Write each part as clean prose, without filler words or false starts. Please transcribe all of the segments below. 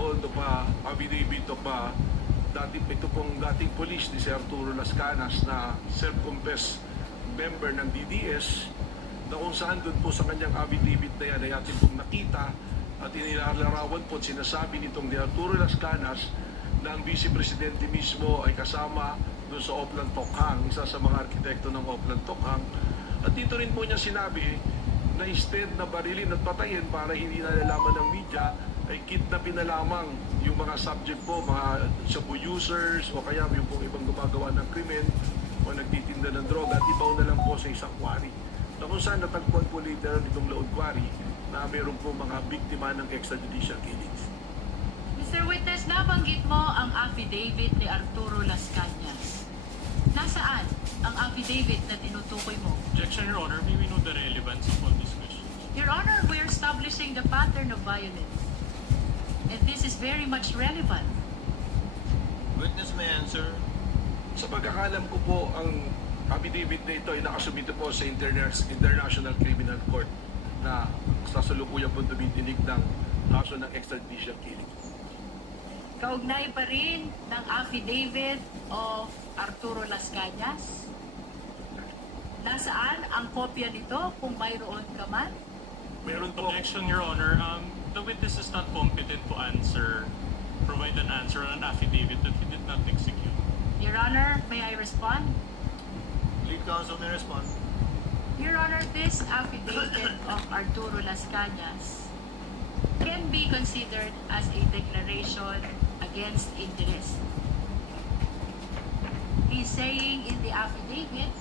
doon pa affidavit pa ito pong dating police ni Sir Arturo Las Canas na self-confessed member ng DDS, na kung saan doon po sa kanyang affidavit na yan ay atin pong nakita at inilalarawan po at sinasabi nitong ni Arturo Las Canas na ang Vice Presidente mismo ay kasama doon sa Oplan Tokhang, isa sa mga arkitekto ng Oplan Tokhang. At dito rin po niya sinabi na instead na barilin at patayin para hindi nalalaman ng media, ay kidnapin na lamang yung mga subject po, mga shabu users o kaya yung pong ibang gumagawa ng krimen o nagtitinda ng droga at ibaw na lang po sa isang quarry. Na kung saan natagpuan po later nitong Laod Quarry na meron po mga biktima ng extrajudicial killings. Mr. Witness, nabanggit mo ang affidavit ni Arturo Las Canas. Nasaan ang affidavit na tinutukoy mo? Objection, Your Honor. May we know the relevance of all these questions? Your Honor, we are establishing the pattern of violence. And this is very much relevant. Witness may answer. Sa pagkakalam ko po, ang affidavit na ito ay nakasubito po sa International Criminal Court na sasalukuyan po dumitinig ng kaso ng extrajudicial killing. Kaugnay pa rin ng affidavit of Arturo Las Canas. Nasaan ang kopya nito kung mayroon ka man? Meron po. Objection, Your Honor. The witness is not competent to provide an answer on an affidavit that he did not execute. Your Honor, may I respond? Lead counsel may respond. Your Honor, this affidavit of Arturo Las Canas can be considered as a declaration against interest. He's saying in the affidavit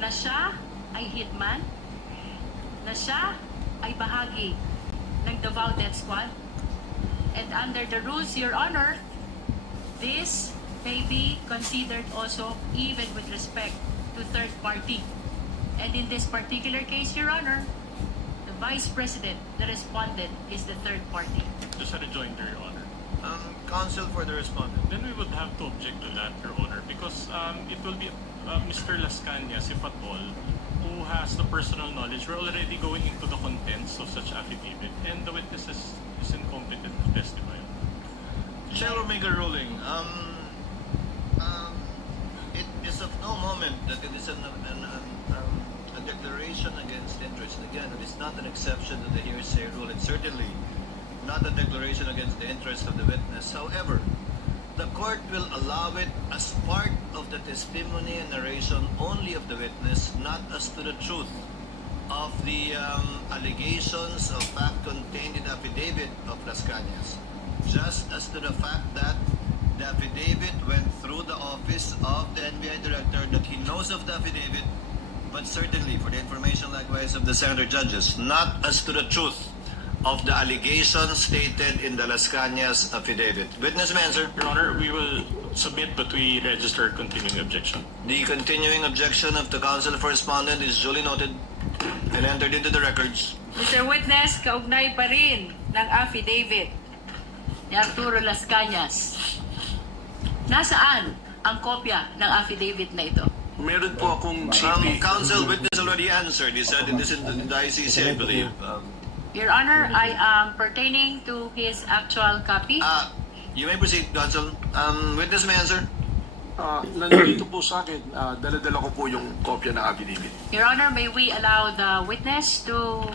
na siya ay hitman, na siya ay bahagi ng Davao Death Squad. And under the rules, Your Honor, this may be considered also even with respect to third party. And in this particular case, Your Honor, the Vice President, the respondent, is the third party. Just a rejoinder, Your Honor. Counsel for the respondent. Then we would have to object to that, Your Honor, because it will be Mr. Las Canas, if at all, who has the personal knowledge. We're already going into the contents of such affidavit, and the witness is incompetent to testify. Chair will make a ruling. It is of no moment that it is a declaration against interest. Again, it is not an exception to the hearsay rule. It's certainly not a declaration against the interest of the witness. However, the court will allow it as part of the testimony and narration only of the witness, not as to the truth of the allegations of fact contained in the affidavit of Las Canas. Just as to the fact that the affidavit went through the office of the NBI director, that he knows of the affidavit, but certainly for the information likewise of the senator judges, not as to the truth of the allegations stated in the Las Canas affidavit. Witness may answer. Your Honor, we will submit, but we register continuing objection. The continuing objection of the counsel for respondent is duly noted and entered into the records. Mr. Witness, kaugnay pa rin ng affidavit ni Arturo Las Canas. Nasaan ang kopya ng affidavit na ito? Meron po akong CP. Counsel, witness already answered. He said it is in the ICC, I believe. Your Honor, I am pertaining to his actual copy. You may proceed, counsel. Witness may answer. Nandito po sa akin, dala-dala ko po yung kopya ng affidavit. Your Honor, may we allow the witness to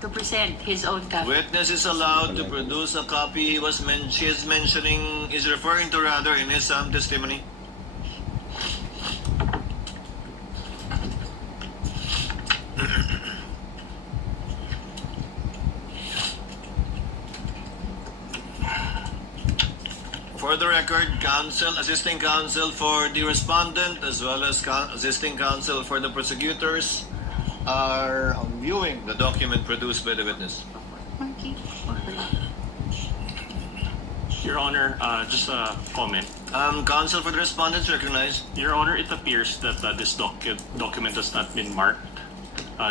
present his own copy? Witness is allowed to produce a copy she is mentioning, is referring to rather in his testimony. For the record, assisting counsel for the respondent as well as assisting counsel for the prosecutors are viewing the document produced by the witness. Okay. Your Honor, just a comment. Counsel for the respondents recognized. Your Honor, it appears that this document has not been marked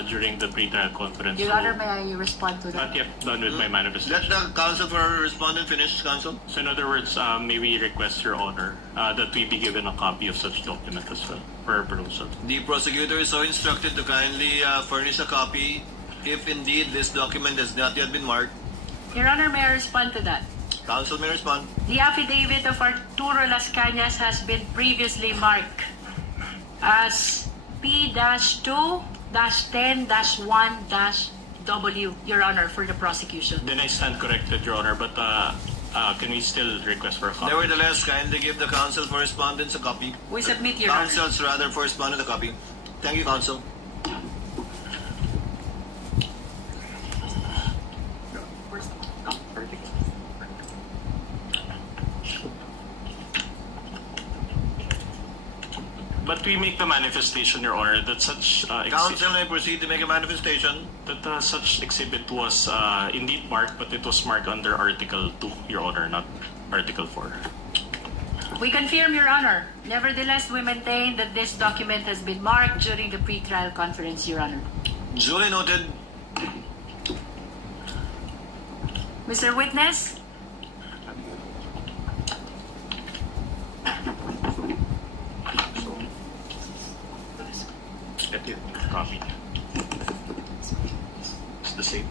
during the pre-trial conference. Your Honor, may I respond to Not that? yet done with my manifestation. Let the counsel for respondent finish, counsel. So in other words, may we request, Your Honor, that we be given a copy of such document as well for perusal. The prosecutor is so instructed to kindly furnish a copy if indeed this document has not yet been marked? Your Honor, may I respond to that? Counsel may respond. The affidavit of Arturo Las Cañas has been previously marked as P-2-10-1-W, Your Honor, for the prosecution. Then I stand corrected, Your Honor, but can we still request for a copy? Nevertheless, kindly give the counsel for respondents a copy. We submit, Your Honor. Counsels rather for respondent a copy. Thank you, counsel. But we make the manifestation, Your Honor, that such Counsel may proceed to make a manifestation. that such exhibit was indeed marked, but it was marked under Article 2, Your Honor, not Article 4. We confirm, Your Honor. Nevertheless, we maintain that this document has been marked during the pre-trial conference, Your Honor. Duly noted. Mr. Witness, Get it. Copy. It's the same.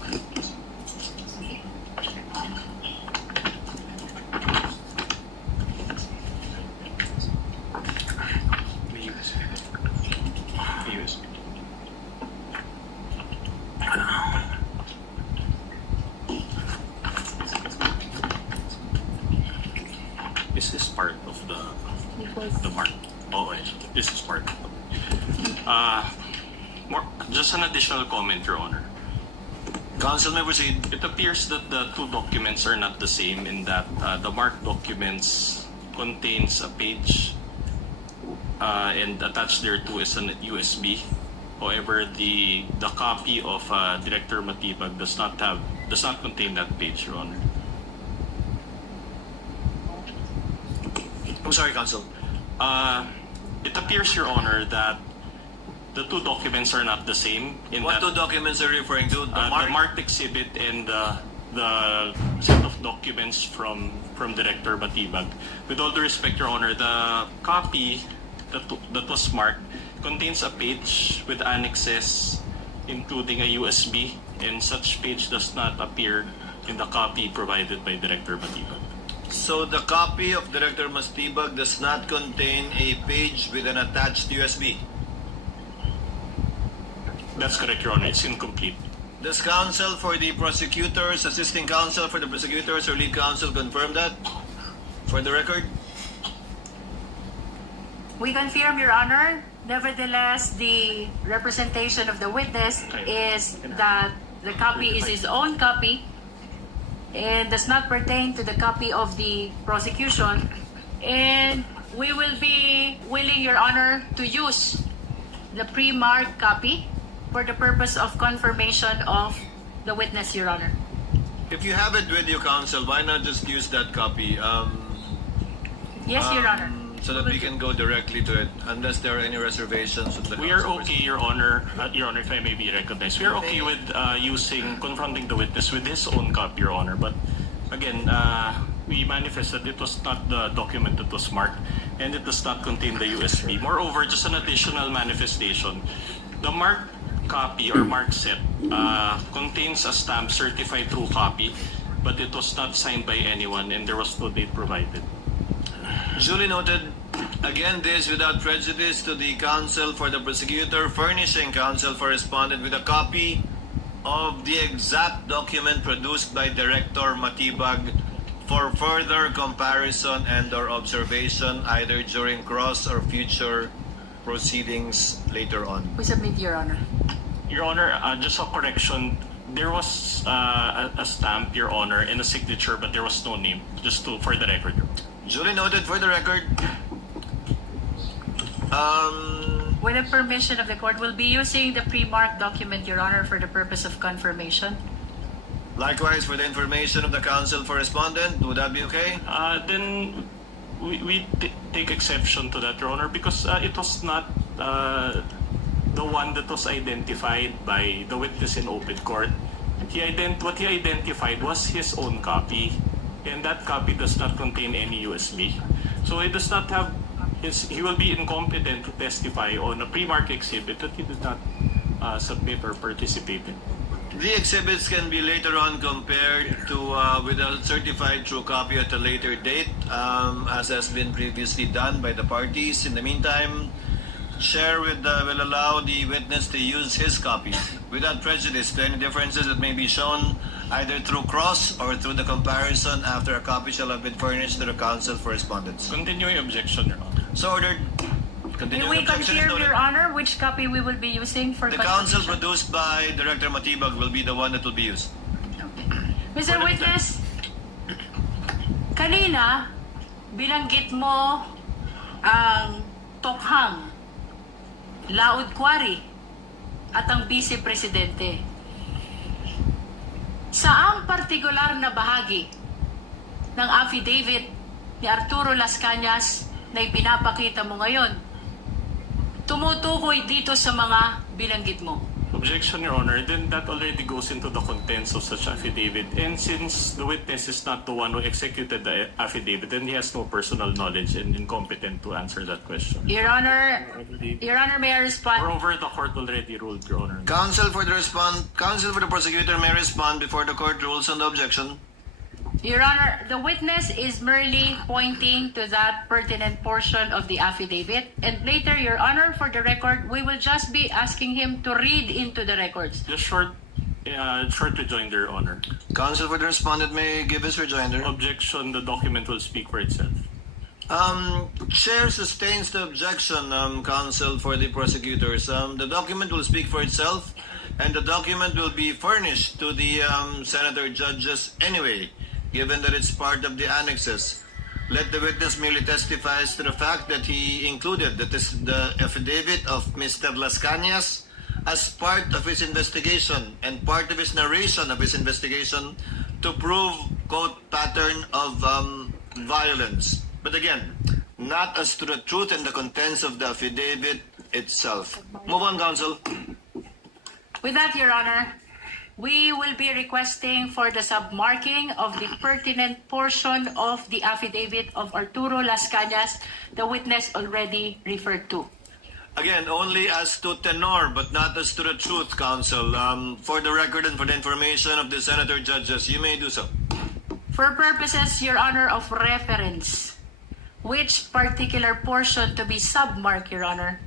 Use. Is this part of the mark? Oh, this is part. Just an additional comment, Your Honor. Counsel may proceed. It appears that the two documents are not the same in that the marked documents contains a page and attached thereto is an USB. However, the copy of Director Matibag does not contain that page, Your Honor. I'm sorry, counsel. It appears, Your Honor, that the two documents are not the same. What two documents are you referring to? The marked exhibit and the set of documents from Director Matibag. With all due respect, Your Honor, the copy that was marked contains a page with annexes, including a USB, and such page does not appear in the copy provided by Director Matibag. So the copy of Director Matibag does not contain a page with an attached USB. That's correct, Your Honor. It's incomplete. Does counsel for the prosecutors, assisting counsel for the prosecutors, or lead counsel confirm that? For the record? we confirm, Your Honor. Nevertheless, the representation of the witness is that the copy is his own copy and does not pertain to the copy of the prosecution. And we will be willing, Your Honor, to use the pre-marked copy for the purpose of confirmation of the witness, Your Honor. If you have it with you, counsel, why not just use that copy? Yes, Your Honor. So that we can go directly to it, unless there are any reservations. Of the We are counsel. okay, Your Honor. Your Honor, if I may be recognized. We are okay with confronting the witness with his own copy, Your Honor. But again, we manifested it was not the document that was marked, and it does not contain the USB. Moreover, just an additional manifestation. The marked copy or marked set contains a stamp certified true copy, but it was not signed by anyone, and there was no date provided. Duly noted. Again, this without prejudice to the counsel for the prosecutor furnishing counsel for respondent with a copy of the exact document produced by Director Matibag for further comparison and or observation either during cross or future proceedings later on. We submit, Your Honor. Your Honor, just a correction. There was a stamp, Your Honor, and a signature, but there was no name. Just for the record. Duly noted for the record. With the permission of the court, we'll be using the pre-marked document, Your Honor, for the purpose of confirmation. Likewise, for the information of the counsel for respondent, would that be okay? Then we take exception to that, Your Honor, because it was not the one that was identified by the witness in open court. What he identified was his own copy, and that copy does not contain any USB. So it does not have. He will be incompetent to testify on a pre-marked exhibit that he did not submit or participate in. The exhibits can be later on compared to with a certified true copy at a later date, as has been previously done by the parties. In the meantime, Chair will allow the witness to use his copy without prejudice to any differences that may be shown either through cross or through the comparison after a copy shall have been furnished to the counsel for respondents. Continuing objection, Your Honor. So ordered. May Continuing we objection is confirm, noted. Your Honor, which copy we will be using for The counsel constitution? produced by Director Matibag will be the one that will be used. Mr. Witness, kanina, binanggit mo ang Tokhang, Laod Quarry, at ang Vice Presidente. Saang partikular na bahagi ng affidavit ni Arturo Las Cañas na ipinapakita mo ngayon tumutukoy dito sa mga binanggit mo? Objection, Your Honor. Then that already goes into the contents of such affidavit. And since the witness is not the one who executed the affidavit, then he has no personal knowledge and incompetent to answer that question. Your Honor, may I respond? Moreover, the court already ruled, Your Honor. Counsel for the prosecutor may respond before the court rules on the objection. Your Honor, the witness is merely pointing to that pertinent portion of the affidavit. And later, Your Honor, for the record, we will just be asking him to read into the records. Just short rejoinder, Your Honor. Counsel for the respondent may give his rejoinder. Objection, the document will speak for itself. Chair sustains the objection, counsel for the prosecutors. The document will speak for itself, and the document will be furnished to the senator judges anyway, given that it's part of the annexes. Let the witness merely testifies to the fact that he included the affidavit of Mr. Las Cañas as part of his investigation and part of his narration of his investigation to prove, quote, pattern of violence. But again, not as to the truth and the contents of the affidavit itself. Move on, counsel. With that, Your Honor, we will be requesting for the submarking of the pertinent portion of the affidavit of Arturo Las Cañas, the witness already referred to. Again, only as to tenor, but not as to the truth, counsel. For the record and for the information of the senator judges, you may do so. For purposes, Your Honor, of reference, which particular portion to be submarked, Your Honor?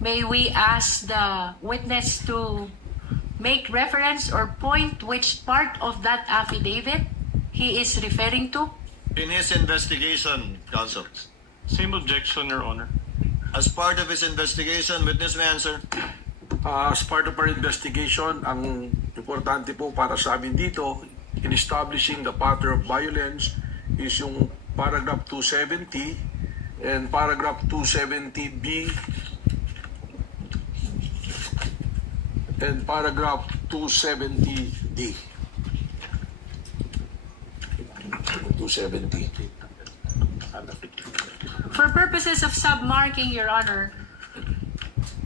May we ask the witness to make reference or point which part of that affidavit he is referring to? In his investigation, counsel. Same objection, Your Honor. As part of his investigation, witness may answer. As part of our investigation, ang importante po para sa amin dito, in establishing the pattern of violence is yung paragraph 270 and paragraph 270B and paragraph 270D. 270. For purposes of submarking, Your Honor,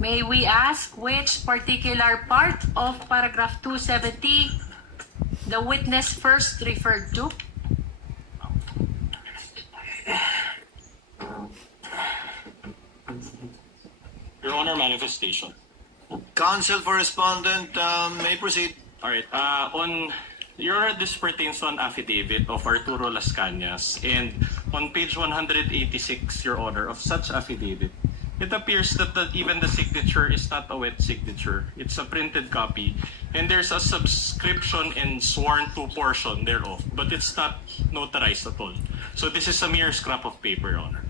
may we ask which particular part of paragraph 270 the witness first referred to? Your Honor, manifestation. Counsel for respondent may proceed. All right. Your Honor, this pertains to an affidavit of Arturo Las Cañas, and on page 186, Your Honor, of such affidavit, it appears that even the signature is not a wet signature. It's a printed copy, and there's a subscription and sworn to portion thereof, but it's not notarized at all. So this is a mere scrap of paper, Your Honor.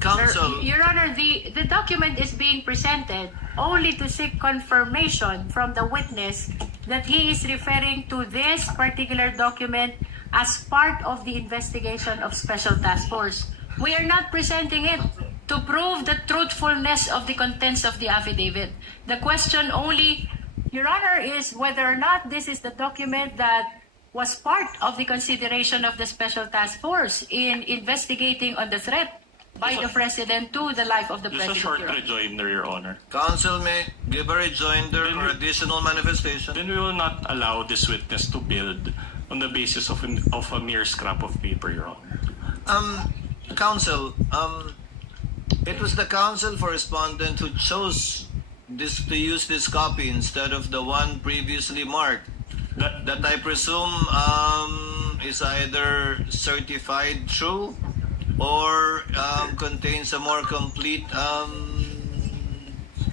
Counsel, Your Honor, the document is being presented only to seek confirmation from the witness that he is referring to this particular document as part of the investigation of Special Task Force. We are not presenting it to prove the truthfulness of the contents of the affidavit. The question only, Your Honor, is whether or not this is the document that was part of the consideration of the Special Task Force in investigating on the threat by the President to the life of the Just a President. short Your Honor. rejoinder, Your Honor. counsel may give a rejoinder or additional manifestation. Then we will not allow this witness to build on the basis of a mere scrap of paper, Your Honor. Counsel, it was the counsel for respondent who chose to use this copy instead of the one previously marked, that I presume is either certified true or contains a more complete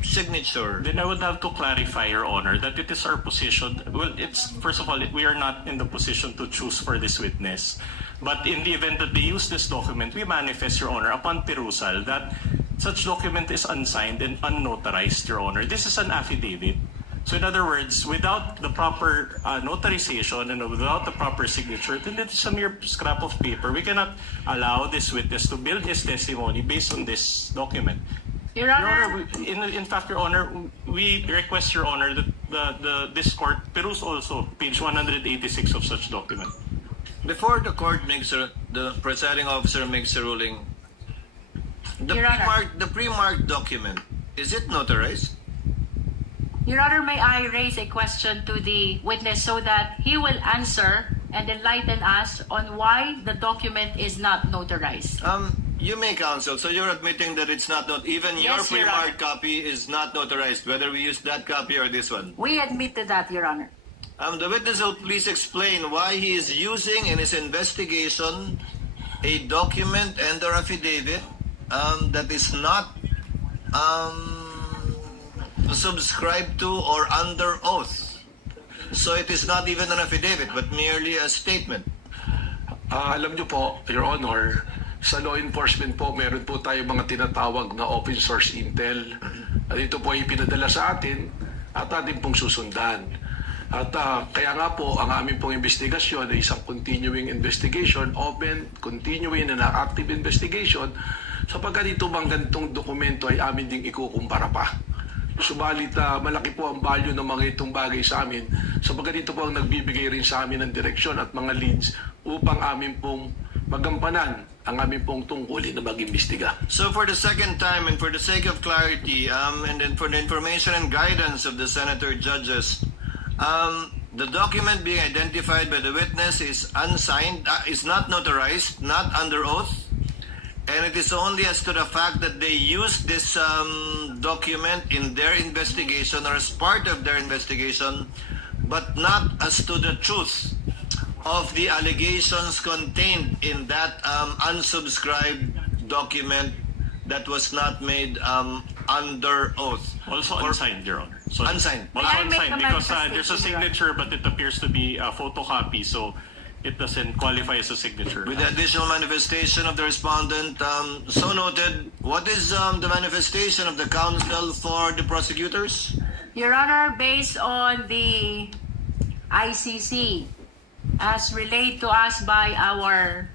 signature. Then I would have to clarify, Your Honor, that it is our position. Well, it's first of all, we are not in the position to choose for this witness. But in the event that they use this document, we manifest, Your Honor, upon perusal that such document is unsigned and unnotarized, Your Honor. This is an affidavit. So in other words, without the proper notarization and without the proper signature, then it is a mere scrap of paper. We cannot allow this witness to build his testimony based on this document. Your Honor, In fact, Your Honor, we request, Your Honor, that this court peruse also page 186 of such document. Before the court makes the presiding officer makes a ruling, Your Honor. the pre-marked document, is it notarized? Your Honor, may I raise a question to the witness so that he will answer and enlighten us on why the document is not notarized? You may, counsel. So you're admitting that it's not even your Yes, Your pre-marked copy is not notarized, whether we use that copy or this one. We admit to that, Your Honor. The witness will please explain why he is using in his investigation a document and or affidavit that is not subscribed to or under oath. So it is not even an affidavit, but merely a statement. Alam niyo po, Your Honor, sa law enforcement po, meron po tayo mga tinatawag na open source intel. At ito po ay pinadala sa atin at atin pong susundan. At kaya nga po, ang aming pong investigasyon ay isang continuing investigation, open, continuing and active investigation, sapagkat ito bang ganitong dokumento ay amin ding ikukumpara pa. Subalit malaki po ang value ng mga itong bagay sa amin, sapagkat ito po ang nagbibigay rin sa amin ng direksyon at mga leads upang amin pong magampanan ang aming pong tungkulin na mag-imbestiga. So for the second time and for the sake of clarity and then for the information and guidance of the senator judges, the document being identified by the witness is unsigned, is not notarized, not under oath, and it is only as to the fact that they used this document in their investigation or as part of their investigation, but not as to the truth of the allegations contained in that unsubscribed document that was not made under oath. Also unsigned, Your Honor. So Unsigned. Also May I make unsigned a because there's a manifestation, Your Honor? signature, but it appears to be a photocopy, so it doesn't qualify as a signature. With the additional manifestation of the respondent, so noted, what is the manifestation of the counsel for the prosecutors? Your Honor, based on the ICC, as relayed to us by our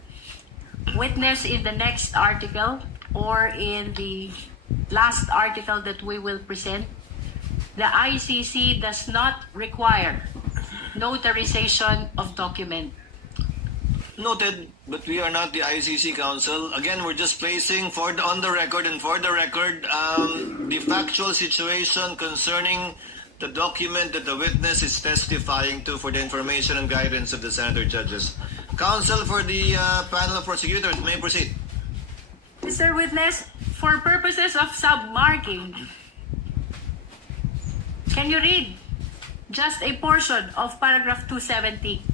witness in the next article or in the last article that we will present, the ICC does not require notarization of document. Noted, but we are not the ICC counsel. Again, we're just placing on the record and for the record the factual situation concerning the document that the witness is testifying to for the information and guidance of the senator judges. Counsel for the panel of prosecutors, may proceed. Mr. Witness, for purposes of submarking, can you read just a portion of paragraph 270,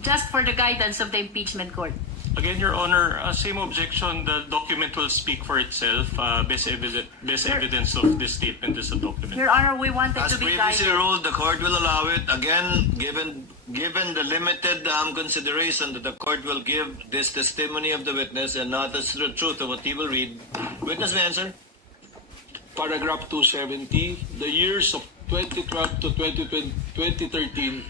just for the guidance of the impeachment court? Again, Your Honor, same objection. The document will speak for itself. Best evidence of this statement is a document. Your Honor, we wanted As to be previously guided. ruled, the court will allow it. Again, given the limited consideration that the court will give this testimony of the witness and not as the truth of what he will read, witness may answer. Paragraph 270, the years of 2012 to 2013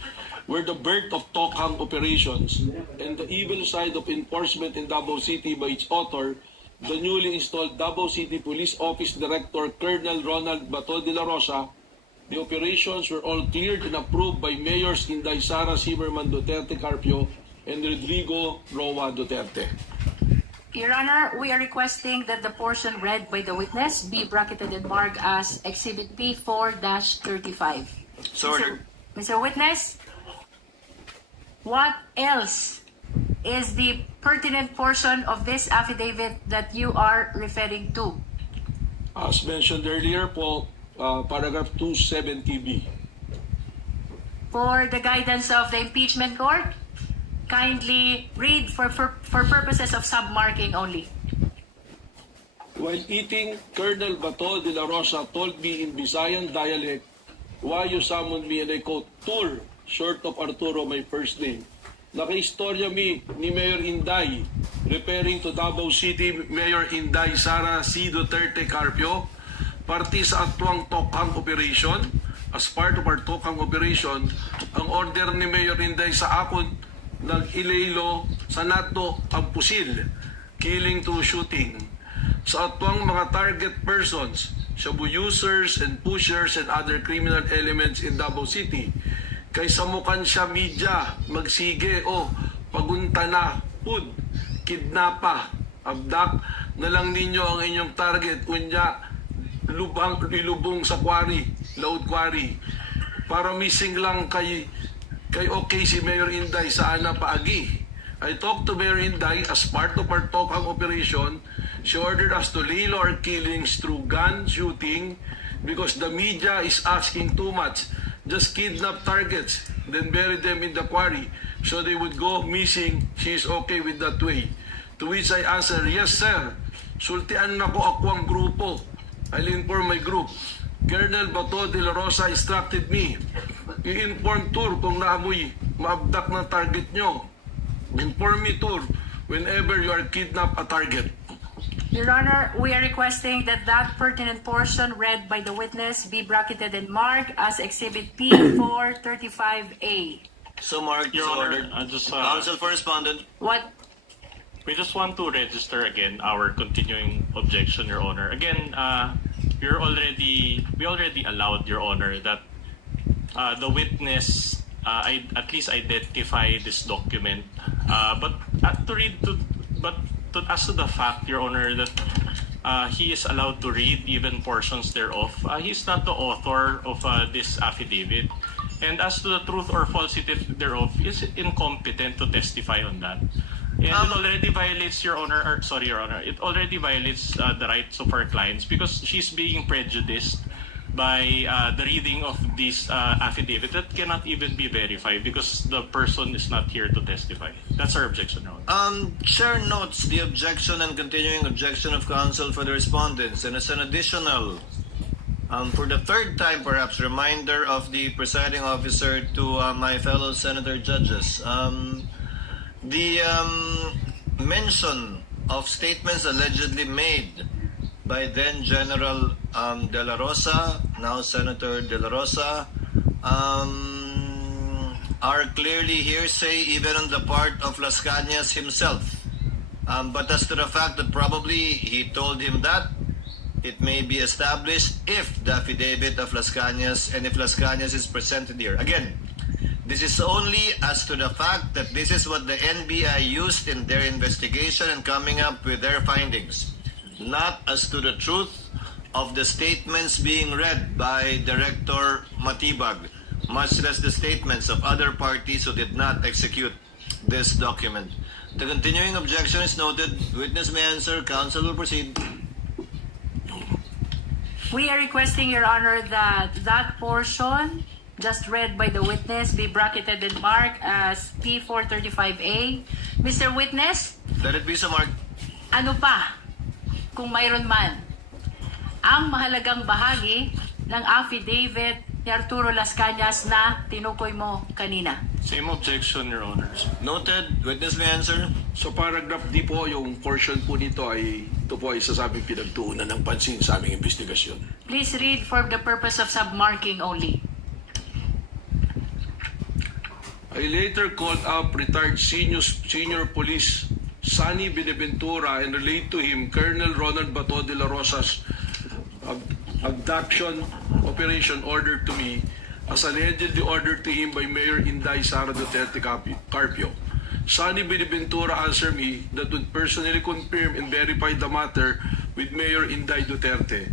were the birth of Tokhang operations and the evil side of enforcement in Davao City by its author, the newly installed Davao City Police Office Director Colonel Ronald Bato de la Rosa. The operations were all cleared and approved by Mayors Inday Sara Zimmerman Duterte Carpio and Rodrigo Roa Duterte. Your Honor, we are requesting that the portion read by the witness be bracketed and marked as Exhibit P4-35. So ordered. Mr. Witness, what else is the pertinent portion of this affidavit that you are referring to? As mentioned earlier po, paragraph 270B. For the guidance of the impeachment court, kindly read for purposes of submarking only. While eating, Colonel Bato de la Rosa told me in Visayan dialect, "Why you summoned me?" And I quote, "Tur, short of Arturo, my first name." Nakaistorya mi ni Mayor Inday, referring to Davao City Mayor Inday Sara C. Duterte Carpio, party sa atwang Tokhang operation. As part of our Tokhang operation, ang order ni Mayor Inday sa akon nag-ilaylo sa nato ang pusil, killing to shooting. Sa atwang mga target persons, shabu users and pushers and other criminal elements in Davao City, kay samukan siya media, magsige o pagunta na, pud, kidnapa, abdak na lang ninyo ang inyong target, unya, ilubong sa quarry, load quarry. Para missing lang kay okay si Mayor Inday sa ana paagi. I talked to Mayor Inday as part of our Tokhang operation. She ordered us to lay low our killings through gun shooting because the media is asking too much. Just kidnap targets, then bury them in the quarry so they would go missing. She is okay with that way. To which I answer, "Yes, sir. Sultian na ko ako ang grupo. I'll inform my group." Colonel Bato de la Rosa instructed me, "I-inform Tur kung naamoy maabdak ng target nyo. Inform me, Tur, whenever you are kidnap a target." Your Honor, we are requesting that that pertinent portion read by the witness be bracketed and marked as Exhibit P435A. So marked, Your so Honor, ordered. just Counsel for respondent. What? we just want to register again our continuing objection, Your Honor. Again, we already allowed, Your Honor, that the witness at least identify this document, but as to the fact, Your Honor, that he is allowed to read even portions thereof, he is not the author of this affidavit, and as to the truth or falsity thereof, he is incompetent to testify on that. And it already violates, Your Honor, Your Honor, it already violates the rights of our clients because she's being prejudiced by the reading of this affidavit that cannot even be verified because the person is not here to testify. That's our objection, Your Honor. Chair notes the objection and continuing objection of counsel for the respondents, and as an additional, for the third time perhaps, reminder of the presiding officer to my fellow senator judges. The mention of statements allegedly made by then General De La Rosa, now Senator De La Rosa, are clearly hearsay even on the part of Las Cañas himself. But as to the fact that probably he told him that, it may be established if the affidavit of Las Cañas and if Las Cañas is presented here. Again, this is only as to the fact that this is what the NBI used in their investigation and coming up with their findings, not as to the truth of the statements being read by Director Matibag, much less the statements of other parties who did not execute this document. The continuing objection is noted. Witness may answer. Counsel will proceed. We are requesting, Your Honor, that that portion just read by the witness be bracketed and marked as P435A. Mr. Witness, Let it be so marked. ano pa, kung mayroon man, ang mahalagang bahagi ng affidavit ni Arturo Las Cañas na tinukoy mo kanina? Same objection, Your Honors. Noted. Witness may answer. So paragraph D po, yung portion po nito ay ito po ay sasabing pinagtuunan ng pansin sa aming investigasyon. Please read for the purpose of submarking only. I later called up retired senior police Sunny Beneventura and relayed to him Colonel Ronald Bato de la Rosa's abduction operation ordered to me as allegedly ordered to him by Mayor Inday Sara Duterte Carpio. Sunny Beneventura answered me that would personally confirm and verify the matter with Mayor Inday Duterte.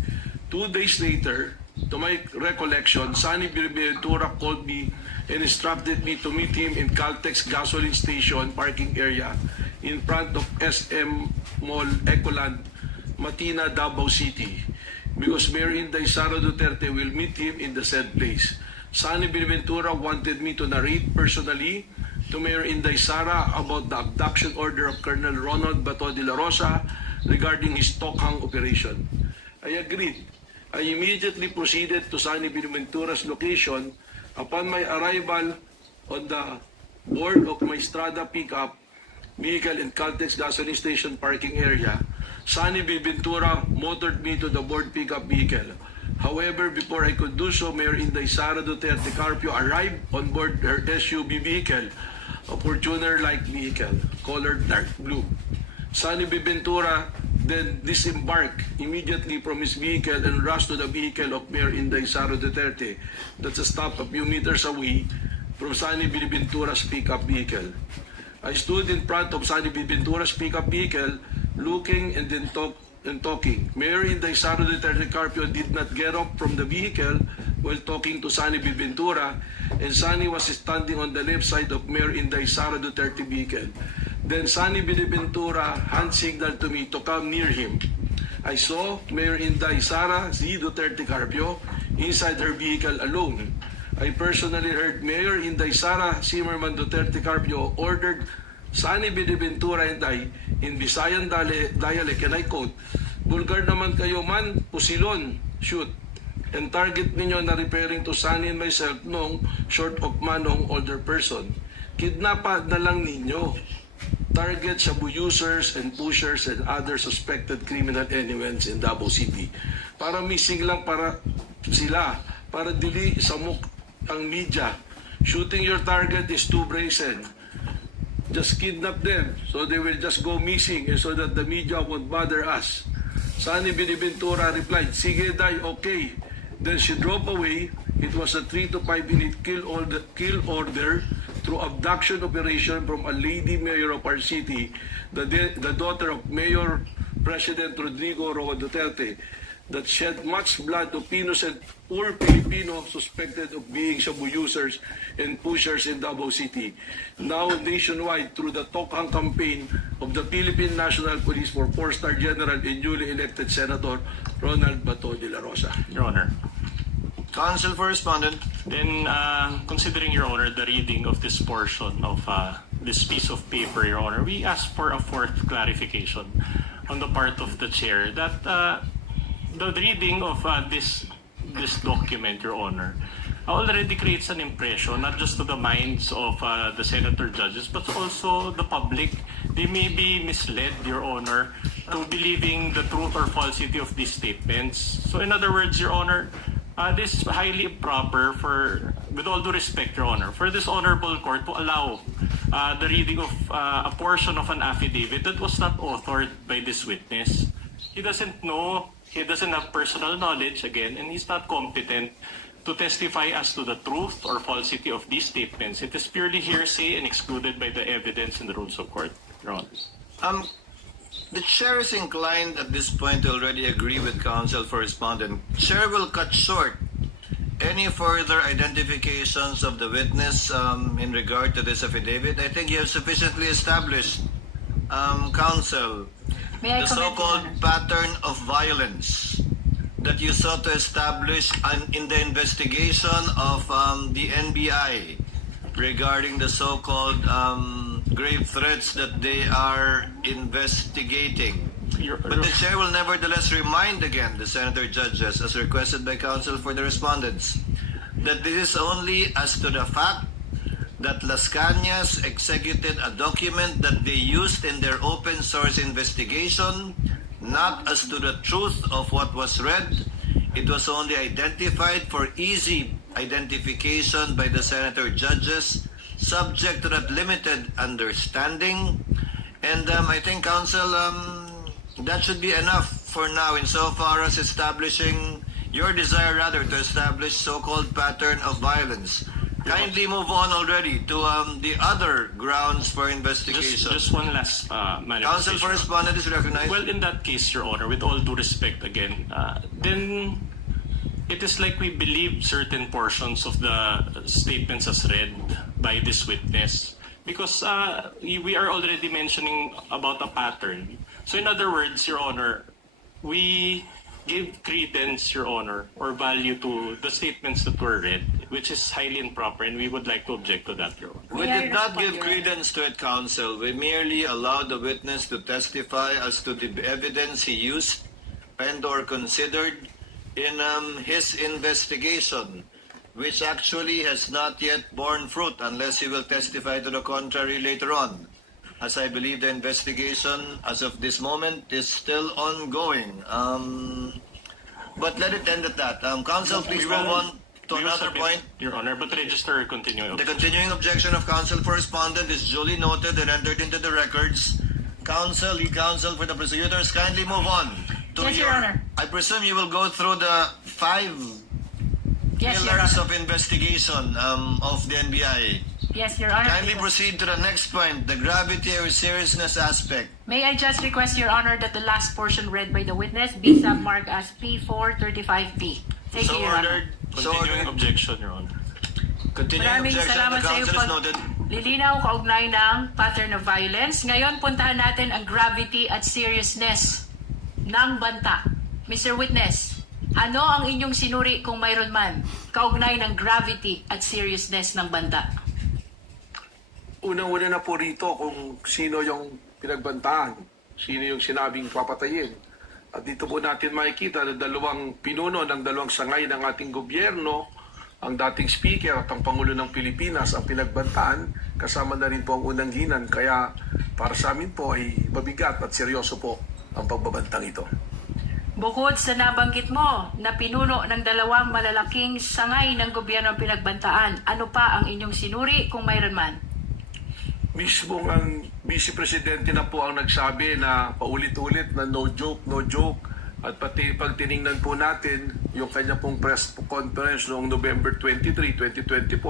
2 days later, to my recollection, Sunny Beneventura called me and instructed me to meet him in Caltex gasoline station parking area in front of SM Mall Ecoland, Matina, Davao City. because Mayor Inday Sara Duterte will meet him in the said place. Sonny Buenaventura wanted me to narrate personally to Mayor Inday Sara about the abduction order of Colonel Ronald Bato de la Rosa regarding his Tokhang operation. I agreed. I immediately proceeded to Sonny Buenaventura's location. Upon my arrival on the board of my Strada pickup vehicle in Caltex gasoline station parking area, Sonny Buenaventura motored me to the board pickup vehicle. However, before I could do so, Mayor Inday Sara Duterte Carpio arrived on board her SUV vehicle, a Fortuner-like vehicle, colored dark blue. Sonny Buenaventura then disembarked immediately from his vehicle and rushed to the vehicle of Mayor Inday Sara Duterte that's stopped a few meters away from Sonny Buenaventura's pickup vehicle. I stood in front of Sonny Buenaventura's pickup vehicle, looking and then talking. Mayor Inday Sara Duterte Carpio did not get up from the vehicle while talking to Sonny Buenaventura, and Sonny was standing on the left side of Mayor Inday Sara Duterte vehicle. Then Sonny Buenaventura hand signaled to me to come near him. I saw Mayor Inday Sara Z. Duterte Carpio inside her vehicle alone. I personally heard Mayor Inday Sara Zimmerman Duterte Carpio ordered Sonny Buenaventura and I in Visayan dialect, and I quote, "Bulgar naman kayo man, pusilon, shoot." And target ninyo na referring to Sonny and myself nung short of manong older person. Kidnapa na lang ninyo. Target shabu users and pushers and other suspected criminal elements in Davao City. Para missing lang para sila, para dili samok ang media. Shooting your target is too brazen. Just kidnap them so they will just go missing and so that the media won't bother us. Sonny Buenaventura replied, "Sige day, okay." Then she drove away. It was a 3 to 5 minute kill order through abduction operation from a lady mayor of our city, the daughter of Mayor President Rodrigo Roa Duterte, that shed much blood of innocent poor Filipino suspected of being shabu users and pushers in Davao City. Now nationwide through the Tokhang campaign of the Philippine National Police for 4-star General and newly elected Senator Ronald Bato de la Rosa. Your Honor. Counsel for Respondent. Then, considering, Your Honor, the reading of this portion of this piece of paper, Your Honor, we ask for a fourth clarification on the part of the Chair that the reading of this document, Your Honor, already creates an impression not just to the minds of the senator judges but also the public. They may be misled, Your Honor, to believing the truth or falsity of these statements. So in other words, Your Honor, this is highly improper for, with all due respect, Your Honor, for this honorable court to allow the reading of a portion of an affidavit that was not authored by this witness. He doesn't know, he doesn't have personal knowledge, again, and he's not competent to testify as to the truth or falsity of these statements. It is purely hearsay and excluded by the evidence in the rules of court, Your Honor. The Chair is inclined at this point to already agree with Counsel for Respondent. Chair will cut short any further identifications of the witness in regard to this affidavit. I think you have sufficiently established, Counsel, May I the comment, so-called Your Honor? pattern of violence that you sought to establish in the investigation of the NBI regarding the so-called grave threats that they are investigating. But the Chair will nevertheless remind again the Senator judges, as requested by Counsel for the Respondents, that this is only as to the fact that Las Cañas executed a document that they used in their open source investigation, not as to the truth of what was read. It was only identified for easy identification by the Senator judges, subject to that limited understanding. And I think, Counsel, that should be enough for now insofar as establishing your desire, rather, to establish so-called pattern of violence. Kindly move on already to the other grounds for investigation. Just one last manifestation. Counsel for Respondent is recognized. Well, in that case, Your Honor, with all due respect again, then it is like we believe certain portions of the statements as read by this witness because we are already mentioning about a pattern. So in other words, Your Honor, we give credence, Your Honor, or value to the statements that were read, which is highly improper, and we would like to object to that, Your Honor. We May I did not respond, give Your credence to it, counsel. We merely allowed the witness to testify as to the evidence he used and or considered in his investigation, which actually has not yet borne fruit unless he will testify to the contrary later on. As I believe the investigation as of this moment is still ongoing. But let it end at that. Counsel, please We will- move on to we will another submit, point. Your Honor, but register continuing. The continuing objection of counsel for respondent is duly noted and entered into the records. Counsel, lead counsel for the prosecutors, kindly move on to Yes, Your Honor. I presume you will go through the 5 Yes, Your pillars Honor. of investigation of the NBI. Yes, Your Honor. Kindly proceed to the next point, the gravity or seriousness aspect. May I just request, Your Honor, that the last portion read by the witness be submarked as P435B. Thank So you, Your Honor. ordered. So Continuing ordered. objection, Your Honor. Continuing Maraming objection, salamat the sa iyo counsel is pag noted. lilinaw kaugnay ng pattern of violence. Ngayon, puntahan natin ang gravity at seriousness ng banta. Mr. Witness, ano ang inyong sinuri kung mayroon man kaugnay ng gravity at seriousness ng banta? Unang-una na po rito kung sino yung pinagbantaan, sino yung sinabing papatayin. At dito po natin makikita na dalawang pinuno ng dalawang sangay ng ating gobyerno, ang dating speaker at ang Pangulo ng Pilipinas ang pinagbantaan, kasama na rin po ang unang ginan. Kaya para sa amin po ay mabigat at seryoso po ang pagbabantang ito. Bukod sa nabanggit mo na pinuno ng dalawang malalaking sangay ng gobyerno ang pinagbantaan, ano pa ang inyong sinuri kung mayroon man? Mismo ang Vice Presidente na po ang nagsabi na paulit-ulit na no joke, no joke. At pati pag tiningnan po natin yung kanya pong press conference noong November 23, 2024,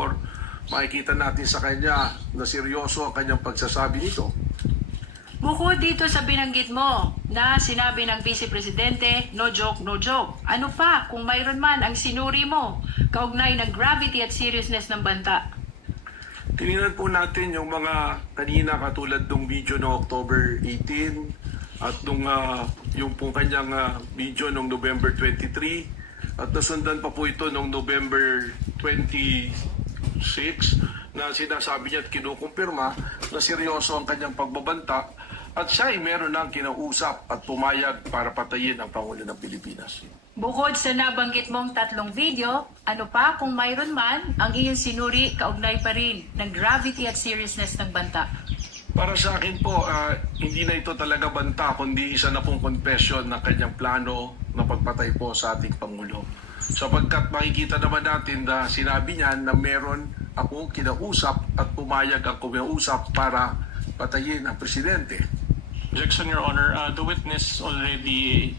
makikita natin sa kanya na seryoso ang kanyang pagsasabi nito. Bukod dito sa binanggit mo na sinabi ng Vice Presidente, no joke, no joke. Ano pa kung mayroon man ang sinuri mo kaugnay ng gravity at seriousness ng banta? Tinignan po natin yung mga kanina katulad ng video no October 18 at yung pong kanyang video noong November 23 at nasundan pa po ito noong November 26 na sinasabi niya at kinukumpirma na seryoso ang kanyang pagbabanta at siya ay meron ng kinausap at pumayag para patayin ang Pangulo ng Pilipinas. Bukod sa nabanggit mong tatlong video, ano pa kung mayroon man ang iyong sinuri kaugnay pa rin ng gravity at seriousness ng banta? Para sa akin po, hindi na ito talaga banta, kundi isa na pong confession ng kanyang plano na pagpatay po sa ating Pangulo. Sapagkat makikita naman natin na sinabi niya na meron akong kinausap at pumayag ang kumausap para patayin ang Presidente. Objection, Your Honor. The witness already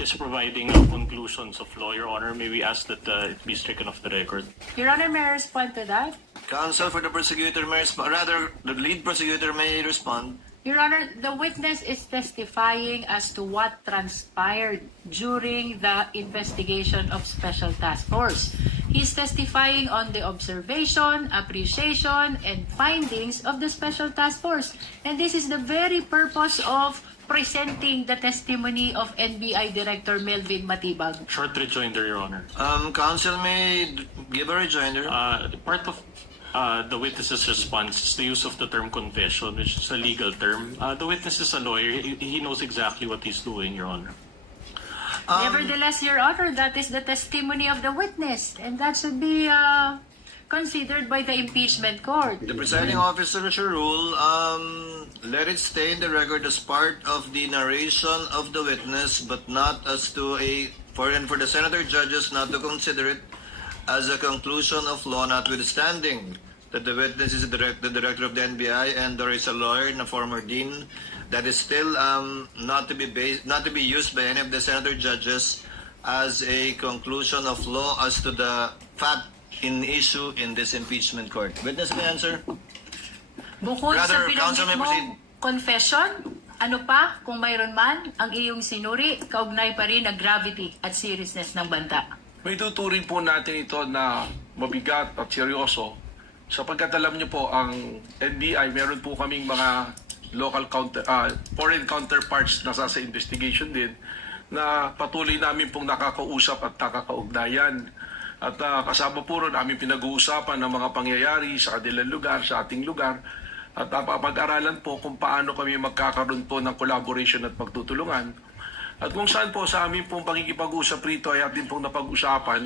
is providing conclusions of law, Your Honor. May we ask that it be stricken off the record? Your Honor, may I respond to that? Counsel for the prosecutor may respond, rather the lead prosecutor may respond. Your Honor, the witness is testifying as to what transpired during the investigation of Special Task Force. He's testifying on the observation, appreciation, and findings of the Special Task Force. And this is the very purpose of presenting the testimony of NBI Director Melvin Matibag. Short rejoinder, Your Honor. Counsel may give a rejoinder. Part of the witness's response is the use of the term confession, which is a legal term. The witness is a lawyer. He knows exactly what he's doing, Your Honor. Nevertheless, Your Honor, that is the testimony of the witness, and that should be considered by the impeachment court. The presiding officer should rule, let it stay in the record as part of the narration of the witness, but not as to for the senator judges not to consider it as a conclusion of law, notwithstanding that the witness is the director of the NBI and there is a lawyer and a former dean. That is still not to be used by any of the senator judges as a conclusion of law as to the fact in issue in this impeachment court. Witness may answer. Bukod Rather, sa counsel may binanggit proceed. mong confession, ano pa kung mayroon man ang iyong sinuri, kaugnay pa rin ang gravity at seriousness ng banta? May tuturing po natin ito na mabigat at seryoso sapagkat alam niyo po ang NBI meron po kaming mga foreign counterparts na sa investigation din na patuloy namin pong nakakausap at nakakaugnayan. At kasama po ron aming pinag-uusapan ng mga pangyayari sa kanilang lugar, sa ating lugar. At papag-aralan po kung paano kami magkakaroon po ng collaboration at pagtutulungan. At kung saan po sa amin pong pakikipag-usap rito ay ating pong napag-usapan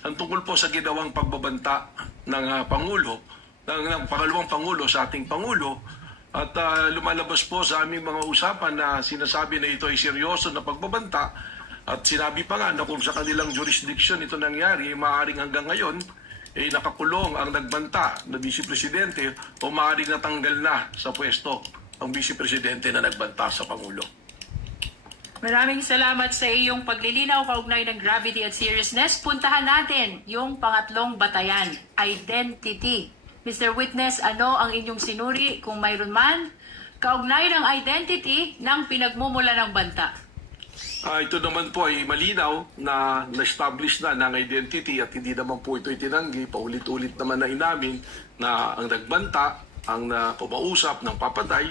ang tungkol po sa ginawang pagbabanta ng Pangulo, ng pangalawang Pangulo sa ating Pangulo. At lumalabas po sa aming mga usapan na sinasabi na ito ay seryoso na pagbabanta. At sinabi pa nga na kung sa kanilang jurisdiction ito nangyari, maaaring hanggang ngayon nakakulong ang nagbanta na Vice Presidente o maaaring natanggal na sa pwesto ang Vice Presidente na nagbanta sa Pangulo. Maraming salamat sa iyong paglilinaw kaugnay ng gravity at seriousness. Puntahan natin yung pangatlong batayan, identity. Mr. Witness, ano ang inyong sinuri kung mayroon man kaugnay ng identity ng pinagmumula ng banta? Ito naman po ay malinaw na na-establish na ng identity at hindi naman po ito itinanggi. Paulit-ulit naman na inamin na ang nagbanta, ang pumausap ng papatay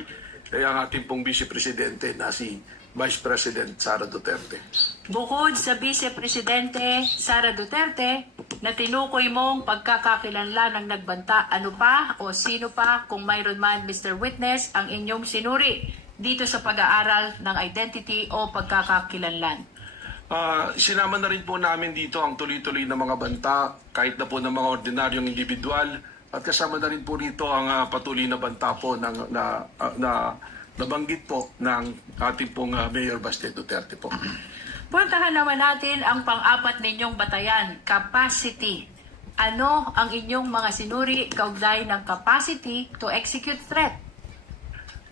ay ang ating pong Vice Presidente na si Vice President Sara Duterte. Bukod sa Vice Presidente Sara Duterte na tinukoy mong pagkakakilanlan ng nagbanta, ano pa o sino pa kung mayroon man, Mr. Witness, ang inyong sinuri dito sa pag-aaral ng identity o pagkakakilanlan? Sinama na rin po namin dito ang tuloy-tuloy na mga banta, kahit na po ng mga ordinaryong individual, at kasama na rin po rito ang patuloy na banta po na nabanggit po ng ating pong Mayor Baste Duterte po. Puntahan naman natin ang pang-apat ninyong batayan, capacity. Ano ang inyong mga sinuri kaugnay ng capacity to execute threat?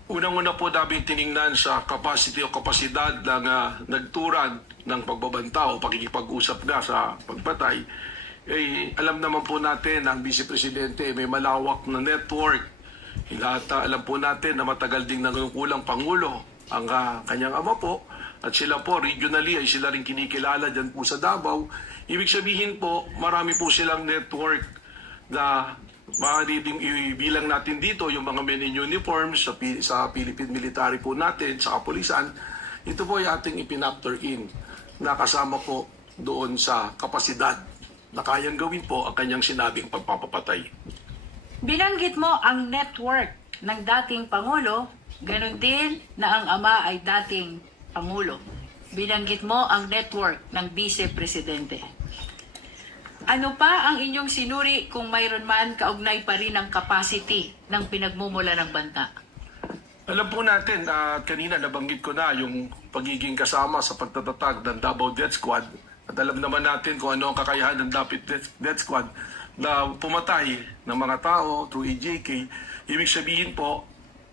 Unang-una po namin tiningnan sa capacity o kapasidad ng nagturan ng pagbabanta o pakikipag-usap na sa pagpatay. Alam naman po natin ang Vice Presidente may malawak na network. Lahat alam po natin na matagal ding nangungulang Pangulo ang kanyang ama po at sila po regionally ay sila rin kinikilala dyan po sa Davao. Ibig sabihin po marami po silang network na maaari ding ibilang natin dito yung mga men in uniforms sa Philippine military po natin, sa kapulisan. Ito po ay ating ipinactor in na kasama po doon sa kapasidad na kayang gawin po ang kanyang sinabing pagpapapatay. Binanggit mo ang network ng dating Pangulo, ganun din na ang ama ay dating Pangulo. Binanggit mo ang network ng Vice Presidente. Ano pa ang inyong sinuri kung mayroon man kaugnay pa rin ang capacity ng pinagmumula ng banta? Alam po natin, kanina nabanggit ko na yung pagiging kasama sa pagtatatag ng Davao Death Squad. At alam naman natin kung ano ang kakayahan ng Death Squad na pumatay ng mga tao through EJK. Ibig sabihin po,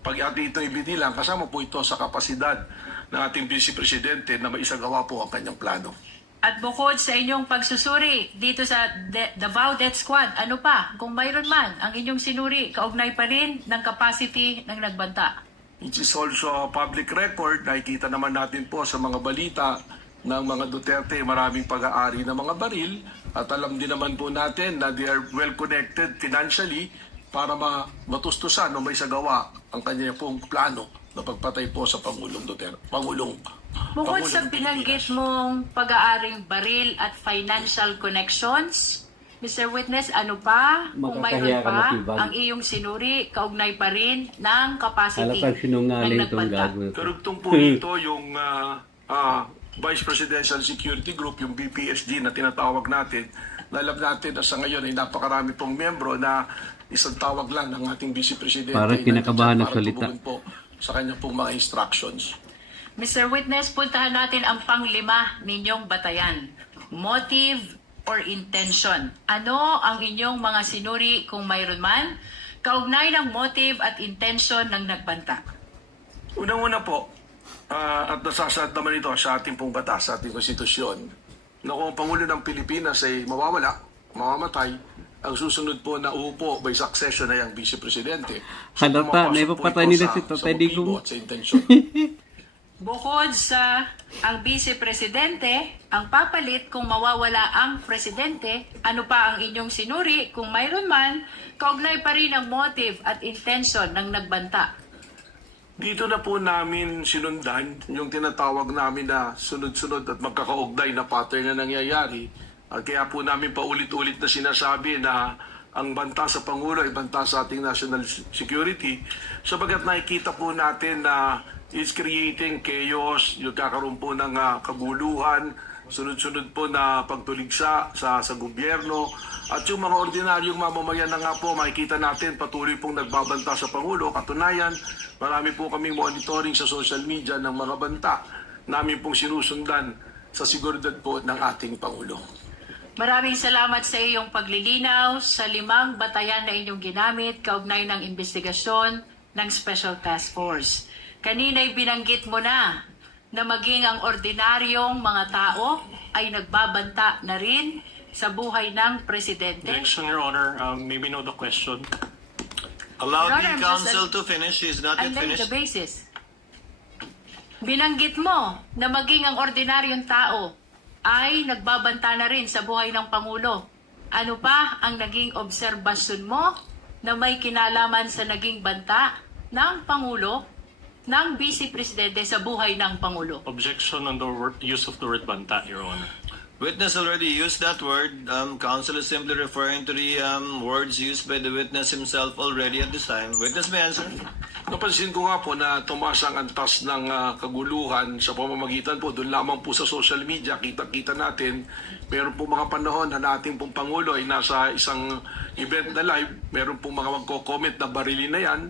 pag ating ito ibinilang, kasama po ito sa kapasidad ng ating Vice Presidente na maisagawa po ang kanyang plano. At bukod sa inyong pagsusuri dito sa Davao Death Squad, ano pa, kung mayroon man, ang inyong sinuri, kaugnay pa rin ng capacity ng nagbanta? It is also public record. Nakikita naman natin po sa mga balita ng mga Duterte, maraming pag-aari ng mga baril. At alam din naman po natin na they are well connected financially para matustusan o may sagawa ang kanya pong plano na pagpatay po sa Pangulong Duterte. Bukod sa binanggit mong pag-aaring baril at financial connections, Mr. Witness, ano pa, kung mayroon pa, ang iyong sinuri, kaugnay pa rin ng capacity ng nagbanta? Karugtong po ito yung Vice Presidential Security Group, yung BPSG na tinatawag natin. Alam natin na sa ngayon ay napakarami pong membro na isang tawag lang ng ating Vice Presidente. Para kinakabahan ng salita. Po sa kanyang pong mga instructions. Mr. Witness, puntahan natin ang pang-5 ninyong batayan. Motive or intention. Ano ang inyong mga sinuri kung mayroon man, kaugnay ng motive at intention ng nagbanta? Unang-una po, at nasasad naman ito sa ating pong batas, sa ating konstitusyon, na kung ang Pangulo ng Pilipinas ay mawawala, mamamatay, ang susunod po na uupo by succession ay ang Vice Presidente. So, Halata, may papatay nila si Tatay Digong. Sa intensyon. Bukod sa ang Vice Presidente, ang papalit kung mawawala ang Presidente, ano pa ang inyong sinuri kung mayroon man, kaugnay pa rin ang motive at intention ng nagbanta? Dito na po namin sinundan yung tinatawag namin na sunod-sunod at magkakaugnay na pattern na nangyayari. At kaya po namin paulit-ulit na sinasabi na ang banta sa Pangulo ay banta sa ating national security, sapagat nakikita po natin na it's creating chaos, yung kakaroon po ng kaguluhan, sunod-sunod po na pagtuligsa sa gobyerno, at yung mga ordinaryong mamamayan na nga po makikita natin patuloy pong nagbabanta sa Pangulo. Katunayan, marami po kami monitoring sa social media ng mga banta namin pong sinusundan sa seguridad po ng ating Pangulo. Maraming salamat sa iyong paglilinaw sa 5 batayan na inyong ginamit kaugnay ng investigasyon ng Special Task Force. Kanina'y binanggit mo na maging ang ordinaryong mga tao ay nagbabanta na rin sa buhay ng Presidente. Objection, Your Honor. May we know the question? Allow Your the Honor, counsel to finish. She is not I'm yet laying finished. the basis. Binanggit mo na maging ang ordinaryong tao ay nagbabanta na rin sa buhay ng Pangulo. Ano pa ang naging obserbasyon mo na may kinalaman sa naging banta ng Pangulo, ng Vice Presidente sa buhay ng Pangulo? Objection on the use of the word banta, Your Honor. Witness already used that word. Counsel is simply referring to the words used by the witness himself already at this time. Witness may answer. Napansin ko nga po na tumaas ang antas ng kaguluhan sa pamamagitan po, doon lamang po sa social media, kita-kita natin, meron po mga panahon na natin pong Pangulo ay nasa isang event na live, meron pong mga magko-comment na barilin na yan,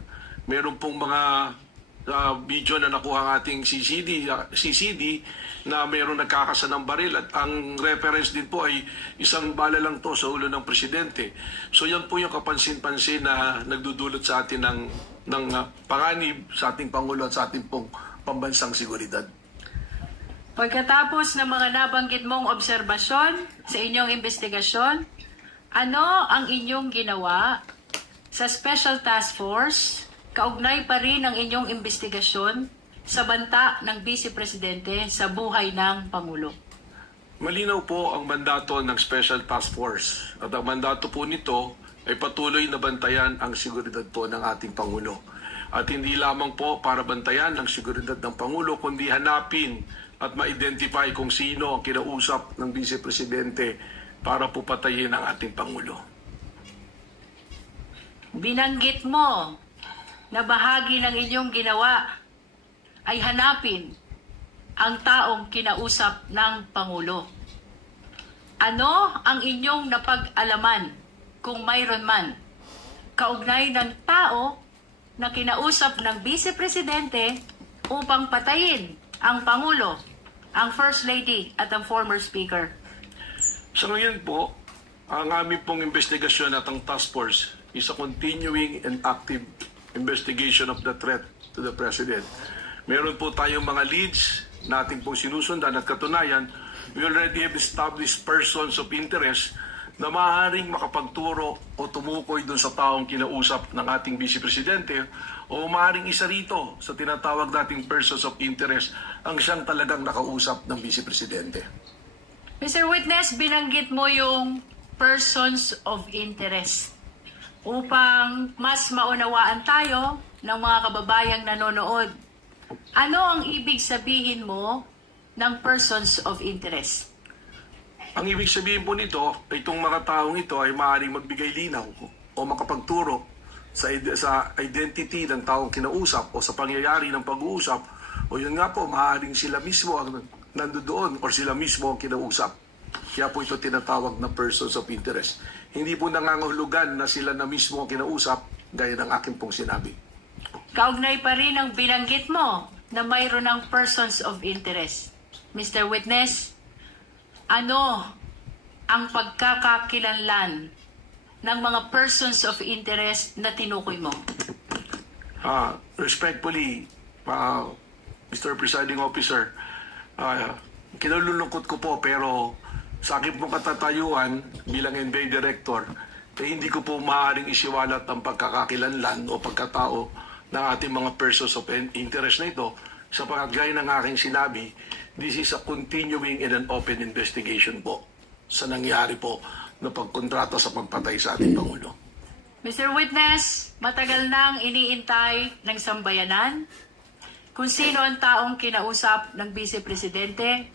meron pong mga video na nakuha ng ating CCD na mayroong nagkakasa ng baril at ang reference din po ay isang bala lang to sa ulo ng presidente. So yan po yung kapansin-pansin na nagdudulot sa atin ng panganib sa ating Pangulo at sa ating pong pambansang seguridad. Pagkatapos ng mga nabanggit mong obserbasyon sa inyong investigasyon, ano ang inyong ginawa sa Special Task Force kaugnay pa rin ang inyong investigasyon sa banta ng Vice Presidente sa buhay ng Pangulo? Malinaw po ang mandato ng Special Task Force at ang mandato po nito ay patuloy na bantayan ang seguridad po ng ating Pangulo. At hindi lamang po para bantayan ang seguridad ng Pangulo, kundi hanapin at ma-identify kung sino ang kinausap ng Vice Presidente para po patayin ang ating Pangulo. Binanggit mo na bahagi ng inyong ginawa ay hanapin ang taong kinausap ng Pangulo. Ano ang inyong napag-alaman, kung mayroon man, kaugnay ng tao na kinausap ng Vice Presidente upang patayin ang Pangulo, ang First Lady at ang former Speaker? Sa ngayon po, ang aming pong investigasyon at ang task force is a continuing and active investigation of the threat to the President. Meron po tayong mga leads na ating pong sinusundan at katunayan, we already have established persons of interest na maaaring makapagturo o tumukoy dun sa taong kinausap ng ating Vice Presidente o maaaring isa rito sa tinatawag nating persons of interest ang siyang talagang nakausap ng Vice Presidente. Mr. Witness, binanggit mo yung persons of interest. Upang mas maunawaan tayo ng mga kababayang nanonood, ano ang ibig sabihin mo ng persons of interest? Ang ibig sabihin po nito, itong mga taong ito ay maaaring magbigay linaw o makapagturo sa identity ng taong kinausap o sa pangyayari ng pag-uusap, o yun nga po, maaaring sila mismo ang nandoon o sila mismo ang kinausap. Kaya po ito tinatawag na persons of interest. Hindi po nangangahulugan na sila na mismo ang kinausap, gaya ng aking pong sinabi. Kaugnay pa rin ang binanggit mo na mayroon ng persons of interest. Mr. Witness, ano ang pagkakakilanlan ng mga persons of interest na tinukoy mo? Respectfully, Mr. Presiding Officer, kinalulungkot ko po pero sa aking pong katatayuan bilang NBI Director, hindi ko po maaaring isiwalat ang pagkakakilanlan o pagkatao ng ating mga persons of interest na ito sapagkat gaya ng aking sinabi, this is a continuing and an open investigation po sa nangyari po na pagkontrata sa pagpatay sa ating Pangulo. Mr. Witness, matagal nang iniintay ng sambayanan kung sino ang taong kinausap ng Vice Presidente.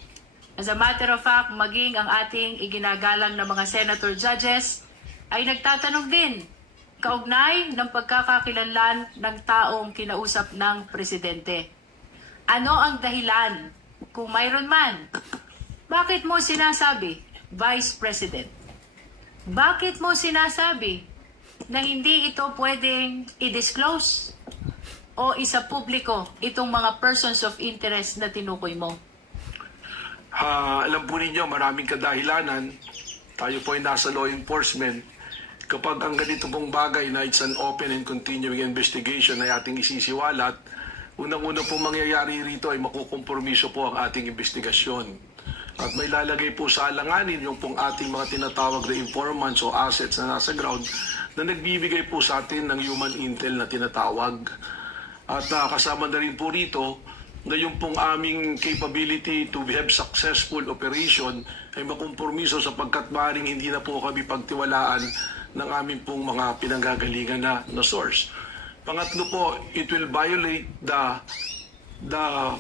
As a matter of fact, maging ang ating iginagalang na mga senator judges ay nagtatanong din kaugnay ng pagkakakilanlan ng taong kinausap ng Presidente. Ano ang dahilan, kung mayroon man? Bakit mo sinasabi, Vice President? Bakit mo sinasabi na hindi ito pwedeng i-disclose o isa publiko itong mga persons of interest na tinukoy mo? Alam po ninyo, maraming kadahilanan. Tayo po ay nasa law enforcement. Kapag ang ganito pong bagay na it's an open and continuing investigation ay ating isisiwalat, unang-una pong mangyayari rito ay makukompromiso po ang ating investigasyon. At may lalagay po sa alanganin yung pong ating mga tinatawag na informants o assets na nasa ground na nagbibigay po sa atin ng human intel na tinatawag. At kasama na rin po rito na yung pong aming capability to have successful operation ay makompromiso sapagkat maaaring hindi na po kami pagtiwalaan ng aming pong mga pinanggagalingan na source. Pangatlo po, it will violate the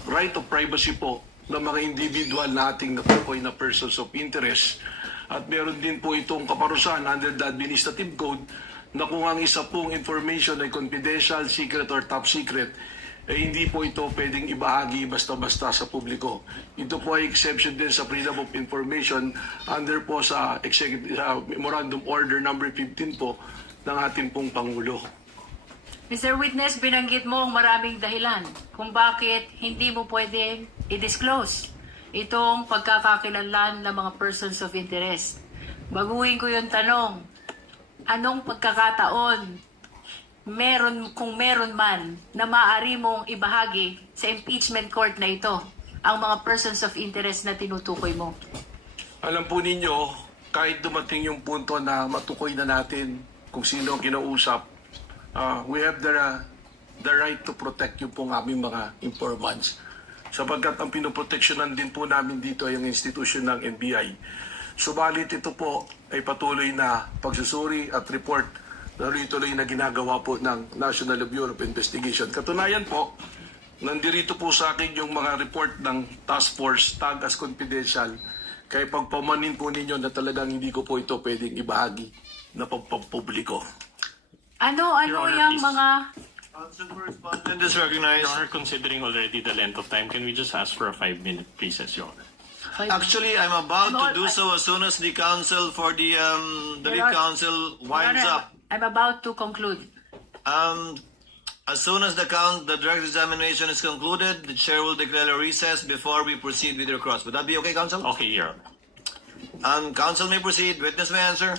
right of privacy po ng mga individual na ating natukoy na persons of interest. At meron din po itong kaparusahan under the administrative code na kung ang isa pong information ay confidential, secret, or top secret, hindi po ito pwedeng ibahagi basta-basta sa publiko. Ito po ay exception din sa Freedom of Information under po sa Memorandum Order number 15 po ng ating pong Pangulo. Mr. Witness, binanggit mo ang maraming dahilan kung bakit hindi mo pwedeng i-disclose itong pagkakakilanlan ng mga persons of interest. Baguhin ko yung tanong, anong pagkakataon kung meron man na maaari mong ibahagi sa impeachment court na ito ang mga persons of interest na tinutukoy mo? Alam po ninyo, kahit dumating yung punto na matukoy na natin kung sino ang kinausap, we have the right to protect yung pong aming mga informants. Sapagkat ang pinoproteksyonan din po namin dito ay ang institusyon ng NBI. Subalit ito po ay patuloy na pagsusuri at report na tuloy na ginagawa po ng National Bureau of Investigation. Katunayan po, nandirito po sa akin yung mga report ng task force, tag as confidential, kaya pagpamanin po ninyo na talagang hindi ko po ito pwedeng ibahagi na pagpapubliko. Ano Your Honor, yung please. mga... Counsel for respondent is recognized. Your Honor, considering already the length of time, can we just ask for a 5-minute recess, Your Honor? Actually, I'm about to do so as soon as the counsel for the lead counsel winds up. I'm about to conclude. As soon as the direct examination is concluded, the chair will declare a recess before we proceed with your cross. Would that be okay, counsel? Okay, Your Honor. Counsel may proceed. Witness may answer.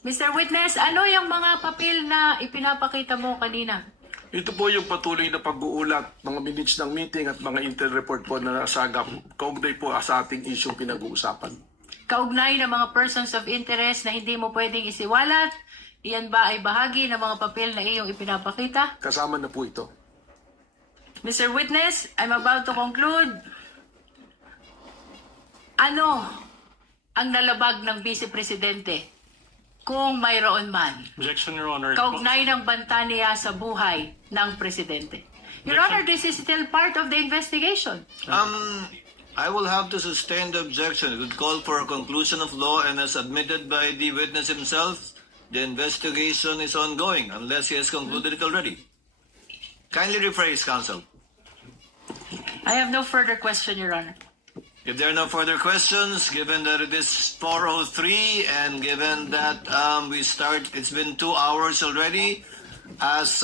Mr. Witness, ano yung mga papel na ipinapakita mo kanina? Ito po yung patuloy na pag-uulat, mga minutes ng meeting at mga intel report po na nasagap kaugnay po sa ating isyong pinag-uusapan. Kaugnay ng mga persons of interest na hindi mo pwedeng isiwalat, iyan ba ay bahagi ng mga papel na iyong ipinapakita? Kasama na po ito. Mr. Witness, I'm about to conclude. Ano ang nalabag ng Vice Presidente kung mayroon man? Objection, Your Honor. Kaugnay ng banta niya sa buhay ng Presidente. Your Honor, this is still part of the investigation. I will have to sustain the objection. It would call for a conclusion of law, and as admitted by the witness himself, the investigation is ongoing unless he has concluded it already. Kindly rephrase, counsel. I have no further question, Your Honor. If there are no further questions, given that it is 4:03 and given that it's been 2 hours already, as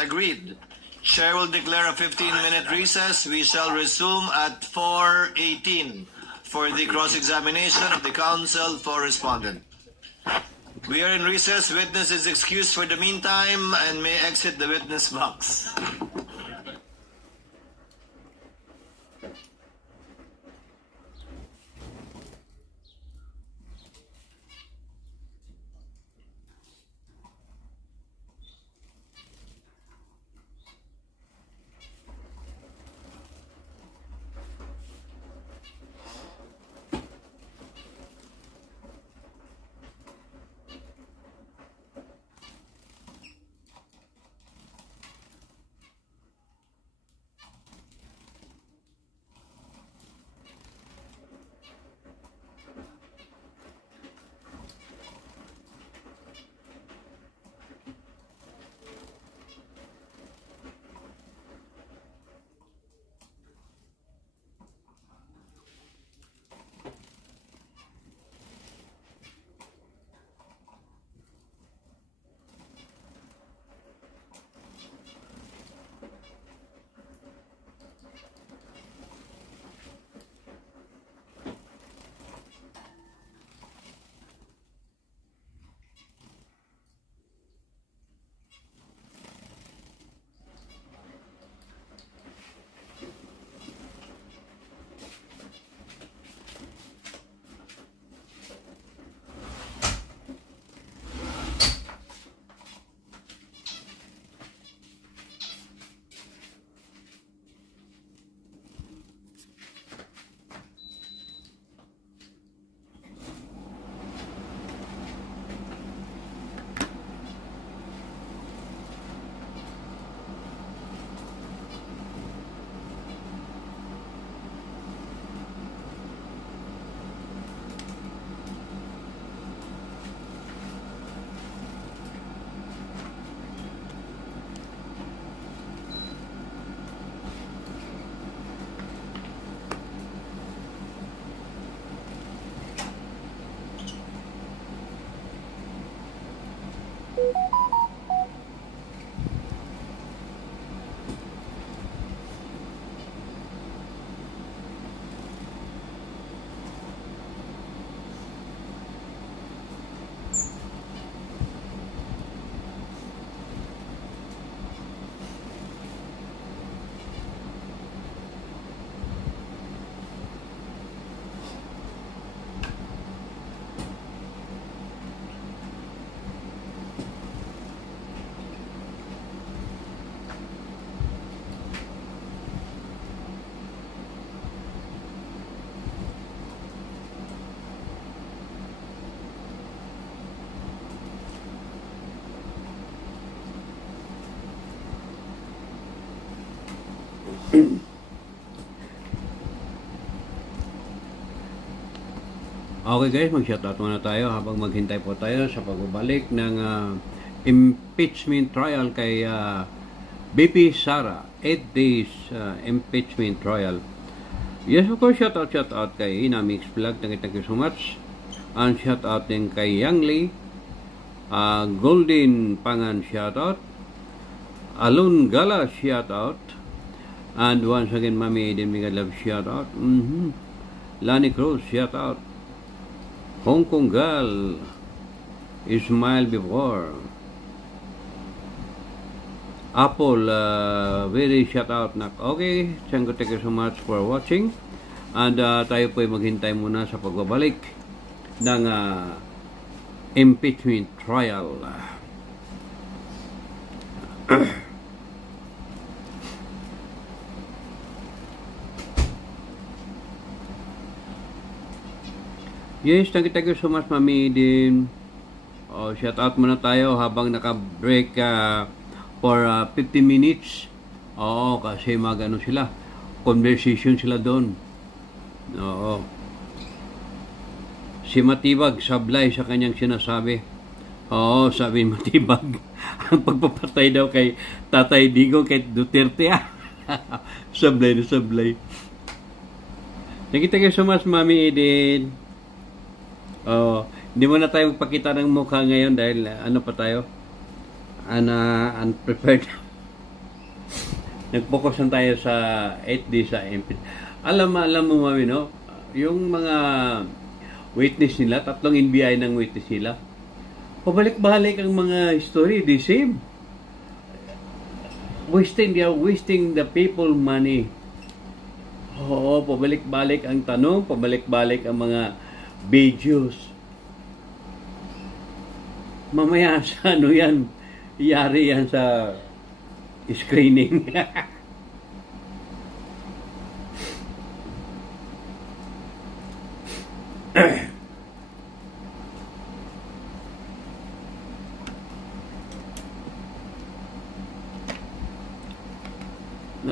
agreed, Chair will declare a 15-minute recess. We shall resume at 4:18 for the cross-examination of the counsel for respondent. We are in recess. Witness is excused for the meantime and may exit the witness box. Okay guys, mag-shoutout muna tayo habang maghintay po tayo sa pagbabalik ng impeachment trial kay BP Sara. 8 days impeachment trial. Yes, of course, shoutout kay Inamix Vlog. Thank you so much. And shoutout din kay Youngly. Golden Pangan shoutout. Alun Gala shoutout. And once again, Mami Eden Mega Love shoutout. Lani Cruz shoutout. Hong Kong girl, smile before. Apple, very shout out na. Okay, thank you so much for watching. And tayo po ay maghintay muna sa pagbabalik ng impeachment trial. Yes, thank you so much, Mami din. Shout out muna tayo habang naka-break for 50 minutes. Oo, kasi magano sila. Conversation sila doon. Oo. Si Matibag, sablay sa kanyang sinasabi. Oo, sabi ni Matibag. Ang pagpapatay daw kay Tatay Digong kay Duterte. Sablay na sablay. Thank you so much, Mami Eden. Hindi mo na tayo magpakita ng mukha ngayon dahil ano pa tayo? Unprepared. Nag-focus lang tayo sa 8 days sa impeachment. Alam mo, Mami, no? Yung mga witness nila, 3 NBI ng witness nila, pabalik-balik ang mga story, the same. They are wasting the people money. Oo, pabalik-balik ang tanong, pabalik-balik ang mga videos. Mamaya sa ano yan, iyari yan sa screening.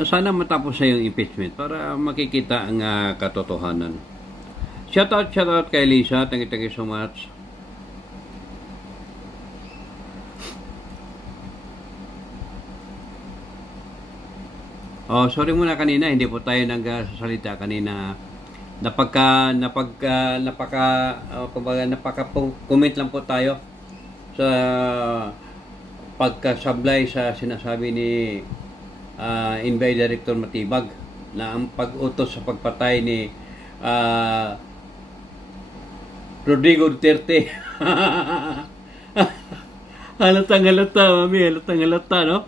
Sana matapos na yung impeachment para makikita ang katotohanan. Shout out kay Lisa. Thank you so much. Sorry muna kanina, hindi po tayo nagsasalita kanina. Napaka-comment lang po tayo sa pagkasablay sa sinasabi ni NBI Director Matibag na ang pag-utos sa pagpatay ni Rodrigo Duterte. Halatang halata, Mami. Halatang halata, no?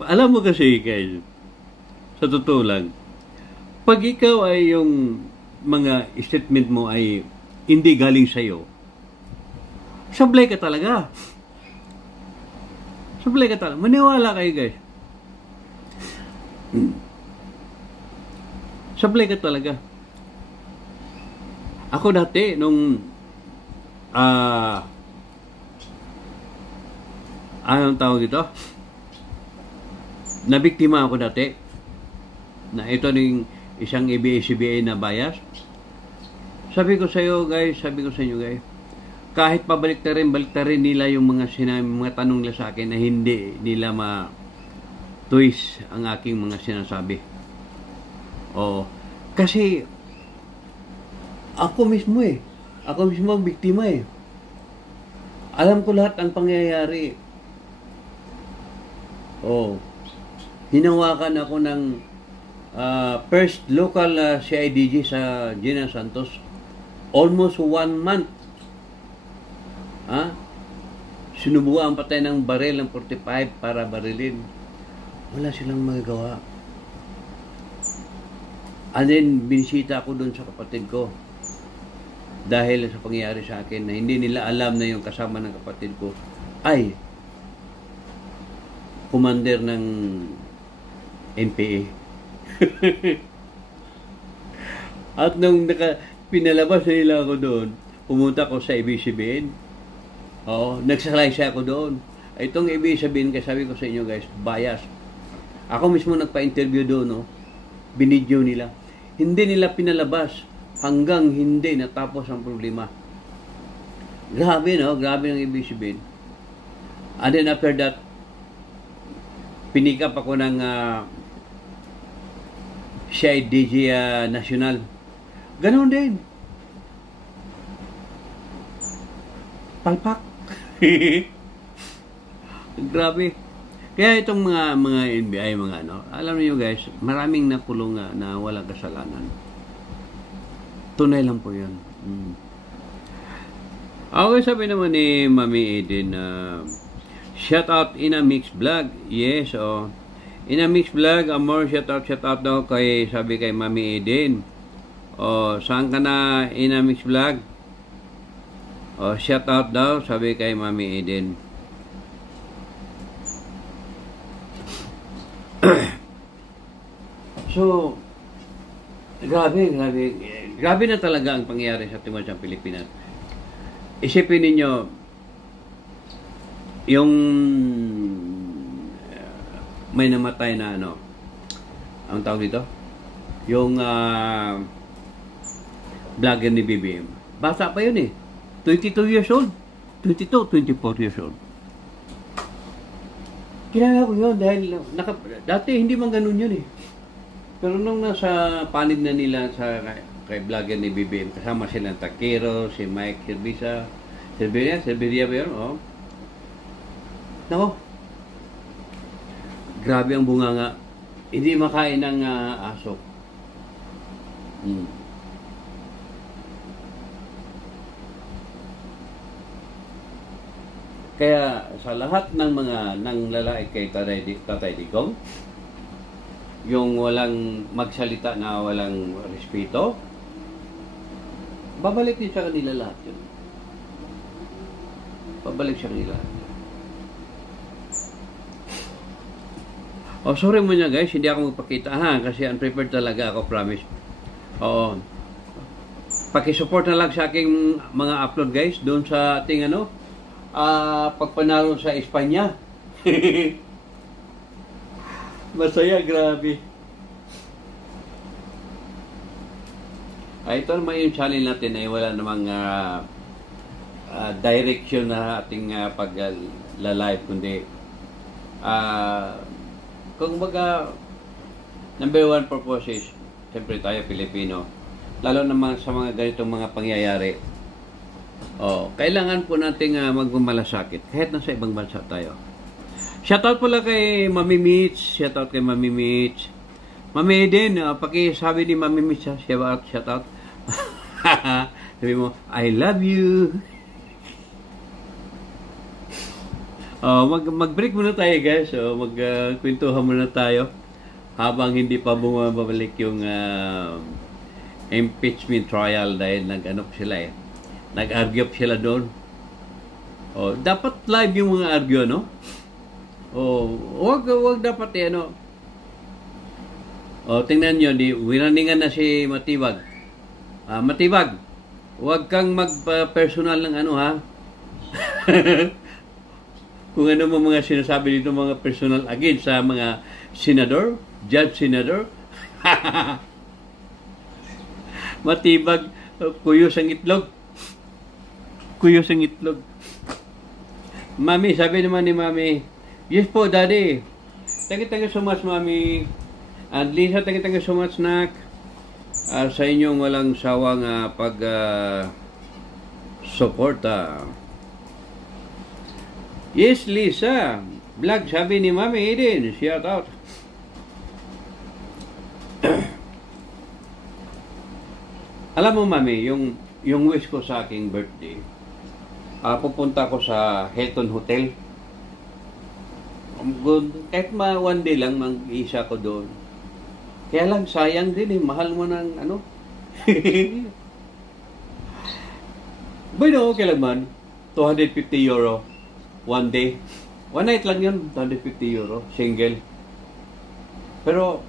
Alam mo kasi, guys, sa totoo lang, pag ikaw ay yung mga statement mo ay hindi galing sa'yo, sablay ka talaga. Sablay ka talaga. Maniwala kayo, guys. Sablay ka talaga. Ako dati, nung anong tawag dito? Nabiktima ako dati na ito ng isang ABS-CBN na bias. Sabi ko sa inyo guys, kahit balik na rin nila yung mga tanong nila sa akin na hindi nila ma-twist ang aking mga sinasabi. Kasi ako mismo ang biktima eh. Alam ko lahat ang pangyayari. Hinawakan ako ng first local CIDG sa Gina Santos. Almost 1 month. Sinubukan patay ng baril ng 45 para barilin. Wala silang magagawa. And then, binisita ako doon sa kapatid ko. Dahil sa pangyayari sa akin na hindi nila alam na yung kasama ng kapatid ko ay commander ng NPA. At nung pinalabas nila ako doon, pumunta ko sa ABS-CBN. Nagsalaysay ako doon. Itong ABS-CBN, sabi ko sa inyo guys, bias. Ako mismo nagpa-interview doon, no? Binidyo nila. Hindi nila pinalabas hanggang hindi natapos ang problema. Grabe, no? Grabe ang ibig sabihin. And then after that, pinikap ako ng siya ay DJ National. Ganon din. Palpak. Grabe. Kaya itong mga NBI, mga ano, alam niyo guys, maraming nakulong na walang kasalanan. Tunay lang po yun. Okay, sabi naman ni Mami Eden, shout out in a mixed vlog. Yes, in a mixed vlog, more shout out daw kay, sabi kay Mami Eden. Saan ka na in a mixed vlog? Shout out daw, sabi kay Mami Eden. So, grabe na talaga ang pangyayari sa Timunsang Pilipinas. Isipin ninyo, yung may namatay na ano, ang tawag dito? Yung vlogger ni BBM. Bata pa yun eh. 22 years old. 24 years old. Kilala ko yun dahil dati hindi man ganun yun eh. Pero nung nasa panid na nila kay vlogger ni BBM, kasama silang Takero, si Mike Silveria ba yun? Nako, grabe ang bunganga. Hindi makain ng aso. Kaya sa lahat ng mga lalaki kay Tatay Digong, yung walang magsalita na walang respeto, babalik din sa kanila lahat yun. Babalik sa kanila. Sorry mo niya guys, hindi ako magpakita kasi unprepared talaga ako, promise. Pakisupport na lang sa aking mga upload guys doon sa ating pagpanalo sa Espanya. Masaya, grabe. Ito naman yung challenge natin ay wala namang direction na ating pag-live, kundi kung baga number one purpose is siyempre tayo Pilipino, lalo naman sa mga ganitong mga pangyayari, kailangan po nating magmamalasakit kahit nasa ibang bansa tayo. Shoutout pala kay Mami Mitch. Shoutout kay Mami Mitch. Mami Eden, pakisabi ni Mami Mitch, shoutout. Sabi mo, I love you. Mag-break muna tayo guys. Magkwentuhan muna tayo habang hindi pa bumabalik yung impeachment trial dahil sila nag-argue sila doon. Dapat live yung mga argue, no? Wag dapat tingnan nyo, winaningan na si Matibag. Matibag, wag kang mag-personal ng kung ano mga sinasabi dito mga personal against sa mga senador, judge-senador. Matibag, kuyos ang itlog. Kuyos ang itlog. Mami, sabi naman ni Mami, yes po, Daddy. Thank you so much, Mami. And Lisa, thank you so much, Nak. Sa inyong walang sawang pag-suporta. Yes, Lisa. Vlog, sabi ni Mami Eden. Shout out. Alam mo, Mami, yung wish ko sa aking birthday, pupunta ko sa Hilton Hotel. Kahit one day lang, mag-isa ko doon. Kaya lang, sayang din mahal mo ng Bueno, okay lang man. €250. One day. One night lang yun, €250. Single. Pero,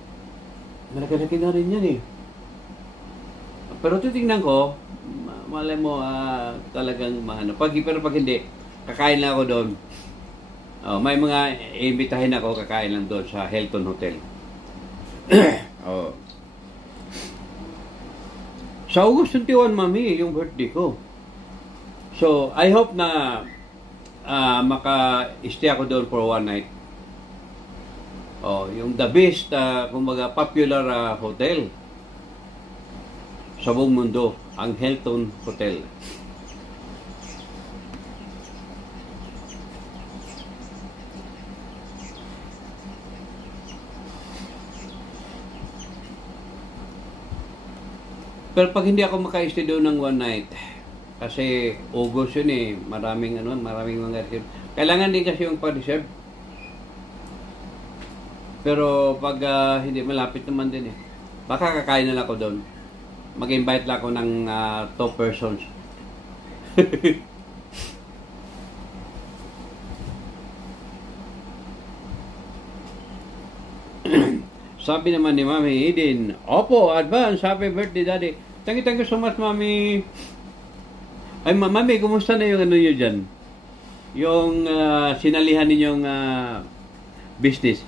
malaki-laki na rin yan Pero titingnan ko, malay mo, talagang pero pag hindi, kakain lang ako doon. May mga imbitahin ako, kakain lang doon sa Hilton Hotel. Oh. Sa August 21, mami, yung birthday ko. So, I hope na maka-stay ako doon for one night. Yung the best, kumbaga, popular hotel sa buong mundo, ang Hilton Hotel. Pero pag hindi ako maka-stay doon ng one night, kasi August yun eh, maraming mga kailangan din kasi yung pa-reserve. Pero pag hindi, malapit naman din eh. Baka kakain na lang ako doon. Mag-invite lang ako ng 2 persons. Sabi naman ni Mami Eden, opo, advance, happy birthday, Daddy. Thank you so much, Mami. Ay, Mami, kumusta na yung ano nyo dyan? Yung sinalihan ninyong business.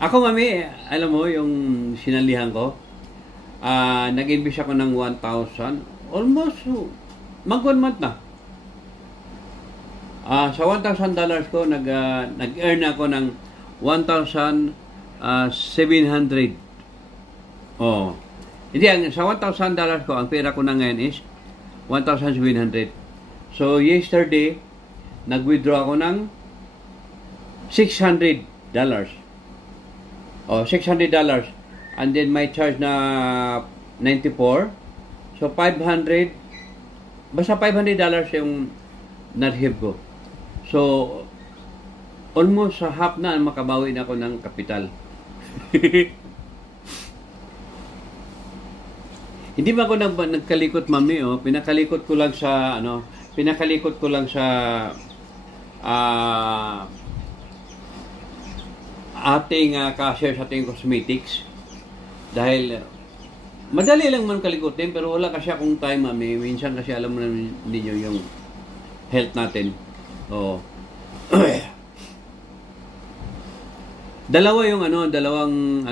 Ako, Mami, alam mo, yung sinalihan ko, nag-invest ako ng 1,000. Almost, mag-1 month na. Sa $1,000 ko, nag-earn ako ng 1,700. Hindi, sa $1,000 ko, ang pera ko na ngayon is 1,700. So, yesterday, nag-withdraw ako ng $600. $600. And then, may charge na 94. So, 500. Basta $500 yung narhib ko. So, almost sa half na makabawi na ako ng kapital. Hindi ba ako nagkalikot, Mami, pinakalikot ko lang sa ating cashier sa ating cosmetics. Dahil madali lang man kalikutin, pero wala kasi akong time, Mami. Minsan kasi alam mo na ninyo yung health natin. Dalawang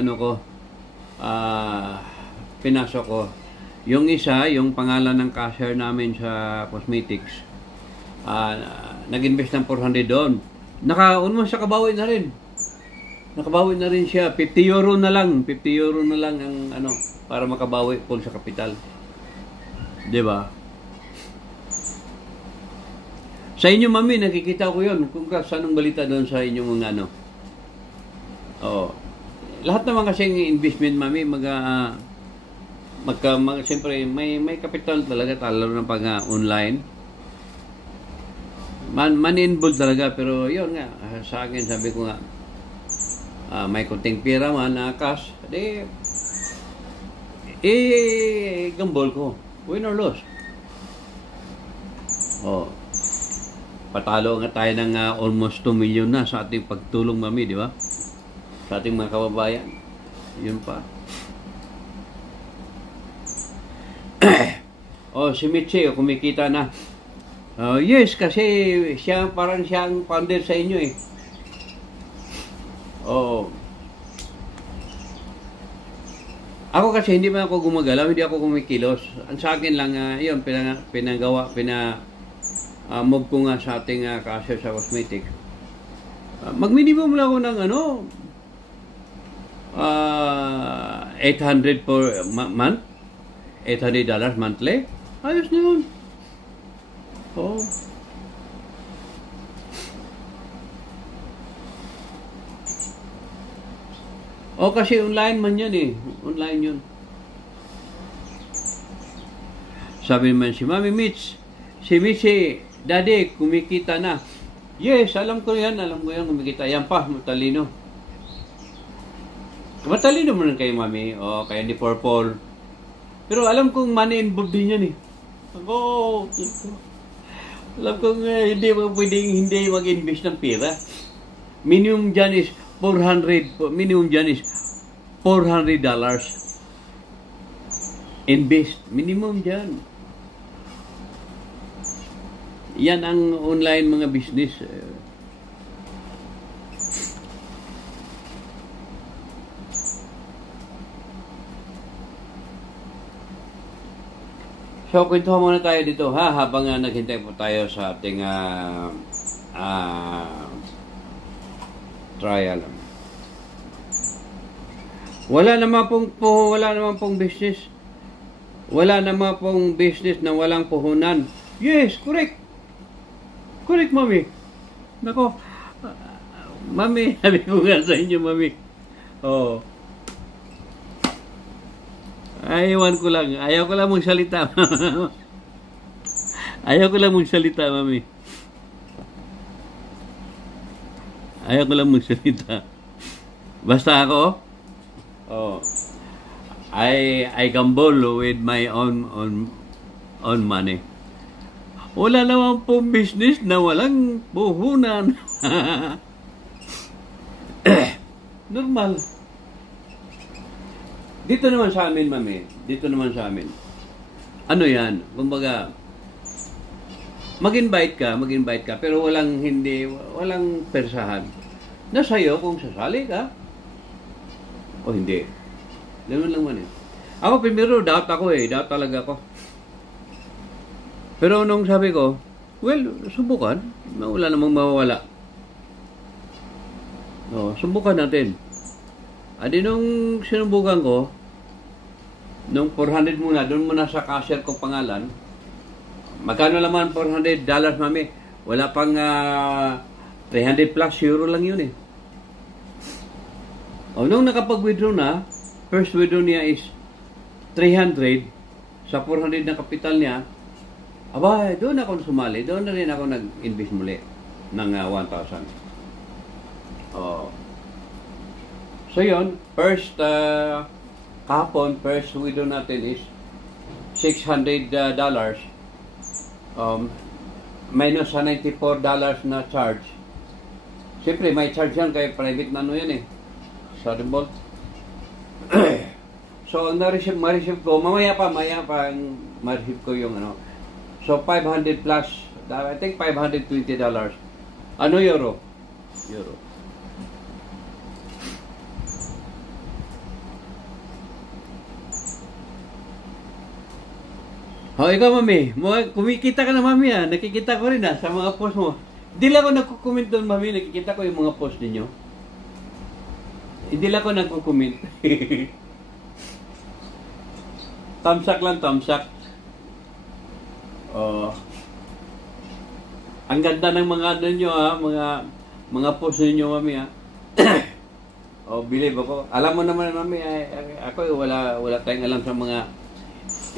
pinasok ko. Yung isa, yung pangalan ng cashier namin sa cosmetics, nag-invest ng 400 doon. Almost sa kabawi na rin. Nakabawi na rin siya. 50 euro na lang ang para makabawi full sa kapital. 'Di ba? Sa inyo, Mami, nakikita ko 'yon. Kung anong balita doon sa inyong mga lahat naman kasing investment, Mami, siyempre may capital talaga, lalo na pag online. Money involved talaga, pero yun nga, sa akin, sabi ko nga, may kunting pera man na cash, gamble ko, win or lose. Patalo nga tayo ng almost 2 million na sa ating pagtulong, Mami, di ba? Sa ating mga kababayan. Yun pa. Si Mitzi, kumikita na. Yes, kasi parang siya ang founder sa inyo eh. Ako kasi hindi man ako gumagalaw, hindi ako kumikilos. Ang sa akin lang, yun, move ko nga sa ating cashier sa cosmetic. Mag-minimum lang ako ng 800 per month. $800 monthly. Ayos na yun. Kasi online man yan eh. Online yun. Sabi naman si Mami Mitch, si Mitzi, Daddy, kumikita na. Yes, alam ko yan, kumikita. Yan pa, matalino. Matalino mo rin kayo, Mami. Kaya ni Purple. Pero alam kong money involved din yan eh. Alam kong hindi mo pwedeng hindi mag-invest ng pera. Minimum dyan is $400. Invest. Minimum dyan. Yan ang online mga business. So, kwentuhan muna tayo dito ha, habang naghintay po tayo sa ating trial. Wala naman pong business. Wala naman pong business na walang puhunan. Yes, correct. Correct, mami. Nako, mami, sabi ko nga sa inyo, mami. Oh. Ayaw ko lang magsalita. Ayaw ko lang magsalita, mami. Ayaw ko lang magsalita. Basta ako, I gamble with my own money. Wala naman pong business na walang puhunan. Normal. Dito naman sa amin, mami. Dito naman sa amin. Ano yan? Kumbaga, mag-invite ka, pero walang persahan. Nasa iyo kung sasali ka o hindi. Ganun lang man eh. Ako, primero, doubt talaga ako. Pero nung sabi ko, well, subukan. Wala namang mawawala. No, subukan natin. Adi nung sinubukan ko, nung 400 muna, doon muna sa cashier ko pangalan. Magkano naman $400, mami? Wala pang 300 plus euro lang yun eh. O, nung nakapag-withdraw na, first withdraw niya is 300 sa 400 na kapital niya. Aba, doon ako sumali. Doon na rin ako nag-invest muli ng 1,000. Oh. So yun, first withdraw natin is $600 minus sa $94 na charge. Siyempre, may charge yan kaya private na ano yan eh. Sa remote. So, ang ma-receive ko, mamaya pa ma-receive ko yung ano. So, 500 plus, I think $520. Ano euro? Euro. Oh, ikaw, mami. Kumikita ka na, mami, ah. Nakikita ko rin, ah, sa mga post mo. Hindi lang ako nagko-comment doon, mami. Nakikita ko yung mga post ninyo. Hindi lang ako nagko-comment. Thumbs up lang, thumbs up. Oh. Ang ganda ng mga ano nyo, ha. Mga post ninyo, mami, ha. Oh, believe ako. Alam mo naman, mami, ako, wala tayong alam sa mga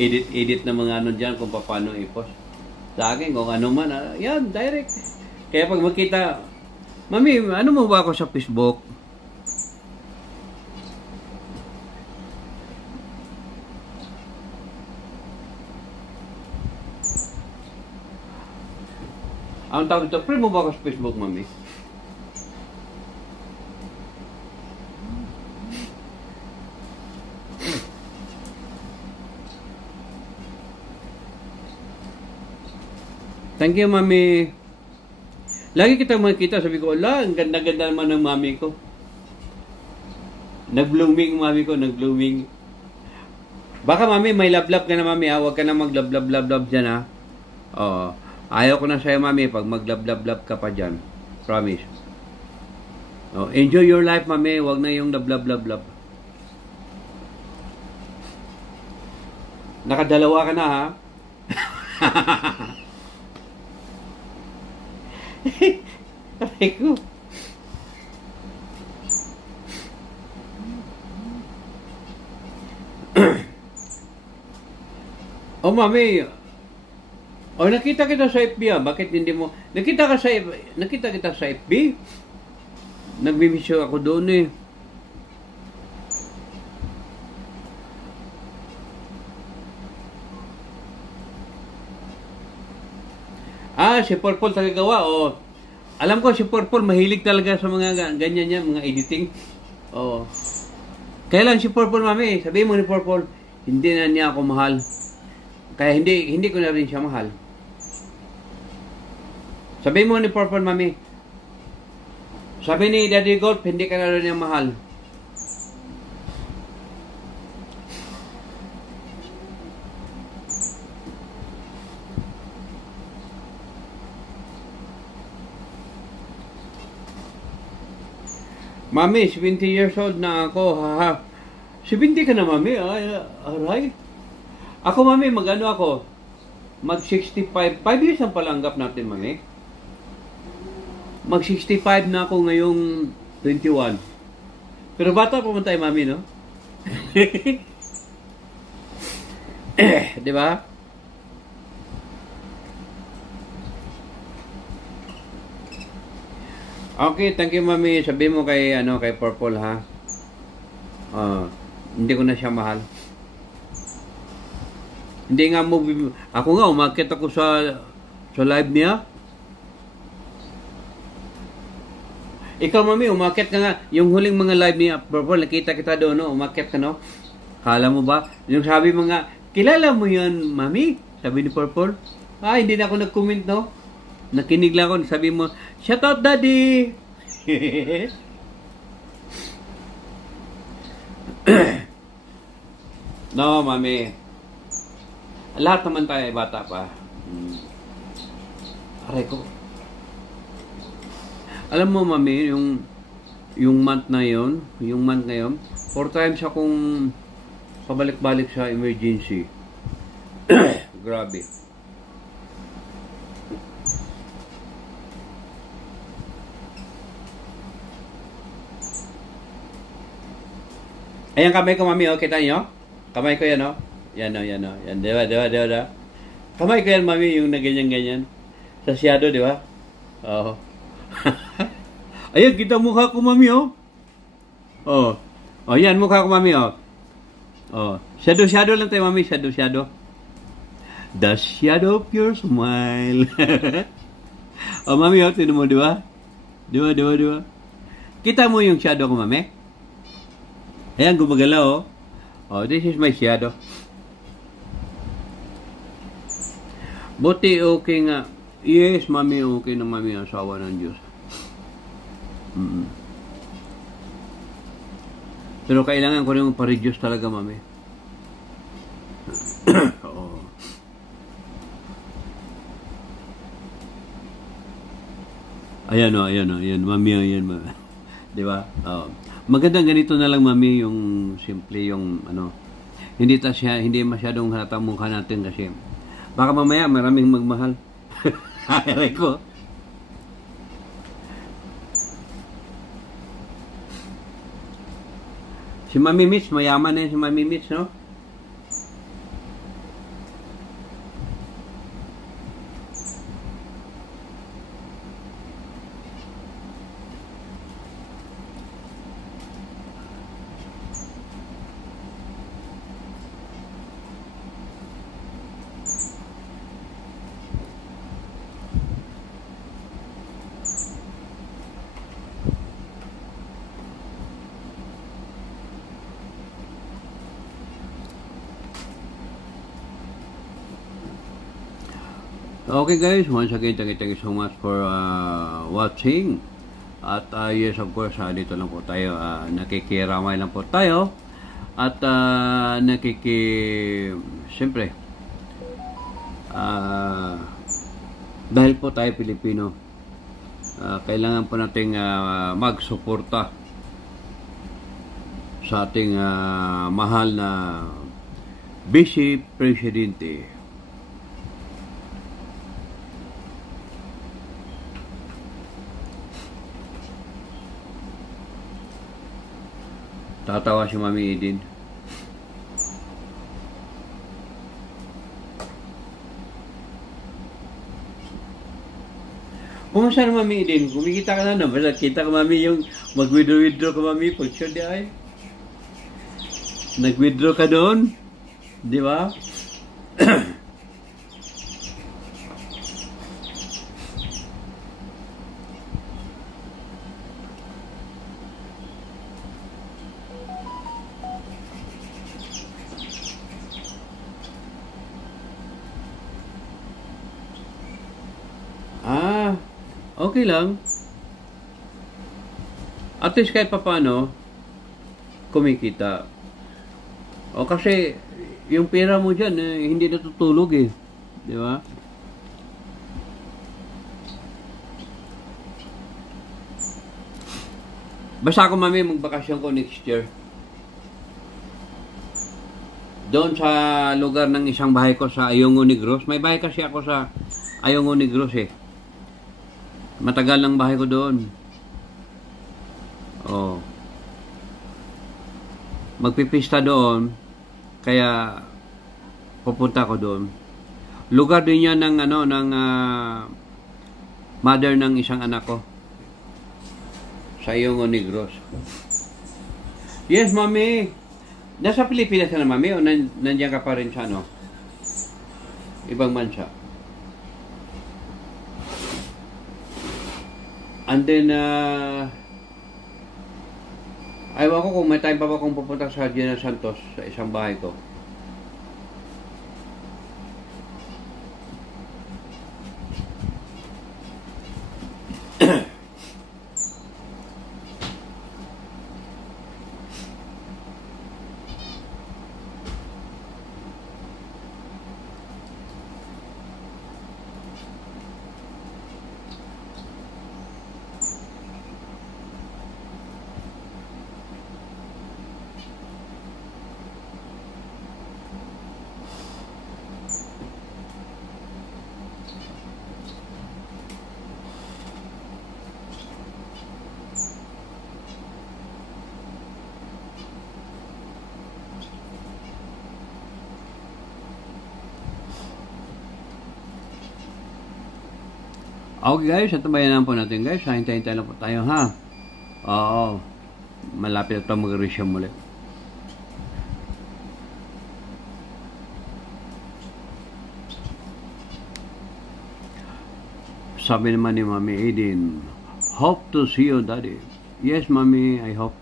edit na mga ano dyan kung paano i-post. Sa akin, kung ano man, yan, direct. Kaya pag makita, mami, ano mo ba ako sa Facebook? Ang tawag ito, friend mo ba ako sa Facebook, mami? Thank you, mami. Lagi kita makikita, sabi ko, ala, ang ganda-ganda naman ng mami ko. Nag-blooming, mami ko, nag-blooming. Baka, mami, may love-love ka na, mami, ha? Huwag ka na mag-love-love-love dyan, ha? Oo. Ayaw ko na sa'yo, mami, pag mag-love-love-love ka pa dyan. Promise. Oh, enjoy your life, mami. Huwag na yung love-love-love. Nakadalawa ka na, ha? Aray ko. Oh, mami. Oh, nakita kita sa FB, ah. Bakit hindi mo... Nakita kita sa FB? Nagbibisyo ako doon, eh. Ah, si Purple tagagawa, oh. Alam ko si Purple mahilig talaga sa mga ganyan niya, mga editing. Oh. Kaya lang si Purple, mami, sabihin mo ni Purple, hindi na niya ako mahal. Kaya hindi ko na rin siya mahal. Sabihin mo ni Purple, mami. Sabi ni Daddy Golf, hindi ka na rin niya mahal. Mami, 70 years old na ako, haha. 70 ka na, mami? Ay, aray. Ako, mami, mag-ano ako? Mag-65. 5 years ang palanggap natin, mami. Mag-65 na ako ngayong 21. Pero bata pa man tayo, mami, no? Di ba? Okay, thank you, mami. Sabi mo kay, kay Purple, ha? Hindi ko na siya mahal. Hindi nga mo, ako nga, umakit ako sa live niya. Ikaw, mami, umakit ka nga. Yung huling mga live niya, Purple, nakita kita doon, no? Umakit ka, no? Kala mo ba? Yung sabi mo nga, kilala mo yun, mami? Sabi ni Purple. Hindi na ako nag-comment, no? Nakinig lang ako, sabi mo, shout out, daddy! No, mami. Lahat naman tayo ay bata pa. Aray ko. Alam mo, mami, yung month na yon, 4 times akong pabalik-balik sa emergency. Grabe. Ayan kamay ko, mami, oh. Kita nyo? Kamay ko yan, oh. Yan, oh, yan, oh. Yan, diba? Kamay ko yan, mami, yung na ganyan-ganyan. Sa shadow, diba? Oo. Ayan, kita mukha ko, mami, oh. Oh. Oh, yan, mukha ko, mami, oh. Oh. Shadow lang tayo, mami. Shadow. The shadow of your smile. Oh, mami, oh. Tinan mo, diba? Diba? Kita mo yung shadow ko, mami? Ayan, gumagalaw, oh. Oh, this is my shadow. Buti okay nga. Yes, mami, okay na, mami. Asawa ng Diyos. Pero kailangan ko rin pa-reduce talaga, mami. Oo. Ayan, mami, ayan, mami. Diba? Oo. Magandang ganito na lang, mami, yung simple yung hindi masyadong halata mukha natin kasi baka mamaya maraming magmahal. Aray ko. Si Mami Mitch, mayaman na yun si Mami Mitch, no? Okay guys, once again, thank you so much for watching. At yes, of course, dito lang po tayo, nakikiramay lang po tayo. At siyempre, dahil po tayo Pilipino, kailangan po nating magsuporta sa ating mahal na Vice Presidente. Tatawa si Mami Edin. Kumusta na, Mami Edin? Kumikita ka na naman. Kita ka, Mami, yung mag-withdraw ka, Mami. Pag sure di ay. Nag-withdraw ka doon. Di ba? Okay lang. At least kahit paano, kumikita. O kasi, yung pera mo dyan, hindi natutulog eh. Di ba? Basta ako, mami, magbakasyon ko next year. Doon sa lugar ng isang bahay ko sa Ayongo Negros. May bahay kasi ako sa Ayongo Negros eh. Matagal ang bahay ko doon. Oh. Magpipista doon. Kaya pupunta ko doon. Lugar din yan ng mother ng isang anak ko. Sa Ayongo Negros. Yes, mami. Nasa Pilipinas ka na, mami, o nandiyan ka pa rin sa ibang bansa? And then, ayaw ko kung may time pa ba kung pupunta sa General Santos sa isang bahay ko. Okay guys, ito bayanan po natin guys. Hintay-hintay lang po tayo ha. Oo. Malapit na ito mag-resume ulit. Sabi naman ni Mami Aiden, hope to see you, Daddy. Yes, Mami, I hope.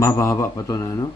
Mahaba pa ito na, ano?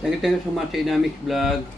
Thank you so much sa Dynamics Vlog.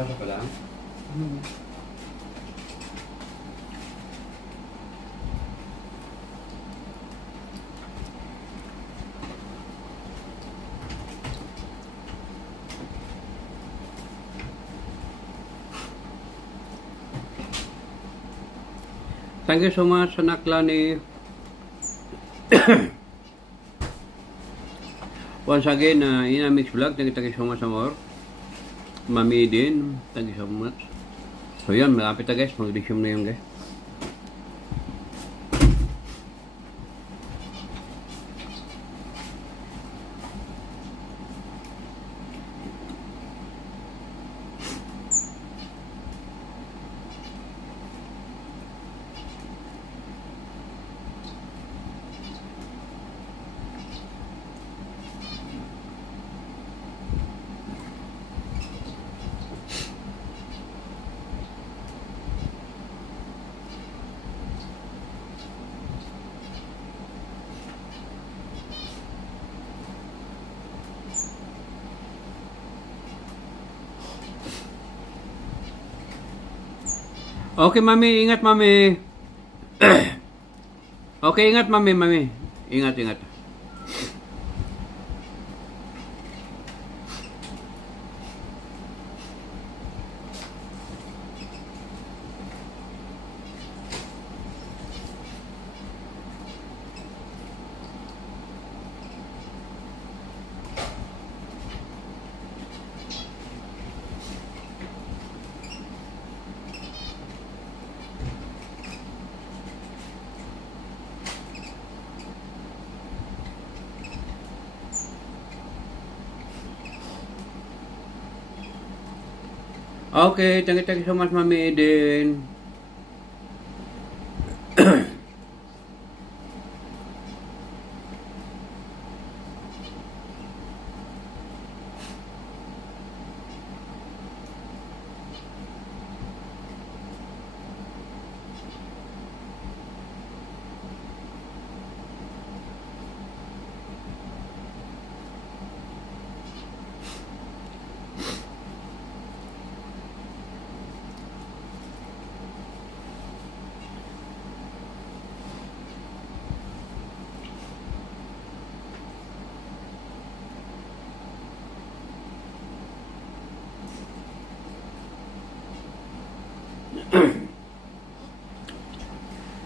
Basa pa lang? Thank you so much, anak Lani. Once again, in a mixed vlog, thank you so much, amor. Mami din, thank you so much. So yan, malapit na guys, mag-resume na yun guys. Okay, mami. Ingat, mami. Okay, ingat, mami. Ingat, ingat. Okay, thank you so much, Mami Eden.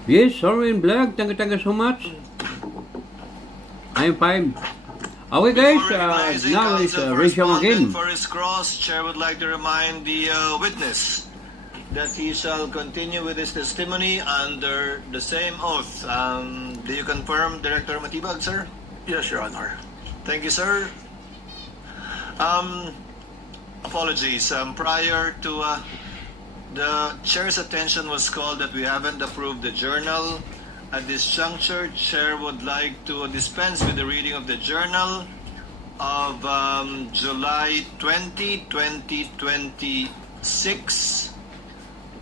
Yes, sorry in black. Thank you so much. I'm fine. Okay, guys. Now it's Rachel again. For his cross, Chair would like to remind the witness that he shall continue with his testimony under the same oath. Do you confirm, Director Matibag, sir? Yes, Your Honor. Thank you, sir. Apologies. Prior to the chair's attention was called that we haven't approved the journal. At this juncture, Chair would like to dispense with the reading of the journal of July 20, 2026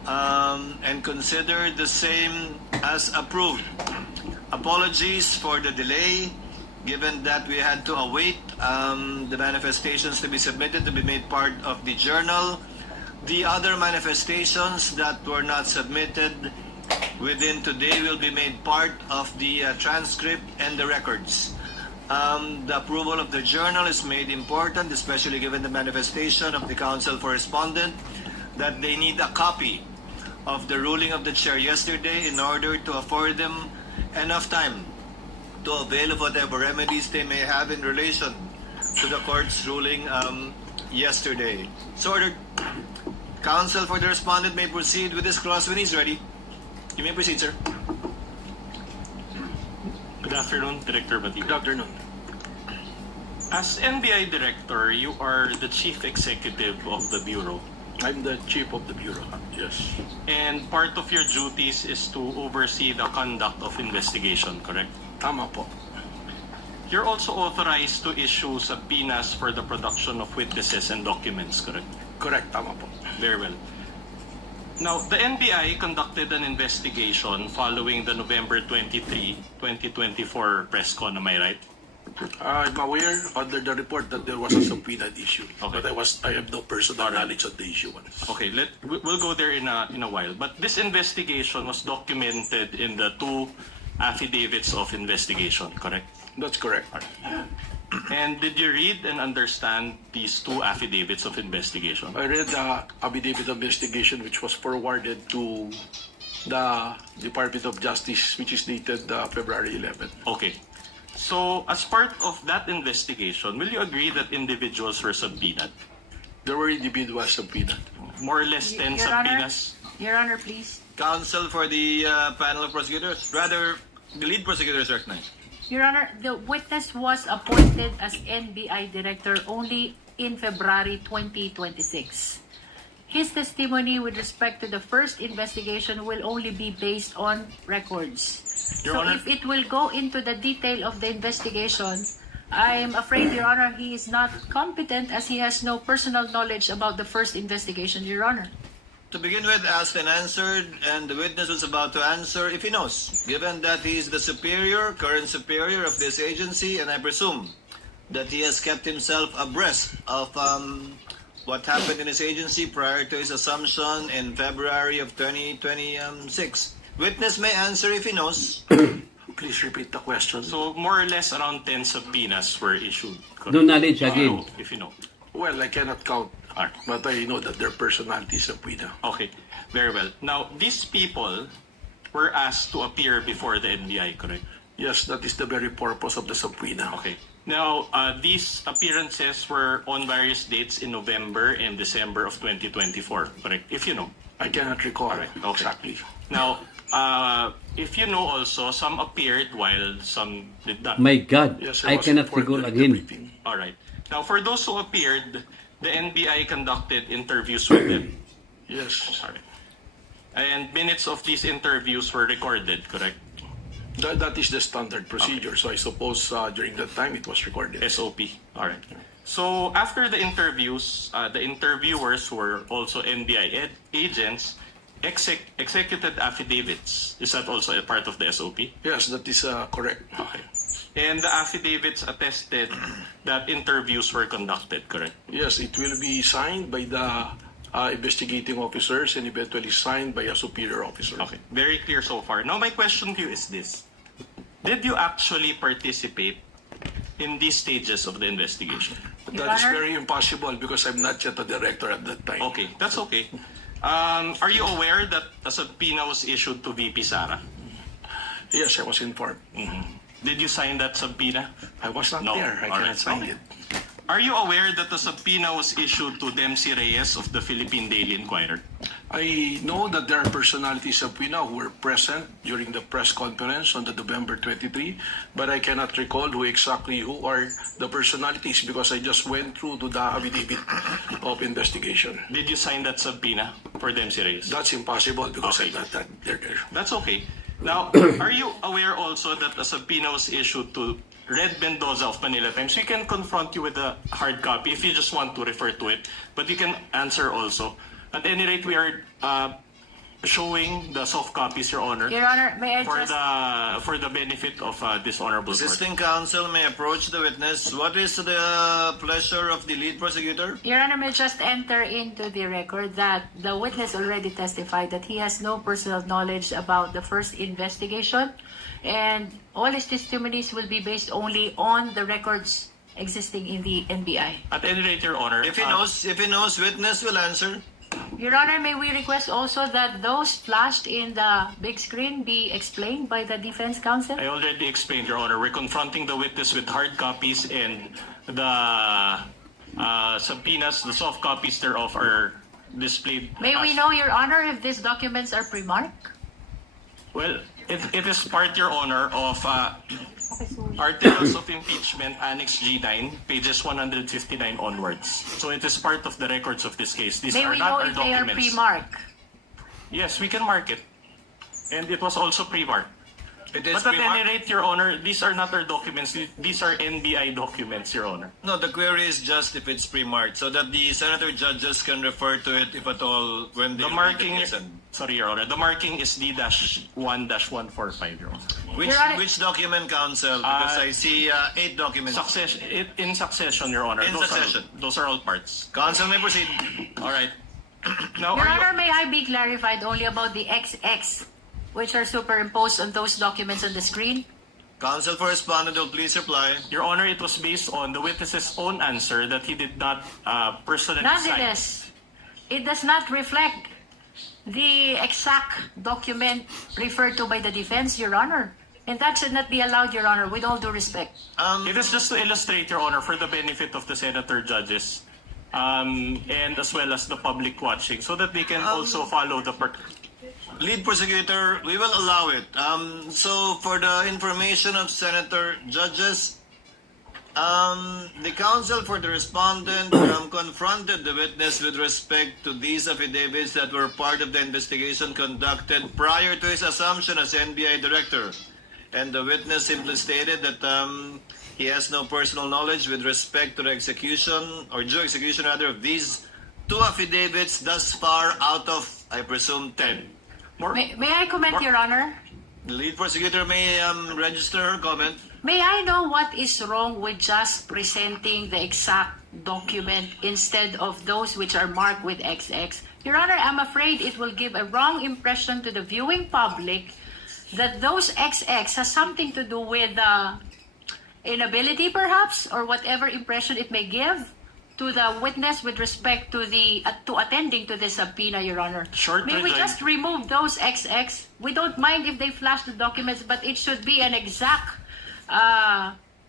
and consider the same as approved. Apologies for the delay, given that we had to await the manifestations to be submitted to be made part of the journal. The other manifestations that were not submitted within today will be made part of the transcript and the records. The approval of the journal is made important, especially given the manifestation of the council for respondent that they need a copy of the ruling of the chair yesterday in order to afford them enough time to avail of whatever remedies they may have in relation to the court's ruling yesterday. So ordered. Counsel for the respondent may proceed with his cross when he's ready. You may proceed, sir. Good afternoon, Director Batid. Good afternoon. As NBI Director, you are the Chief Executive of the Bureau. I'm the Chief of the Bureau. Yes. And part of your duties is to oversee the conduct of investigation, correct? Tama po. You're also authorized to issue subpoenas for the production of witnesses and documents, correct? Correct. Tama po. Very well. Now, the NBI conducted an investigation following the November 23, 2024 press con, am I right? I'm aware under the report that there was a subpoena issue, Okay. but I have no personal knowledge of the issue. Okay, we'll go there in a while. But this investigation was documented in the 2 affidavits of investigation, correct? That's correct. And did you read and understand these 2 affidavits of investigation? I read the affidavit of investigation which was forwarded to the Department of Justice, which is dated February 11. Okay. So, as part of that investigation, will you agree that individuals were subpoenaed? There were individuals subpoenaed. More or less 10 Your Honor, subpoenas? Your Honor, please. Counsel for the panel of prosecutors, rather, the lead prosecutor is recognized. Your Honor, the witness was appointed as NBI director only in February 2026. His testimony with respect to the first investigation will only be based on records. Your So Honor- if it will go into the detail of the investigation, I'm afraid, Your Honor, he is not competent as he has no personal knowledge about the first investigation, Your Honor. To begin with, asked and answered, and the witness was about to answer if he knows, given that he is the current superior of this agency, and I presume that he has kept himself abreast of what happened in his agency prior to his assumption in February of 2026. Witness may answer if he knows. Please repeat the question. So, more or less around 10 subpoenas were issued. correct? No knowledge again. If you know. Well, I cannot count, Alright. but I know that their personalities subpoena. Okay, very well. Now, these people were asked to appear before the NBI, correct? Yes, that is the very purpose of the subpoena. Okay. Now, these appearances were on various dates in November and December of 2024, correct? If you know. I cannot recall Okay. exactly. Now, if you know also, some appeared while some did not. My God, Yes, I was cannot informed recall during the again. briefing. All right. Now, for those who appeared, the NBI conducted interviews with them. Yes, All right. And minutes of these interviews were recorded, correct? that is the standard procedure. So I suppose during that time it was recorded. SOP. All right. So after the interviews, the interviewers who were also NBI agents executed affidavits. Is that also a part of the SOP? Yes, that is correct. Okay. And the affidavits attested that interviews were conducted, correct? Yes, it will be signed by the investigating officers and eventually signed by a superior officer. Okay. Very clear so far. Now my question to you is this. Did you actually participate in these stages of the investigation? Your That is Honor? very impossible because I'm not yet a director at that time. Okay, that's okay. Are you aware that a subpoena was issued to VP Sara? Yes, I was informed. Did you sign that subpoena? I was not No. there. I All cannot right. sign Okay. it. Are you aware that the subpoena was issued to Dempsey Reyes of the Philippine Daily Inquirer? I know that there are personalities of PINA who were present during the press conference on the November 23, but I cannot recall who are the personalities because I just went through to the affidavit of investigation. Did you sign that subpoena for Dempsey Reyes? That's impossible because Okay. I'm not that there. That's okay. Now, are you aware also that a subpoena was issued to Red Mendoza of Manila Times? We can confront you with a hard copy if you just want to refer to it, but you can answer also. At any rate, we are showing the soft copies, Your Honor, Your Honor, may I just... for the benefit of this honorable court. Assisting counsel may approach the witness. What is the pleasure of the lead prosecutor? Your Honor, may just enter into the record that the witness already testified that he has no personal knowledge about the first investigation, and all his testimonies will be based only on the records existing in the NBI. At any rate, Your Honor, If he knows, witness will answer. Your Honor, may we request also that those flashed in the big screen be explained by the defense counsel? I already explained, Your Honor. We're confronting the witness with hard copies, and the subpoenas, the soft copies thereof, are displayed. May we know, Your Honor, if these documents are pre-marked? Well, it is part, Your Honor, of Articles of Impeachment, Annex G9, pages 159 onwards. So it is part of the records of this case. These May are we know not our if they are documents. pre-marked? Yes, we can mark it. And it was also pre-marked. It is But at any pre-marked. rate, Your Honor, these are not our documents. These are NBI documents, Your Honor. No, the query is just if it's pre-marked, so that the senator judges can refer to it if at all when they The read marking, the case. sorry, Your Honor, the marking is D-1-145, Your Honor. Which document, counsel? Because I see 8 documents. In succession, Your Honor. In succession. Those are all parts. Counsel may proceed. All right. Now, Your are you- Honor, may I be clarified only about the XX, which are superimposed on those documents on the screen? Counsel for respondent will please reply. Your Honor, it was based on the witness's own answer that he did not personally sign. Nonetheless, it does not reflect the exact document referred to by the defense, Your Honor. And that should not be allowed, Your Honor, with all due respect. It is just to illustrate, Your Honor, for the benefit of the senator judges and as well as the public watching so that they can also follow the Lead prosecutor, we will allow it. So for the information of senator judges, the counsel for the respondent confronted the witness with respect to these affidavits that were part of the investigation conducted prior to his assumption as NBI director. And the witness simply stated that he has no personal knowledge with respect to the execution, or due execution rather, of these 2 affidavits thus far out of, I presume, 10. May I comment, Your Honor? The lead prosecutor may register her comment. May I know what is wrong with just presenting the exact document instead of those which are marked with XX? Your Honor, I'm afraid it will give a wrong impression to the viewing public that those XX has something to do with inability, perhaps, or whatever impression it may give to the witness with respect to to attending to the subpoena, Your Honor. Short May we resign- just remove those XX? We don't mind if they flash the documents, but it should be an exact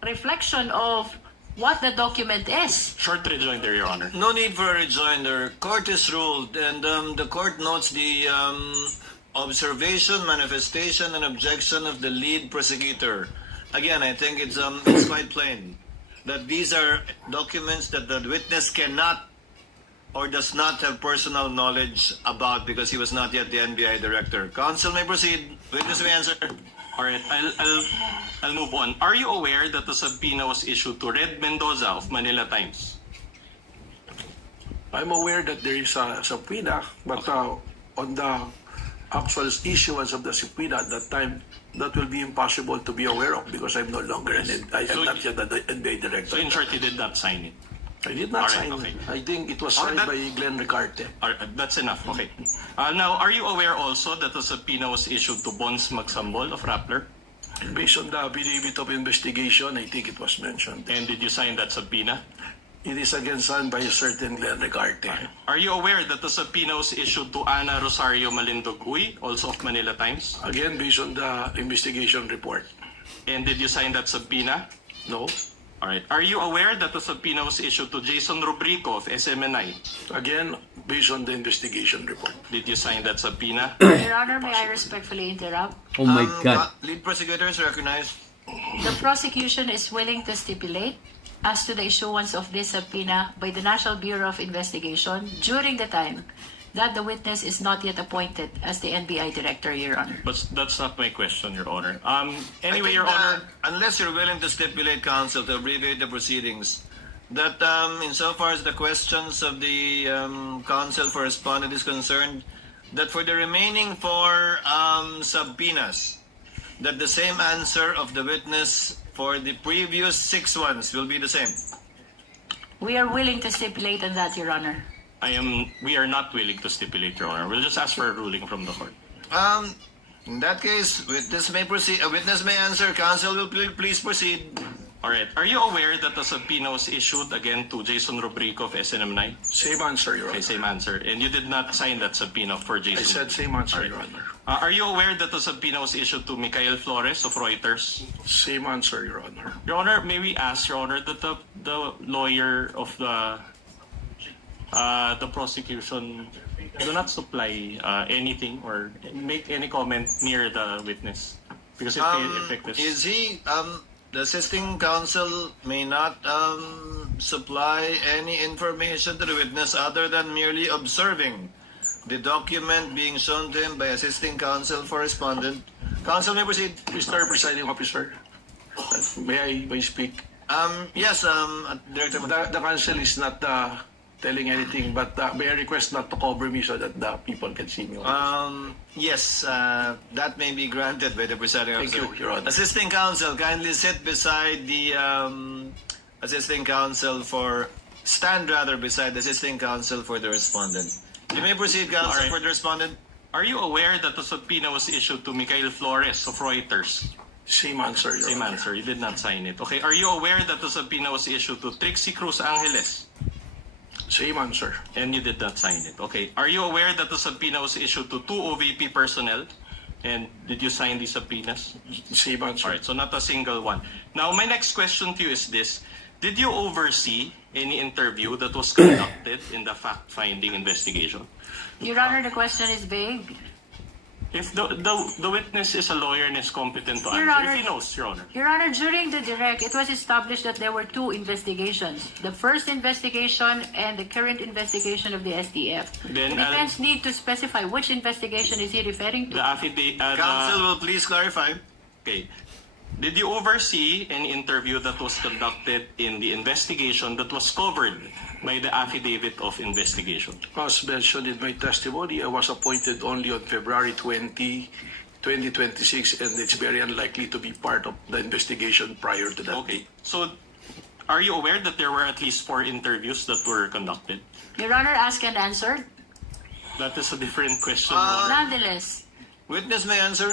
reflection of what the document is. Short rejoinder, Your Honor. No need for a rejoinder. Court is ruled, and the court notes the observation, manifestation, and objection of the lead prosecutor. Again, I think it's quite plain that these are documents that the witness cannot or does not have personal knowledge about because he was not yet the NBI director. Counsel may proceed. Witness may answer. All right, I'll move on. Are you aware that the subpoena was issued to Red Mendoza of Manila Times? I'm aware that there is a subpoena, but on the actual issuance of the subpoena at that time, that will be impossible to be aware of because I'm no longer I am not yet the NBI director. So in short, he did not sign it. I did not All right, sign okay. it. I think it was Oh, signed that- by Glenn Ricarte. All right, that's enough. Okay. Now, are you aware also that the subpoena was issued to Bons Magsambol of Rappler? Based on the affidavit of investigation, I think it was mentioned. And did you sign that subpoena? It is again signed by a certain Glenn Ricarte. Are you aware that the subpoena was issued to Ana Rosario Malindog-Uy, also of Manila Times? Again, based on the investigation report. And did you sign that subpoena? No. All right. Are you aware that the subpoena was issued to Jason Rubrico of SMNI? Again, based on the investigation report. Did you sign that subpoena? Your Honor, may I respectfully interrupt? Oh my God. Lead prosecutor is recognized. The prosecution is willing to stipulate as to the issuance of this subpoena by the National Bureau of Investigation during the time that the witness is not yet appointed as the NBI director, Your Honor. But that's not my question, Your Honor. Anyway, I think Your Honor. unless you're willing to stipulate, counsel, to abbreviate the proceedings, that insofar as the questions of the counsel for respondent is concerned, that for the remaining 4 subpoenas, that the same answer of the witness for the previous 6 ones will be the same. We are willing to stipulate on that, Your Honor. We are not willing to stipulate, Your Honor. We'll just ask for a ruling from the court. In that case, witness may proceed. A witness may answer. Counsel will please proceed. All right. Are you aware that the subpoena was issued again to Jason Rubrico of SNM9? Same answer, Your Okay, Honor. same answer. And you did not sign that subpoena for I Jason? said same answer, All right. Your Honor. Are you aware that the subpoena was issued to Michael Flores of Reuters? Same answer, Your Honor. Your Honor, may we ask, Your Honor, that the lawyer of the prosecution do not supply anything or make any comment near the witness because it may affect this. Is he, the assisting counsel may not supply any information to the witness other than merely observing the document being shown to him by assisting counsel for respondent Counsel may proceed. Mr. Presiding Officer, may I speak? Yes, Director. The council is not telling anything, but may I request not to cover me so that the people can see me? Yes, that may be granted by the presiding Thank officer. you, Your Honor. Assisting counsel, kindly sit beside the assisting counsel stand beside the assisting counsel for the respondent. You may proceed, counsel, Alright. for the respondent. Are you aware that the subpoena was issued to Mikhail Flores of Reuters? Same answer, Your Same Honor. answer. You did not sign it. Okay. Are you aware that the subpoena was issued to Trixie Cruz Angeles? Same answer. And you did not sign it. Okay. Are you aware that the subpoena was issued to 2 OVP personnel? And did you sign these subpoenas? Same answer. Alright, so not a single one. Now, my next question to you is this. Did you oversee any interview that was conducted in the fact-finding investigation? Your Honor, the question is vague. If the witness is a lawyer and is competent to Your answer, Honor. if he knows, Your Honor. Your Honor, during the direct, it was established that there were 2 investigations. The first investigation and the current investigation of the STF. Then, the defense need to specify which investigation is he referring The to. affidavit... Counsel will please clarify. Okay. Did you oversee any interview that was conducted in the investigation that was covered by the affidavit of investigation? As mentioned in my testimony, I was appointed only on February 20, 2026, and it's very unlikely to be part of the investigation prior to that. Okay. So, are you aware that there were at least 4 interviews that were conducted? Your Honor, asked and answered. That is a different question, Your Honor. Nonetheless, Witness may answer.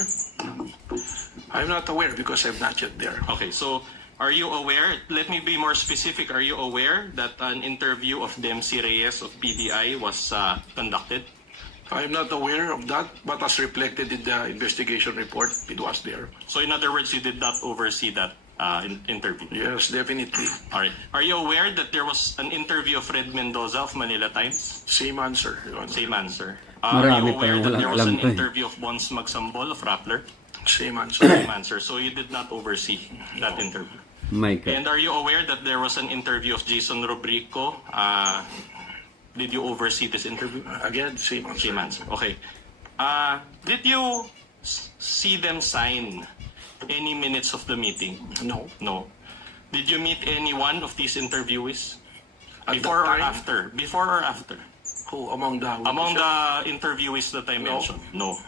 I'm not aware because I'm not yet there. Okay, so are you aware, let me be more specific, are you aware that an interview of Dempsey Reyes of PDI was conducted? I'm not aware of that, but as reflected in the investigation report, it was there. So in other words, you did not oversee that interview? Yes, definitely. All right. Are you aware that there was an interview of Fred Mendoza of Manila Times? Same answer, Your Honor. Same answer. Are Marami you pa aware yung that walang there was alam an to eh. interview of Bons Magsambol of Rappler? Same answer. Same answer. So you did not oversee that interview. My God. And are you aware that there was an interview of Jason Rubrico? Did you oversee this interview? Again, same answer. Same answer. Okay. Did you see them sign any minutes of the meeting? No. No. Did you meet any one of these interviewees? At Before that or time? after? Before or after? Who among the Among the interviewees that I mentioned? No.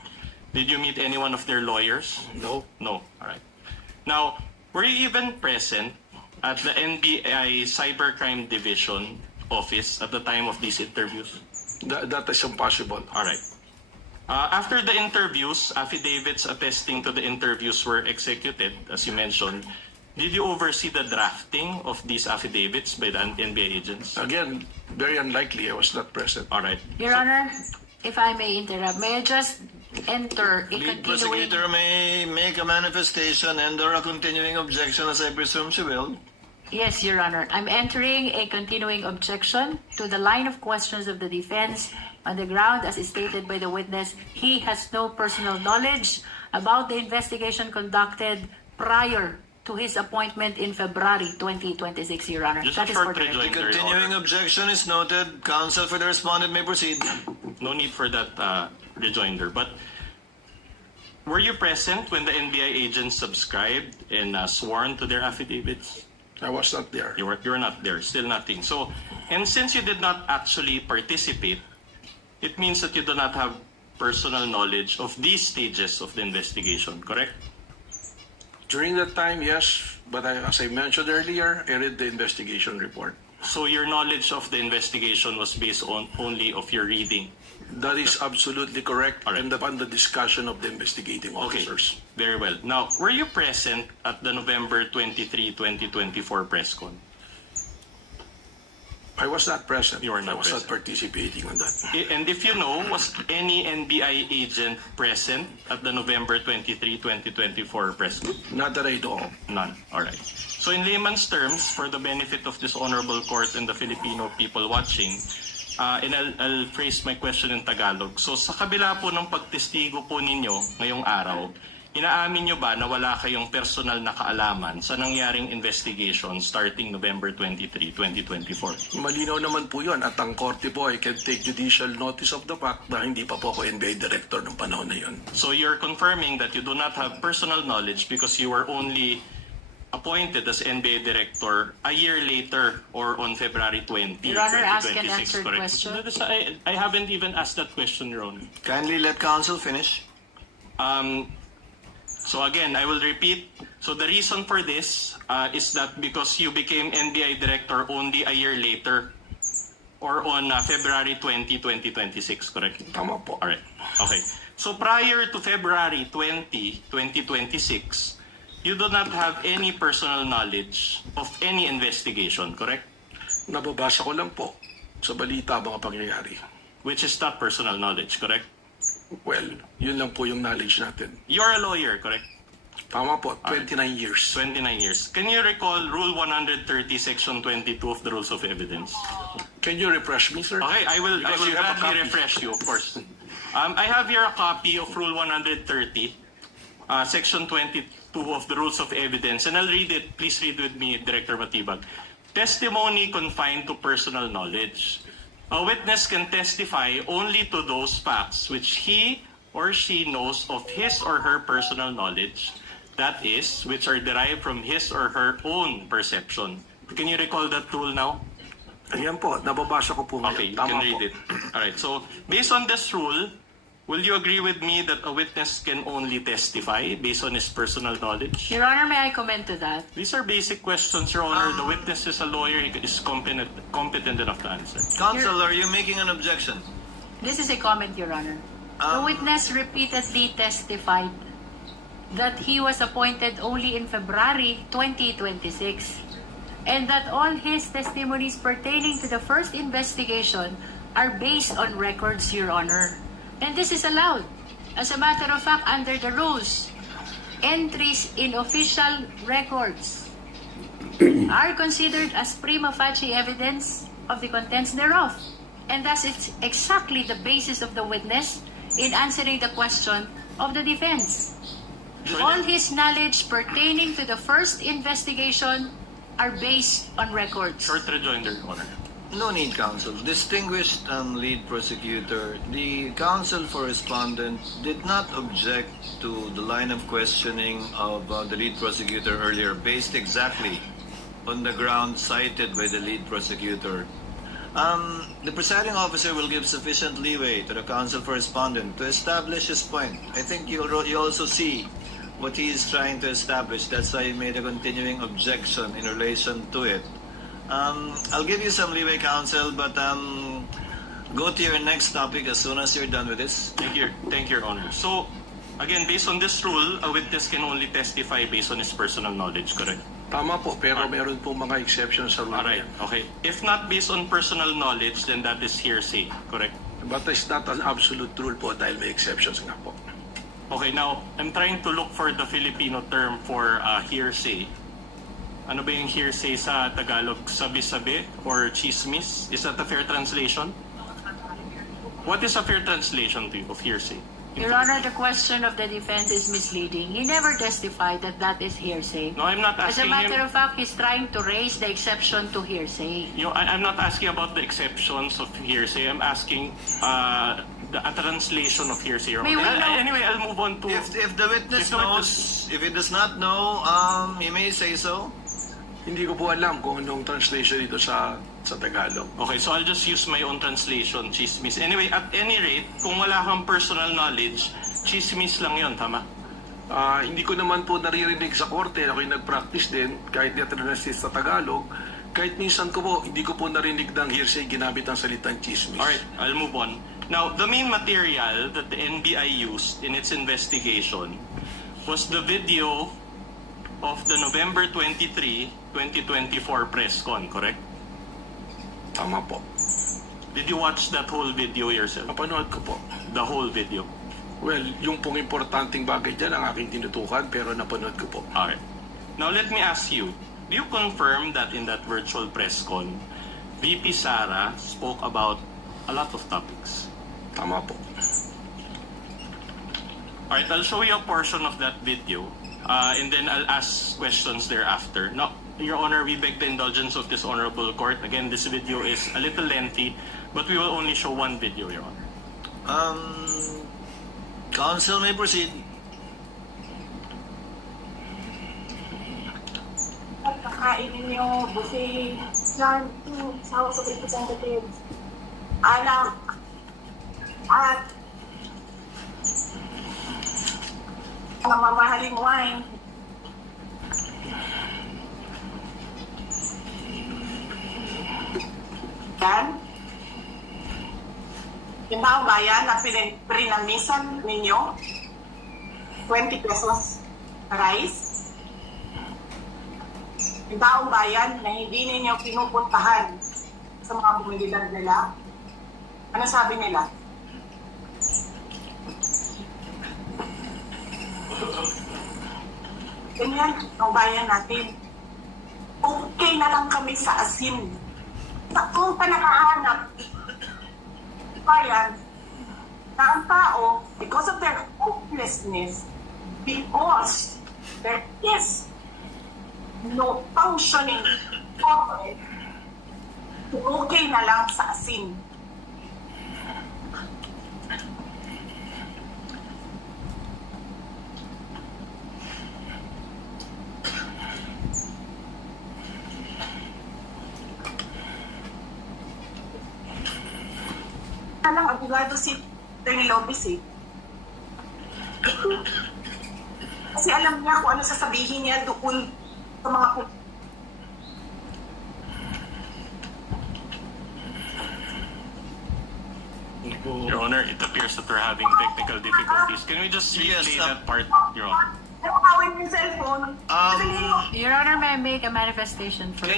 Did you meet any one of their lawyers? No. No. All right. Now, were you even present at the NBI Cybercrime Division office at the time of these interviews? That is impossible. All right. After the interviews, affidavits attesting to the interviews were executed, as you mentioned. Did you oversee the drafting of these affidavits by the NBI agents? Again, very unlikely. I was not present. All right. Your Honor, if I may interrupt, may I just enter a Lead continuing... prosecutor may make a manifestation and or a continuing objection, as I presume she will. Yes, Your Honor. I'm entering a continuing objection to the line of questions of the defense on the ground, as is stated by the witness, he has no personal knowledge about the investigation conducted prior to his appointment in February 2026, Your Honor. Just That a is short for the record. rejoinder, Your Continuing Honor. objection is noted. Counsel for the respondent may proceed. No need for that rejoinder. But were you present when the NBI agents subscribed and sworn to their affidavits? I was not there. You were not there. Still nothing. So, and since you did not actually participate, it means that you do not have personal knowledge of these stages of the investigation, correct? During that time, yes, but as I mentioned earlier, I read the investigation report. So your knowledge of the investigation was based on only of your reading. That is absolutely correct, All right. and upon the discussion of the investigating Okay, officers. very well. Now, were you present at the November 23, 2024 press con? I was not present. You were not I was present. not participating on that. And if you know, was any NBI agent present at the November 23, 2024 press con? Not that I know of. None. All right. So in layman's terms, for the benefit of this honorable court and the Filipino people watching, and I'll phrase my question in Tagalog. So sa kabila po ng pagtestigo po ninyo ngayong araw, inaamin nyo ba na wala kayong personal na kaalaman sa nangyaring investigation starting November 23, 2024? Malinaw naman po yun at ang korte po ay can take judicial notice of the fact na hindi pa po ako NBI director ng panahon na yun. So you're confirming that you do not have personal knowledge because you were only appointed as NBA director a year later or on February 20, Your Honor, ask and 2026, answer correct? question. I haven't even asked that question, Your Honor. Kindly let counsel finish. So again, I will repeat. So the reason for this is that because you became NBI director only a year later or on February 20, 2026, correct? Tama po. Alright, okay. So prior to February 20, 2026, you do not have any personal knowledge of any investigation, correct? Nababasa ko lang po sa balita mga pangyayari. Which is not personal knowledge, correct? Well, yun lang po yung knowledge natin. You're a lawyer, correct? Tama po, 29 years. 29 years. Can you recall Rule 130, Section 22 of the Rules of Evidence? Can you refresh me, sir? Okay, I will Because you have a gladly copy. refresh you, of course. I have here a copy of Rule 130, Section 22 of the Rules of Evidence, and I'll read it. Please read with me, Director Matibag. Testimony confined to personal knowledge. A witness can testify only to those facts which he or she knows of his or her personal knowledge, that is, which are derived from his or her own perception. Can you recall that rule now? Ayan po, nababasa ko po ngayon. Okay, you Tama can po. read it. Alright, so based on this rule, will you agree with me that a witness can only testify based on his personal knowledge? Your Honor, may I comment to that? These are basic questions, Your Honor. The witness is a lawyer. He is competent enough to answer. Counsel, are you making an objection? This is a comment, Your Honor. The witness repeatedly testified that he was appointed only in February 2026 and that all his testimonies pertaining to the first investigation are based on records, Your Honor. And this is allowed. As a matter of fact, under the rules, entries in official records are considered as prima facie evidence of the contents thereof. And thus, it's exactly the basis of the witness in answering the question of the defense. All his knowledge pertaining to the first investigation are based on records. Short rejoinder, Your Honor. No need, counsel. Distinguished lead prosecutor, the counsel for respondent did not object to the line of questioning of the lead prosecutor earlier, based exactly on the ground cited by the lead prosecutor. The presiding officer will give sufficient leeway to the counsel for respondent to establish his point. I think you also see what he is trying to establish. That's why he made a continuing objection in relation to it. I'll give you some leeway, counsel, but go to your next topic as soon as you're done with this. Thank you, Your Honor. So, again, based on this rule, a witness can only testify based on his personal knowledge, correct? Tama po, pero meron po mga exceptions sa rule. Alright, okay. If not based on personal knowledge, then that is hearsay, correct? But it's not an absolute rule po dahil may exceptions nga po. Okay, now, I'm trying to look for the Filipino term for hearsay. Ano ba yung hearsay sa Tagalog? Sabi-sabi or chismis? Is that a fair translation? What is a fair translation to you of hearsay? Your Honor, the question of the defense is misleading. He never testified that that is hearsay. No, I'm not As a asking matter him. of fact, he's trying to raise the exception to hearsay. I'm not asking about the exceptions of hearsay. I'm asking a translation of hearsay. May we know- Anyway, I'll move on to. If the witness knows, if he does not know, he may say so. Hindi ko po alam kung anong translation dito sa Tagalog. Okay, so I'll just use my own translation, chismis. Anyway, at any rate, kung wala kang personal knowledge, chismis lang yon, tama? Hindi ko naman po naririnig sa korte, ako'y nag-practice din, kahit di sa Tagalog, kahit minsan ko po, hindi ko po narinig ng hearsay ginamit ang salitang chismis. Alright, I'll move on. Now, the main material that the NBI used in its investigation was the video of the November 23, 2024 press con, correct? Tama po. Did you watch that whole video yourself? Napanood ko po. The whole video? Well, yung pong importanteng bagay dyan ang aking tinutukan, pero napanood ko po. Alright. Now, let me ask you, do you confirm that in that virtual press con, VP Sara spoke about a lot of topics? Tama po. Alright, I'll show you a portion of that video, and then I'll ask questions thereafter. Now, Your Honor, we beg the indulgence of this honorable court. Again, this video is a little lengthy, but we will only show one video, Your Honor. Counsel may proceed. Pagkakain ninyo, buffet, dyan, sa House of Representatives, anak, at namamahaling wine. Yan. Yung taong bayan na pinamisan ninyo, 20 pesos rice. Yung taong bayan na hindi ninyo pinupuntahan sa mga bumilidad nila, ano sabi nila? Ganyan ang bayan natin. Okay na lang kami sa asin. Kung pa nakahanap, bayan, na ang tao, because of their hopelessness, because there is no functioning government, okay na lang sa asin. Alang abogado si Attorney Lopez eh. Kasi alam niya kung ano sasabihin niya doon sa mga Your Honor, it appears that we're having technical difficulties. Can we just Yes, replay that part, Your Honor? nakawin yung cellphone. Your Honor, may I make a manifestation first?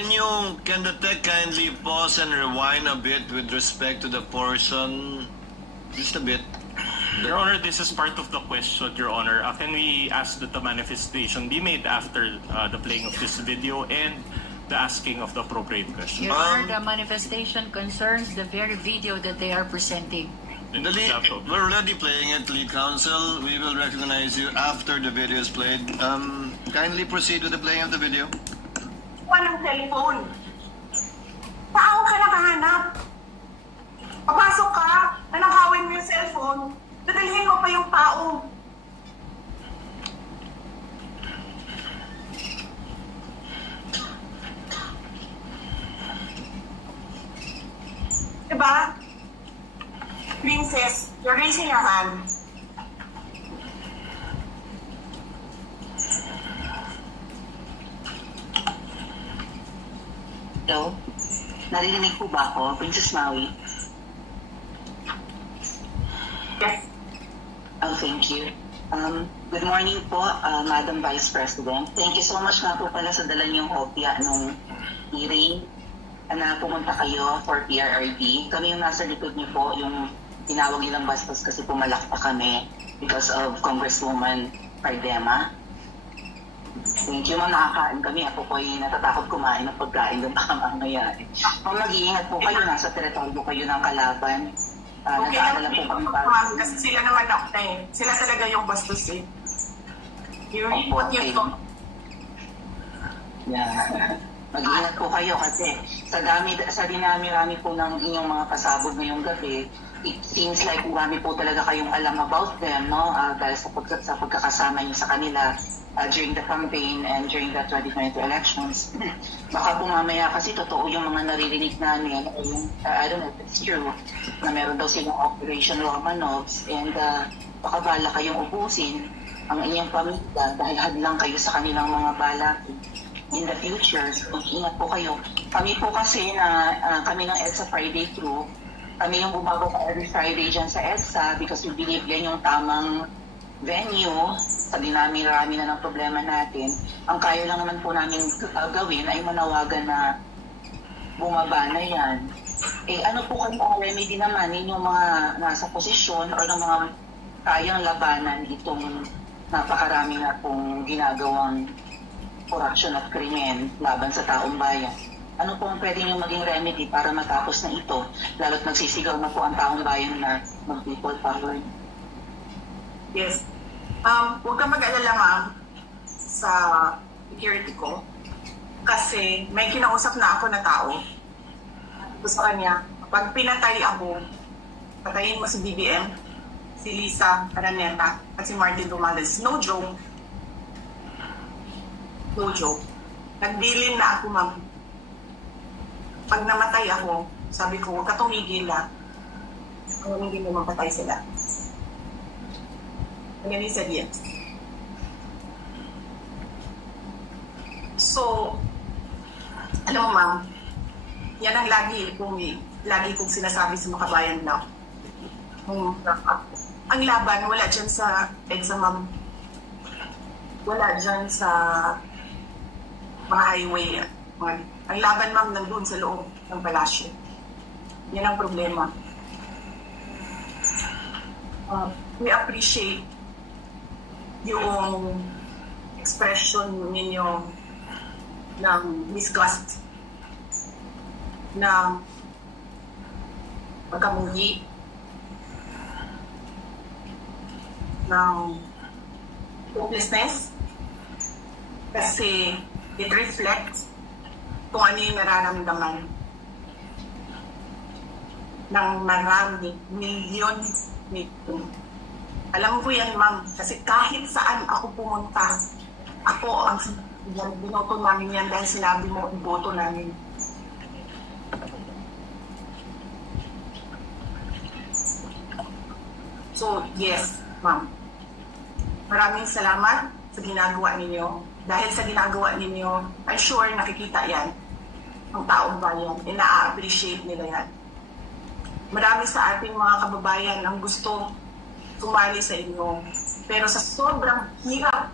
Can the tech kindly pause and rewind a bit with respect to the portion? Just a bit. Your Honor, this is part of the question, Your Honor. Can we ask that the manifestation be made after the playing of this video and the asking of the appropriate question? Your Honor, the manifestation concerns the very video that they are presenting. We're already playing it, lead counsel. We will recognize you after the video is played. Kindly proceed with the playing of the video. Walang cellphone. Saan ka nakahanap? Papasok ka, nanakawin mo yung cellphone, dadalhin mo pa yung tao. Diba? Princess, you're raising your hand. Hello? Narinig po ba ako, Princess Maui? Yes. Oh, thank you. Good morning po, Madam Vice President. Thank you so much nga po pala sa dala niyong kopya nung hearing na pumunta kayo for PRRD. Kami yung nasa likod niyo po, yung tinawag nilang bastos kasi pumalakpak kami because of Congresswoman Cardema. Thank you, ma'am. Nakakain kami. Ako po ay natatakot kumain ng pagkain ng mamaya. Ma'am, mag-iingat po kayo. Nasa teritoryo kayo ng kalaban. Okay Nag-aalala lang, po kami ma'am, kasi sila naman ako eh. Sila talaga yung bastos eh. You report yun to. Yeah. Mag-iingat po kayo kasi sa dinami-rami po ng inyong mga pasabog ngayong gabi, it seems like marami po talaga kayong alam about them, no? Dahil sa pagkakasama niyo sa kanila during the campaign and during the 2022 elections. Baka po mamaya kasi totoo yung mga naririnig namin, yung, I don't know if it's true, na meron daw silang Operation Romanovs and baka bala kayong ubusin ang inyong pamilya dahil hadlang kayo sa kanilang mga balak in the future. So, ingat po kayo. Kami po kasi kami ng EDSA Friday Crew, kami yung bumaba pa every Friday dyan sa EDSA because we believe yan yung tamang venue sa dinami-rami na ng problema natin. Ang kaya lang naman po namin gawin ay manawagan na bumaba na yan. Ano po kami ang remedy naman yung mga nasa posisyon o ng mga kayang labanan itong napakarami na pong ginagawang corruption at krimen laban sa taong bayan. Ano po ang pwede nyo maging remedy para matapos na ito? Lalo't nagsisigaw na po ang taong bayan na mag-people power. Yes. Huwag kang mag-alala, ma'am, sa security ko. Kasi may kinausap na ako na tao. Gusto kanya, pag pinatay ako, patayin mo si BBM, si Lisa Araneta, at si Martin Romales. No joke. No joke. Nagbilin na ako, ma'am. Pag namatay ako, sabi ko, huwag ka tumigil, ha. Kung hindi mo mapatay sila. And then he said yes. So, alam mo, ma'am, yan ang lagi kong sinasabi sa mga kabayan na ang laban, wala dyan sa EDSA, ma'am. Wala dyan sa mga highway. Ang laban, ma'am, nandun sa loob ng palasyo. Yan ang problema. We appreciate yung expression ninyo ng disgust, ng pagkamuhi, ng hopelessness, kasi it reflects kung ano yung nararamdaman ng marami, milyon nito. Alam ko yan, ma'am, kasi kahit saan ako pumunta, ako ang binoto namin yan dahil sinabi mo, iboto namin. So, yes, ma'am. Maraming salamat sa ginagawa ninyo. Dahil sa ginagawa ninyo, I'm sure nakikita yan ng taong bayan. Ina-appreciate nila yan. Marami sa ating mga kababayan ang gusto sumali sa inyo. Pero sa sobrang hirap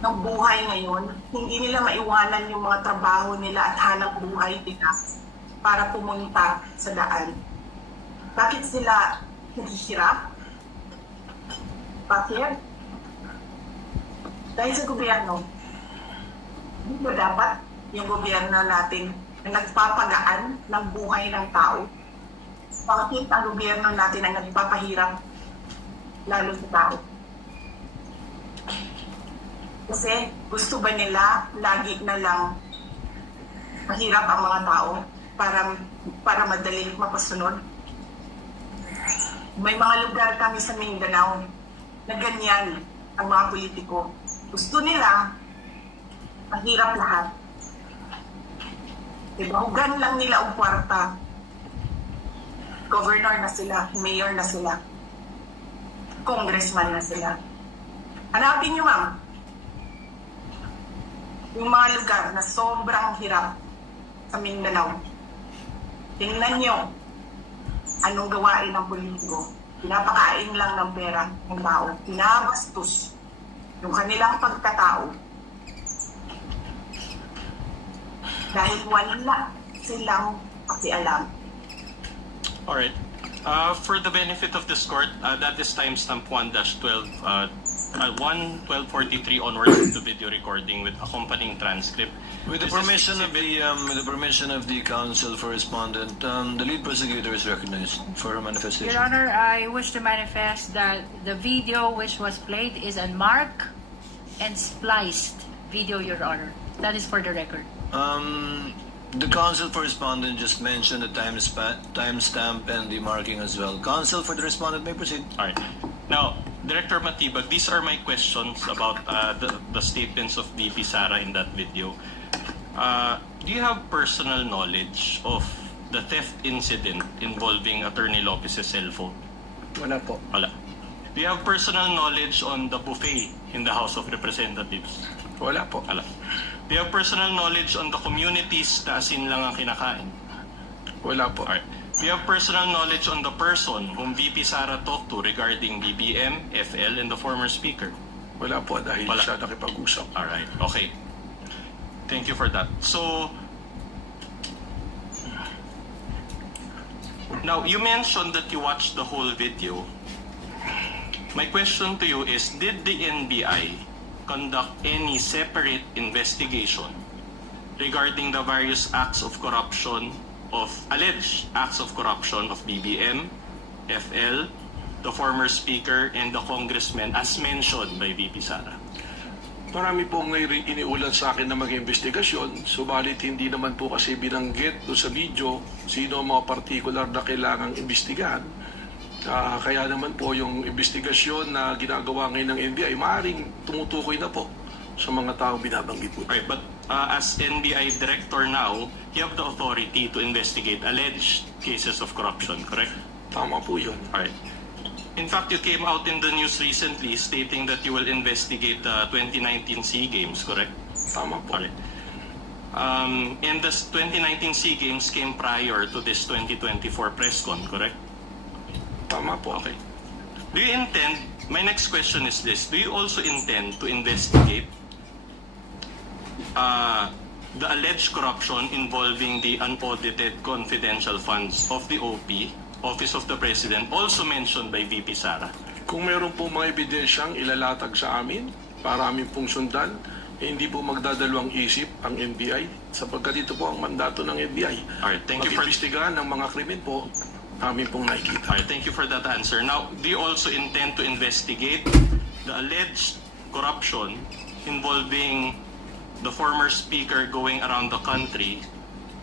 ng buhay ngayon, hindi nila maiwanan yung mga trabaho nila at hanap buhay nila para pumunta sa daan. Bakit sila naghihirap? Bakit? Dahil sa gobyerno. Hindi ba dapat yung gobyerno natin na nagpapagaan ng buhay ng tao? Bakit ang gobyerno natin ang nagpapahirap lalo sa tao? Kasi gusto ba nila lagi na lang mahirap ang mga tao para madaling mapasunod? May mga lugar kami sa Mindanao na ganyan ang mga politiko. Gusto nila mahirap lahat. Diba? Hugan lang nila ang kwarta. Governor na sila, mayor na sila, congressman na sila. Hanapin nyo, ma'am, yung mga lugar na sobrang hirap sa Mindanao. Tingnan nyo anong gawain ng politiko. Pinapakain lang ng pera ng tao. Pinabastos yung kanilang pagkatao. Dahil wala silang pakialam. Alright. For the benefit of this court, that is timestamp 1-12, 1-1243 onwards of the video recording with accompanying transcript. With the This is permission of exhibit- with the permission of the counsel for respondent, the lead prosecutor is recognized for a manifestation. Your Honor, I wish to manifest that the video which was played is unmarked and spliced video, Your Honor. That is for the record. The counsel for respondent just mentioned the timestamp and the marking as well. Counsel for the respondent may proceed. Alright. Now, Director Matibag, these are my questions about the statements of VP Sara in that video. Do you have personal knowledge of the theft incident involving Attorney Lopez's cell phone? Wala po. Wala. Do you have personal knowledge on the buffet in the House of Representatives? Wala po. Wala. Do you have personal knowledge on the communities na asin lang ang kinakain? Wala po. Alright. Do you have personal knowledge on the person whom VP Sara talked to regarding BBM, FL, and the former speaker? Wala po dahil Wala. siya nakipag-usap. Alright, okay. Thank you for that. So, now, you mentioned that you watched the whole video. My question to you is, did the NBI conduct any separate investigation regarding the various acts of corruption alleged acts of corruption of BBM, FL, the former speaker and the congressman as mentioned by VP Sara? Marami pong iniulat sa akin na mag-investigasyon, subalit hindi naman po kasi binanggit doon sa video sino ang mga particular na kailangang imbestigahan. Kaya naman po yung investigasyon na ginagawa ngayon ng NBI, maaaring tumutukoy na po sa mga taong binabanggit po. Alright, but as NBI director now, you have the authority to investigate alleged cases of corruption, correct? Tama po yun. Alright. In fact, you came out in the news recently stating that you will investigate the 2019 SEA Games, correct? Tama po. Alright. And the 2019 SEA Games came prior to this 2024 press con, correct? Tama po. Okay. Do you intend, my next question is this, do you also intend to investigate the alleged corruption involving the unaudited confidential funds of the OP, Office of the President, also mentioned by VP Sara? Kung meron po mga ebidensyang ilalatag sa amin para amin pong sundan, hindi po magdadalawang isip ang NBI sapagkat ito po ang mandato ng NBI. Alright, thank you for mag-imbestigahan ng mga krimen po, amin pong nakikita. Alright, thank you for that answer. Now, do you also intend to investigate the alleged corruption involving the former speaker going around the country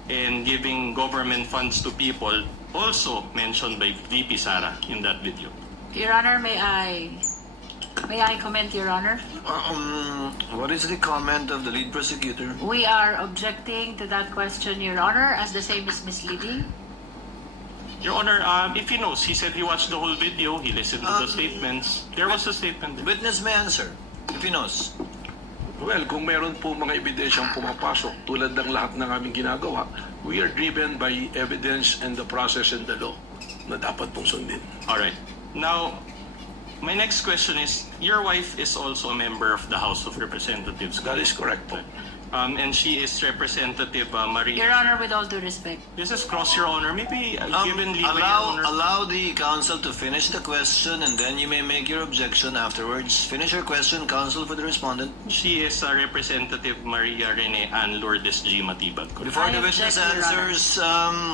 and giving government funds to people, also mentioned by VP Sara in that video? Your Honor, may I comment, Your Honor? What is the comment of the lead prosecutor? We are objecting to that question, Your Honor, as the same is misleading. Your Honor, if he knows, he said he watched the whole video, he listened to the statements. There was a statement there. Witness may answer, if he knows. Well, kung meron po mga ebidensyang pumapasok tulad ng lahat ng aming ginagawa, we are driven by evidence and the process and the law na dapat pong sundin. Alright. Now, my next question is, your wife is also a member of the House of Representatives. That is correct po. And she is Representative Maria. Your Honor, with all due respect. This is cross, Your Honor. Maybe given leeway, Your Honor. Allow the counsel to finish the question and then you may make your objection afterwards. Finish your question, counsel, for the respondent. She is Representative Maria Rene Ann Lourdes G. Matibag. Before I the witness object, Your Honor. answers,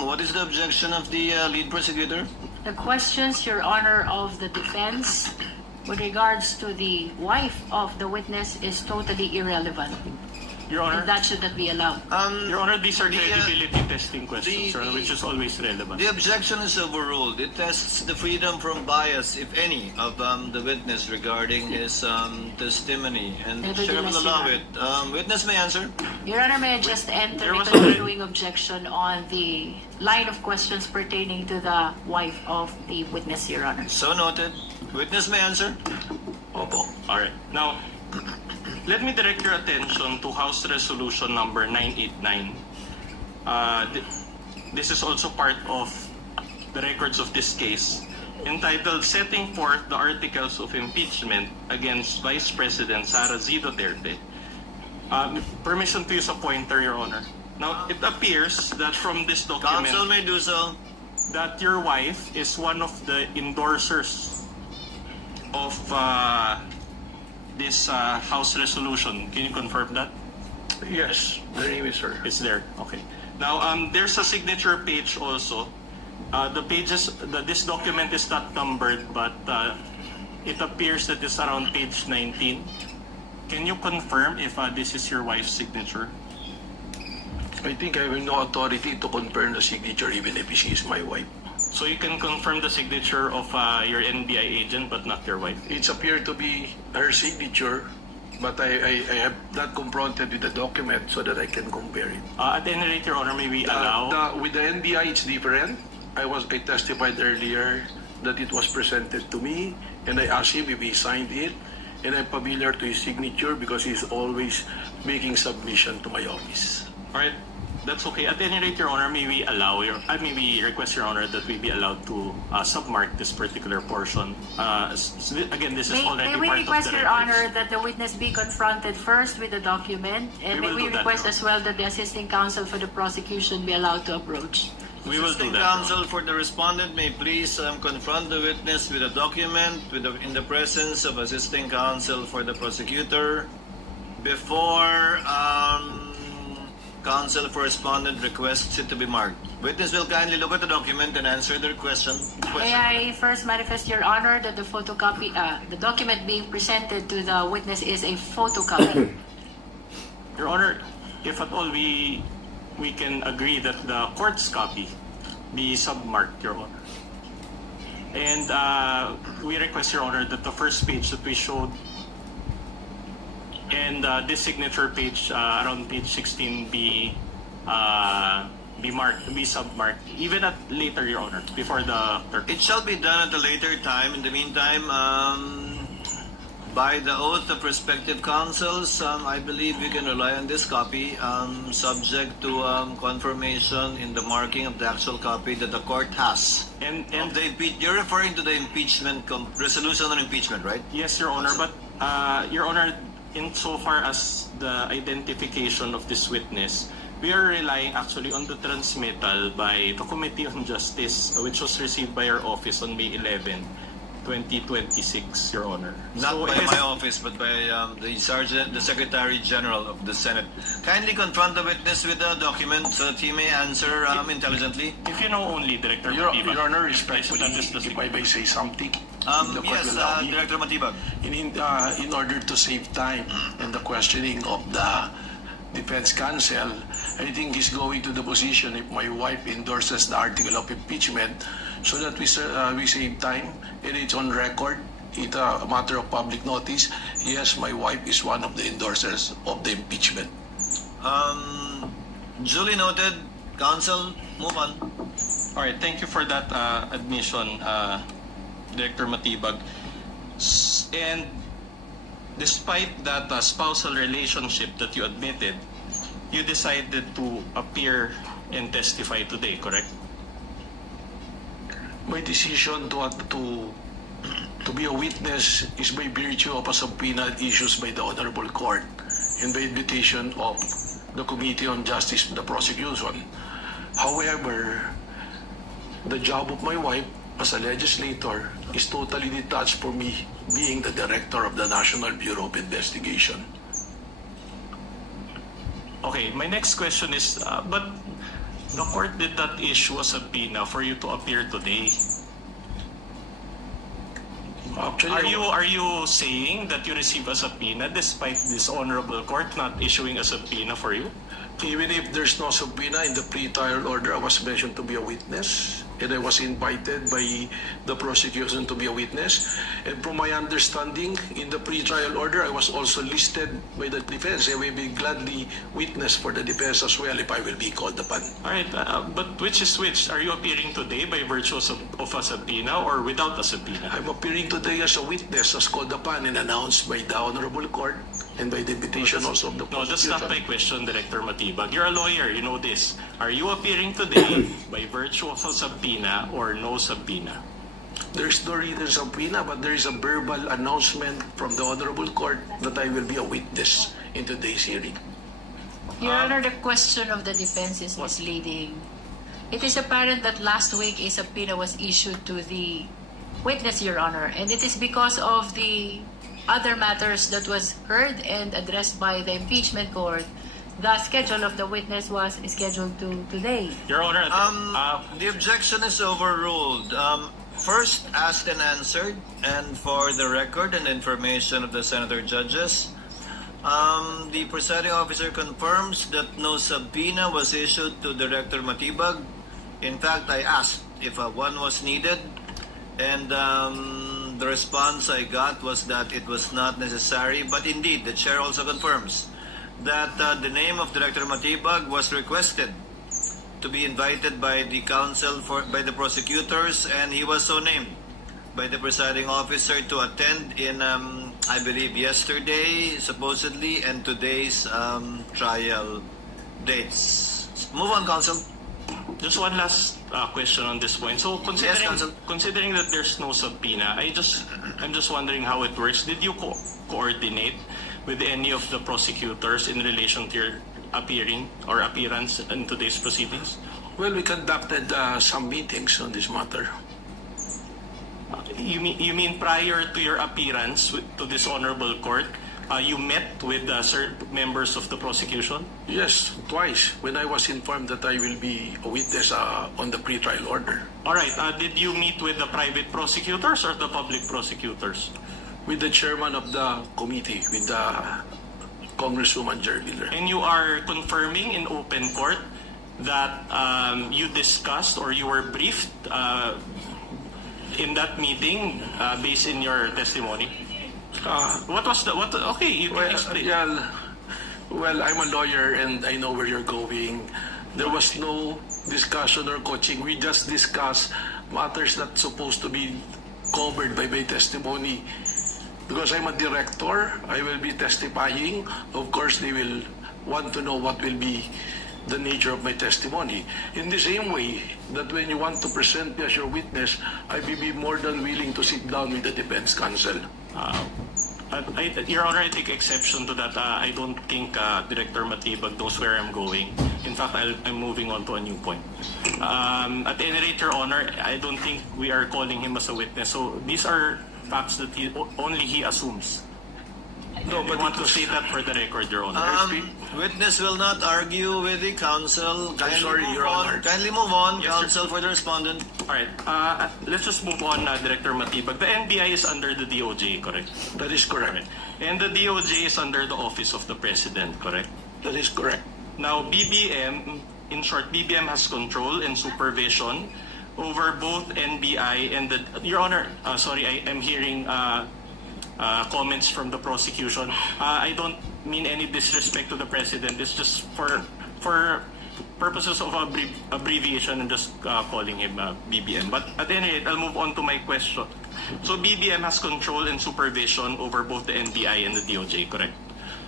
what is the objection of the lead prosecutor? The questions, Your Honor, of the defense with regards to the wife of the witness is totally irrelevant. Your Honor, And that should not be allowed. Your Honor, these are the, credibility testing questions, the- Your Honor, which is always relevant. The objection is overruled. It tests the freedom from bias, if any, of the witness regarding his testimony, and the chair will allow it. Witness may answer. Your Honor, may I just enter There a was continuing objection on the line of questions pertaining to the wife of the witness, Your Honor. So noted. Witness may answer. Opo. Alright. Now, let me direct your attention to House Resolution number 989. This is also part of the records of this case, entitled Setting Forth the Articles of Impeachment Against Vice President Sara Z. Duterte. Permission to use a pointer, Your Honor. Now, it appears that from this document Counsel may do so. that your wife is one of the endorsers of this House resolution. Can you confirm that? Yes, the name is sir. It's there. Okay. Now, there's a signature page also. The pages, this document is not numbered, but it appears that it's around page 19. Can you confirm if this is your wife's signature? I think I have no authority to confirm the signature even if she is my wife. So you can confirm the signature of your NBI agent, but not your wife. It's appeared to be her signature, but I have not confronted with the document so that I can compare it. At any rate, Your Honor, may we allow? With the NBI, it's different. I testified earlier that it was presented to me, and I asked him if he signed it, and I'm familiar to his signature because he's always making submission to my office. All right, that's okay. At any rate, Your Honor, may we allow may we request, Your Honor, that we be allowed to submark this particular portion. Again, this is already May we part request, of the Your records. Honor, that the witness be confronted first with the document, and We may will we do that, request Your as well that the assisting counsel for the prosecution be allowed to approach. We will do Assisting that. Your counsel Honor. for the respondent may please confront the witness with a document in the presence of assisting counsel for the prosecutor before counsel for respondent requests it to be marked. Witness will kindly look at the document and answer the question. May I first manifest, Your Honor, that the photocopy, the document being presented to the witness is a photocopy. Your Honor, if at all we can agree that the court's copy be submarked, Your Honor. And we request, Your Honor, that the first page that we showed and this signature page around page 16 be marked, be submarked, even at later, Your Honor, before the clerk. It shall be done at a later time. In the meantime, by the oath of respective counsels, I believe we can rely on this copy, subject to confirmation in the marking of the actual copy that the court has. And You're referring to the impeachment resolution on impeachment, right? yes, Your Honor, but Your Honor, insofar as the identification of this witness, we are relying actually on the transmittal by the Committee on Justice, which was received by our office on May 11, 2026, Your Honor. Not So by it is- my office, but by the Secretary General of the Senate. Kindly confront the witness with the document so that he may answer intelligently. If you know only, Director Your Matibag, Honor, that respectfully, is the if I may say something, the court Yes, will allow me. Director Matibag. In order to save time and the questioning of the defense counsel, I think he's going to the position if my wife endorses the article of impeachment so that we save time and it's on record. It's a matter of public notice. Yes, my wife is one of the endorsers of the impeachment. Duly noted. Counsel, move on. All right, thank you for that admission, Director Matibag. And despite that spousal relationship that you admitted, you decided to appear and testify today, correct? My decision to be a witness is by virtue of a subpoena issued by the Honorable Court and by invitation of the Committee on Justice and the prosecution. However, the job of my wife as a legislator is totally detached from me being the director of the National Bureau of Investigation. Okay, my next question is, but the court did not issue a subpoena for you to appear today. Actually, Are you saying that you received a subpoena despite this honorable court not issuing a subpoena for you? even if there's no subpoena in the pre-trial order, I was mentioned to be a witness, and I was invited by the prosecution to be a witness. And from my understanding, in the pre-trial order, I was also listed by the defense. I will be gladly witness for the defense as well if I will be called upon. All right, but which is which? Are you appearing today by virtue of a subpoena or without a subpoena? I'm appearing today as a witness as called upon and announced by the Honorable Court and by the invitation also of the No, that's prosecution. not my question, Director Matibag. You're a lawyer, you know this. Are you appearing today by virtue of a subpoena or no subpoena? There's no written subpoena, but there is a verbal announcement from the Honorable Court that I will be a witness in today's hearing. Your Honor, the question of the defense is misleading. It is apparent that last week a subpoena was issued to the witness, Your Honor, and it is because of the other matters that was heard and addressed by the impeachment court. The schedule of the witness was scheduled to today. Your Honor, The objection is overruled. First, asked and answered, and for the record and information of the senator judges, the presiding officer confirms that no subpoena was issued to Director Matibag. In fact, I asked if one was needed, and the response I got was that it was not necessary. But indeed, the chair also confirms that the name of Director Matibag was requested to be invited by the counsel by the prosecutors, and he was so named by the presiding officer to attend in I believe yesterday supposedly and today's trial dates. Move on, counsel. just one last question on this point. So Yes, counsel. considering that there's no subpoena, I'm just wondering how it works. Did you coordinate with any of the prosecutors in relation to your appearance in today's proceedings? Well, we conducted some meetings on this matter. You mean prior to your appearance to this honorable court, you met with members of the prosecution? Yes, twice when I was informed that I will be a witness on the pre-trial order. All right. Did you meet with the private prosecutors or the public prosecutors? With the chairman of the committee, with the Congresswoman Jerry Miller. And you are confirming in open court that you discussed or you were briefed in that meeting based in your testimony? What was the what? Okay, you can explain. Well, I'm a lawyer and I know where you're going. There was no discussion or coaching. We just discussed matters that's supposed to be covered by my testimony. Because I'm a director, I will be testifying. Of course, they will want to know what will be the nature of my testimony. In the same way that when you want to present me as your witness, I will be more than willing to sit down with the defense counsel. Your Honor, I take exception to that. I don't think Director Matibag knows where I'm going. In fact, I'm moving on to a new point. At any rate, Your Honor, I don't think we are calling him as a witness. So these are facts that only he assumes. No, but I want to say that for the record, Your Honor. Witness will not argue with the counsel. sorry, Your Honor. Kindly move on, Yes, counsel, for the respondent. All right. Let's just move on, Director Matibag. The NBI is under the DOJ, correct? That is correct. And the DOJ is under the Office of the President, correct? That is correct. Now, BBM, in short, BBM has control and supervision over both NBI and the... Your Honor, sorry, I am hearing comments from the prosecution. I don't mean any disrespect to the President. It's just for purposes of abbreviation and just calling him BBM. But at any rate, I'll move on to my question. So BBM has control and supervision over both the NBI and the DOJ, correct?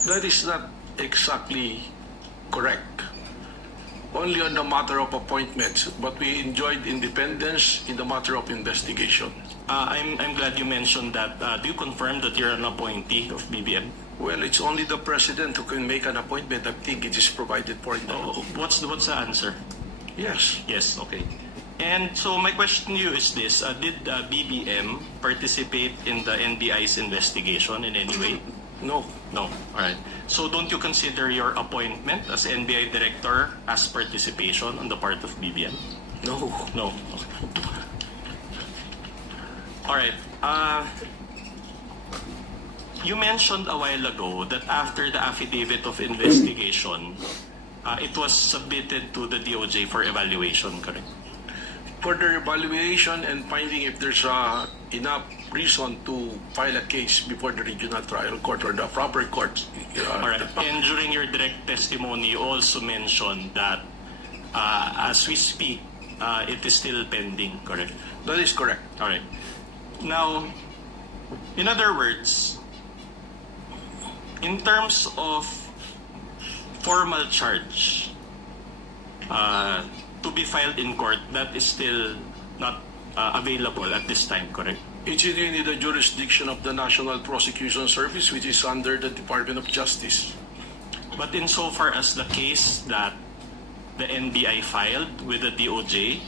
That is not exactly correct. Only on the matter of appointments, but we enjoyed independence in the matter of investigation. I'm glad you mentioned that. Do you confirm that you're an appointee of BBM? Well, it's only the president who can make an appointment. I think it is provided for in the law. What's the answer? Yes. Yes, okay. And so my question to you is this. Did BBM participate in the NBI's investigation in any way? No. No. All right. So don't you consider your appointment as NBI director as participation on the part of BBM? No. No. All right. You mentioned a while ago that after the affidavit of investigation, it was submitted to the DOJ for evaluation, correct? For their evaluation and finding if there's enough reason to file a case before the regional trial court or the proper court. All right. And during your direct testimony, you also mentioned that as we speak, it is still pending, correct? That is correct. All right. Now, in other words, in terms of formal charge to be filed in court, that is still not available at this time, correct? It's in the jurisdiction of the National Prosecution Service, which is under the Department of Justice. But insofar as the case that the NBI filed with the DOJ,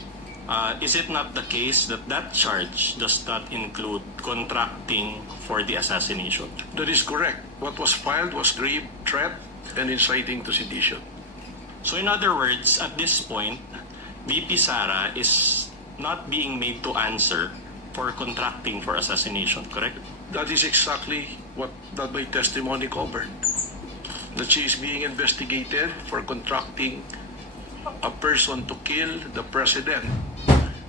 is it not the case that that charge does not include contracting for the assassination? That is correct. What was filed was grave threat and inciting to sedition. So in other words, at this point, VP Sara is not being made to answer for contracting for assassination, correct? That is exactly what that my testimony covered. That she is being investigated for contracting a person to kill the president.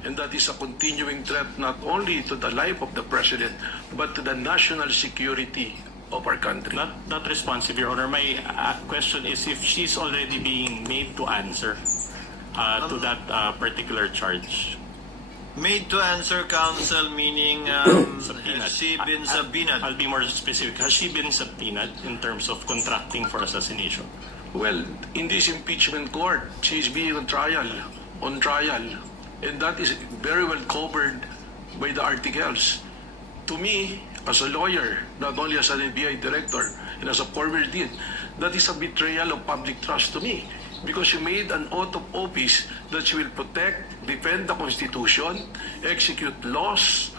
And that is a continuing threat not only to the life of the president, but to the national security of our country. Not responsive, Your Honor. My question is if she's already being made to answer to that particular charge. Made to answer, counsel, meaning has she been subpoenaed? I'll be more specific. Has she been subpoenaed in terms of contracting for assassination? Well, in this impeachment court, she is being on trial, and that is very well covered by the articles. To me, as a lawyer, not only as an NBI director, and as a former dean, that is a betrayal of public trust to me. Because she made an oath of office that she will protect, defend the Constitution, execute laws,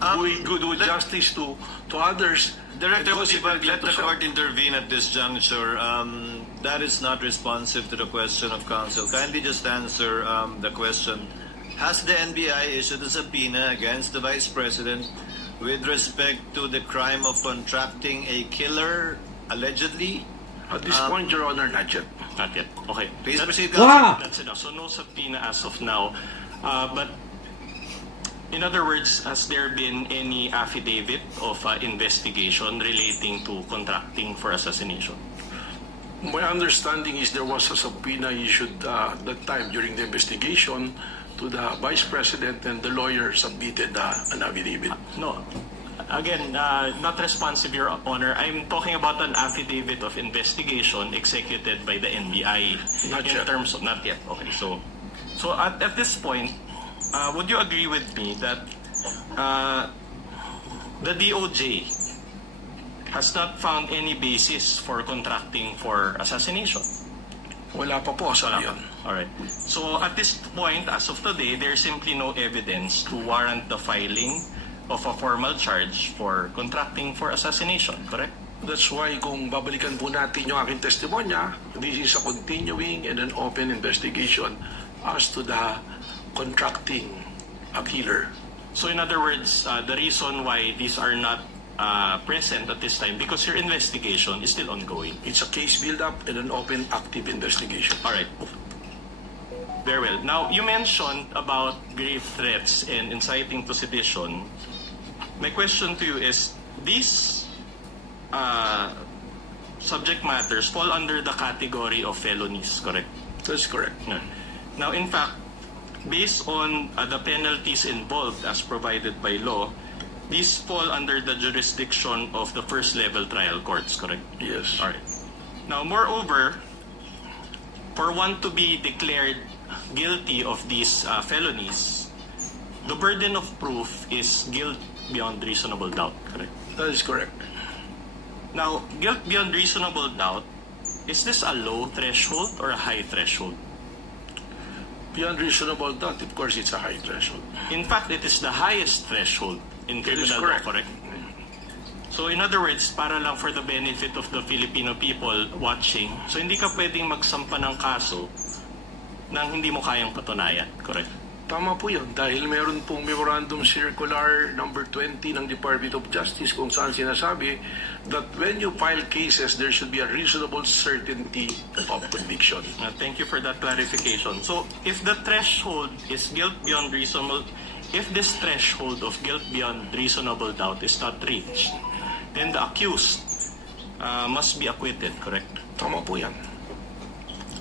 do justice to others. Director Because Butibag, let the ito siya. court intervene at this juncture. That is not responsive to the question of counsel. Kindly just answer the question. Has the NBI issued a subpoena against the Vice President with respect to the crime of contracting a killer, allegedly? At this point, Your Honor, not yet. Not yet. Okay. Please proceed, Wow! That's enough. So no subpoena as of now. But in other words, has there been any affidavit of investigation relating to contracting for assassination? My understanding is there was a subpoena issued at that time during the investigation to the Vice President, and the lawyer submitted an affidavit. No. Again, not responsive, Your Honor. I'm talking about an affidavit of investigation executed by the NBI. Not in yet. terms of not yet. Okay, so at this point, would you agree with me that the DOJ has not found any basis for contracting for assassination? Wala pa po sa yun. Alright. So at this point, as of today, there's simply no evidence to warrant the filing of a formal charge for contracting for assassination, correct? That's why kung babalikan po natin yung aking testimonya, this is a continuing and an open investigation as to the contracting a killer. So in other words, the reason why these are not present at this time because your investigation is still ongoing. It's a case build-up and an open, active investigation. Alright. Very well. Now, you mentioned about grave threats and inciting to sedition. My question to you is, these subject matters fall under the category of felonies, correct? That's correct. No. Now, in fact, based on the penalties involved as provided by law, these fall under the jurisdiction of the first-level trial courts, correct? Yes. All right. Now, moreover, for one to be declared guilty of these felonies, the burden of proof is guilt beyond reasonable doubt, correct? That is correct. Now, guilt beyond reasonable doubt, is this a low threshold or a high threshold? Beyond reasonable doubt, of course, it's a high threshold. In fact, it is the highest threshold in It is criminal law, correct. correct? So in other words, para lang for the benefit of the Filipino people watching, so hindi ka pwedeng magsampa ng kaso nang hindi mo kayang patunayan, correct? Tama po yun, dahil meron pong Memorandum Circular number 20 ng Department of Justice kung saan sinasabi that when you file cases, there should be a reasonable certainty of conviction. Thank you for that clarification. So if the threshold is guilt beyond reasonable, if this threshold of guilt beyond reasonable doubt is not reached, then the accused must be acquitted, correct? Tama po yan.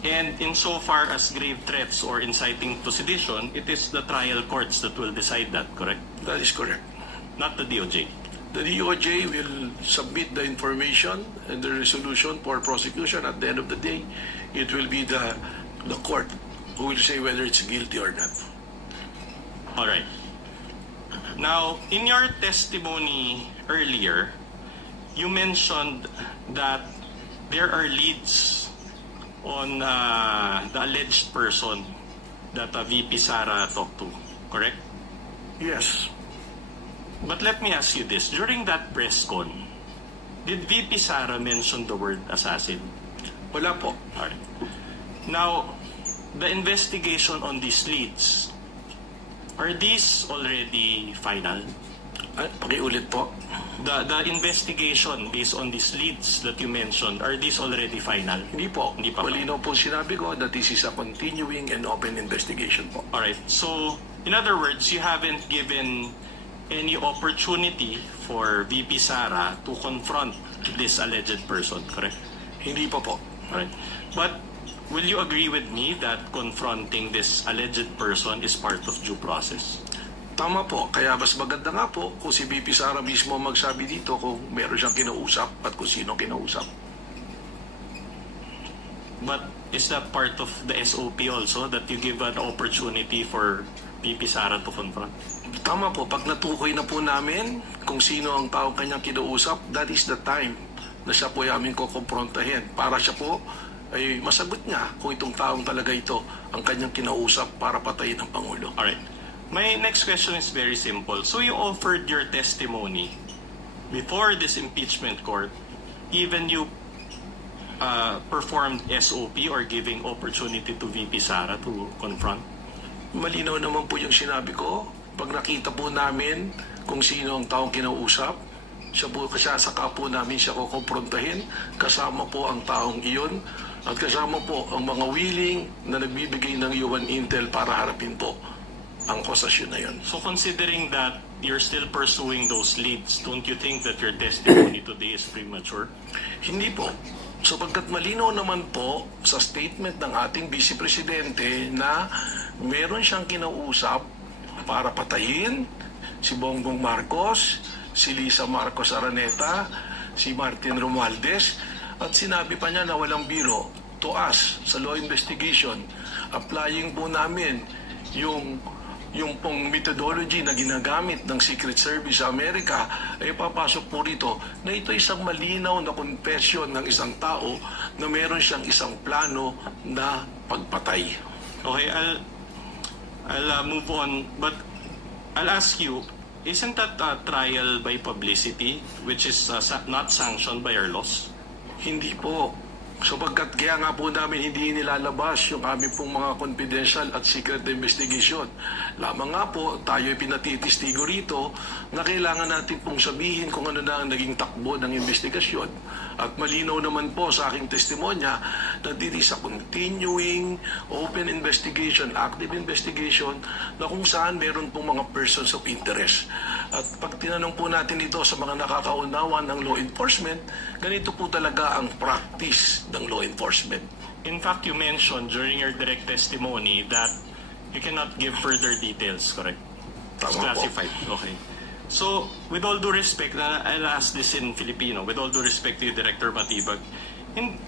And insofar as grave threats or inciting to sedition, it is the trial courts that will decide that, correct? That is correct. Not the DOJ. The DOJ will submit the information and the resolution for prosecution. At the end of the day, it will be the court who will say whether it's guilty or not. All right. Now, in your testimony earlier, you mentioned that there are leads on the alleged person that VP Sara talked to, correct? Yes. But let me ask you this. During that press con, did VP Sara mention the word assassin? Wala po. All right. Now, the investigation on these leads, are these already final? Pakiulit po. The investigation based on these leads that you mentioned, are these already final? Hindi po. Hindi pa. Malinaw po sinabi ko that this is a continuing and open investigation po. Alright, so in other words, you haven't given any opportunity for VP Sara to confront this alleged person, correct? Hindi pa po. Alright. But will you agree with me that confronting this alleged person is part of due process? Tama po. Kaya mas maganda nga po kung si VP Sara mismo magsabi dito kung meron siyang kinausap at kung sino kinausap. But is that part of the SOP also, that you give an opportunity for VP Sara to confront? Tama po. Pag natukoy na po namin kung sino ang tao kanyang kinausap, that is the time na siya po ay aming kukomprontahin. Para siya po ay masagot niya kung itong taong talaga ito ang kanyang kinausap para patayin ang Pangulo. Alright. My next question is very simple. So you offered your testimony before this impeachment court, even you performed SOP or giving opportunity to VP Sara to confront? Malinaw naman po yung sinabi ko. Pag nakita po namin kung sino ang taong kinausap, siya saka po namin siya kukumprontahin, kasama po ang taong iyon, at kasama po ang mga willing na nagbibigay ng UN Intel para harapin po ang akusasyon na yun. So considering that you're still pursuing those leads, don't you think that your testimony today is premature? Hindi po. Sapagkat malinaw naman po sa statement ng ating Vice Presidente na meron siyang kinausap para patayin si Bongbong Marcos, si Lisa Marcos Araneta, si Martin Romualdez, at sinabi pa niya na walang biro to us sa law investigation. Applying po namin yung pong methodology na ginagamit ng Secret Service sa Amerika, ay papasok po rito na ito isang malinaw na confession ng isang tao na meron siyang isang plano na pagpatay. Okay, I'll move on, but I'll ask you, isn't that a trial by publicity which is not sanctioned by our laws? Hindi po. Sapagkat kaya nga po namin hindi nilalabas yung aming pong mga confidential at secret investigation. Lamang nga po, tayo ay pinatitistigo rito na kailangan natin pong sabihin kung ano na ang naging takbo ng investigasyon. At malinaw naman po sa aking testimonya na dito sa continuing open investigation, active investigation, na kung saan meron pong mga persons of interest. At pag tinanong po natin ito sa mga nakakaunawan ng law enforcement, ganito po talaga ang practice ng law enforcement. In fact, you mentioned during your direct testimony that you cannot give further details, correct? It's Tama po. classified. Okay. So, with all due respect, I'll ask this in Filipino, with all due respect to you, Director Matibag,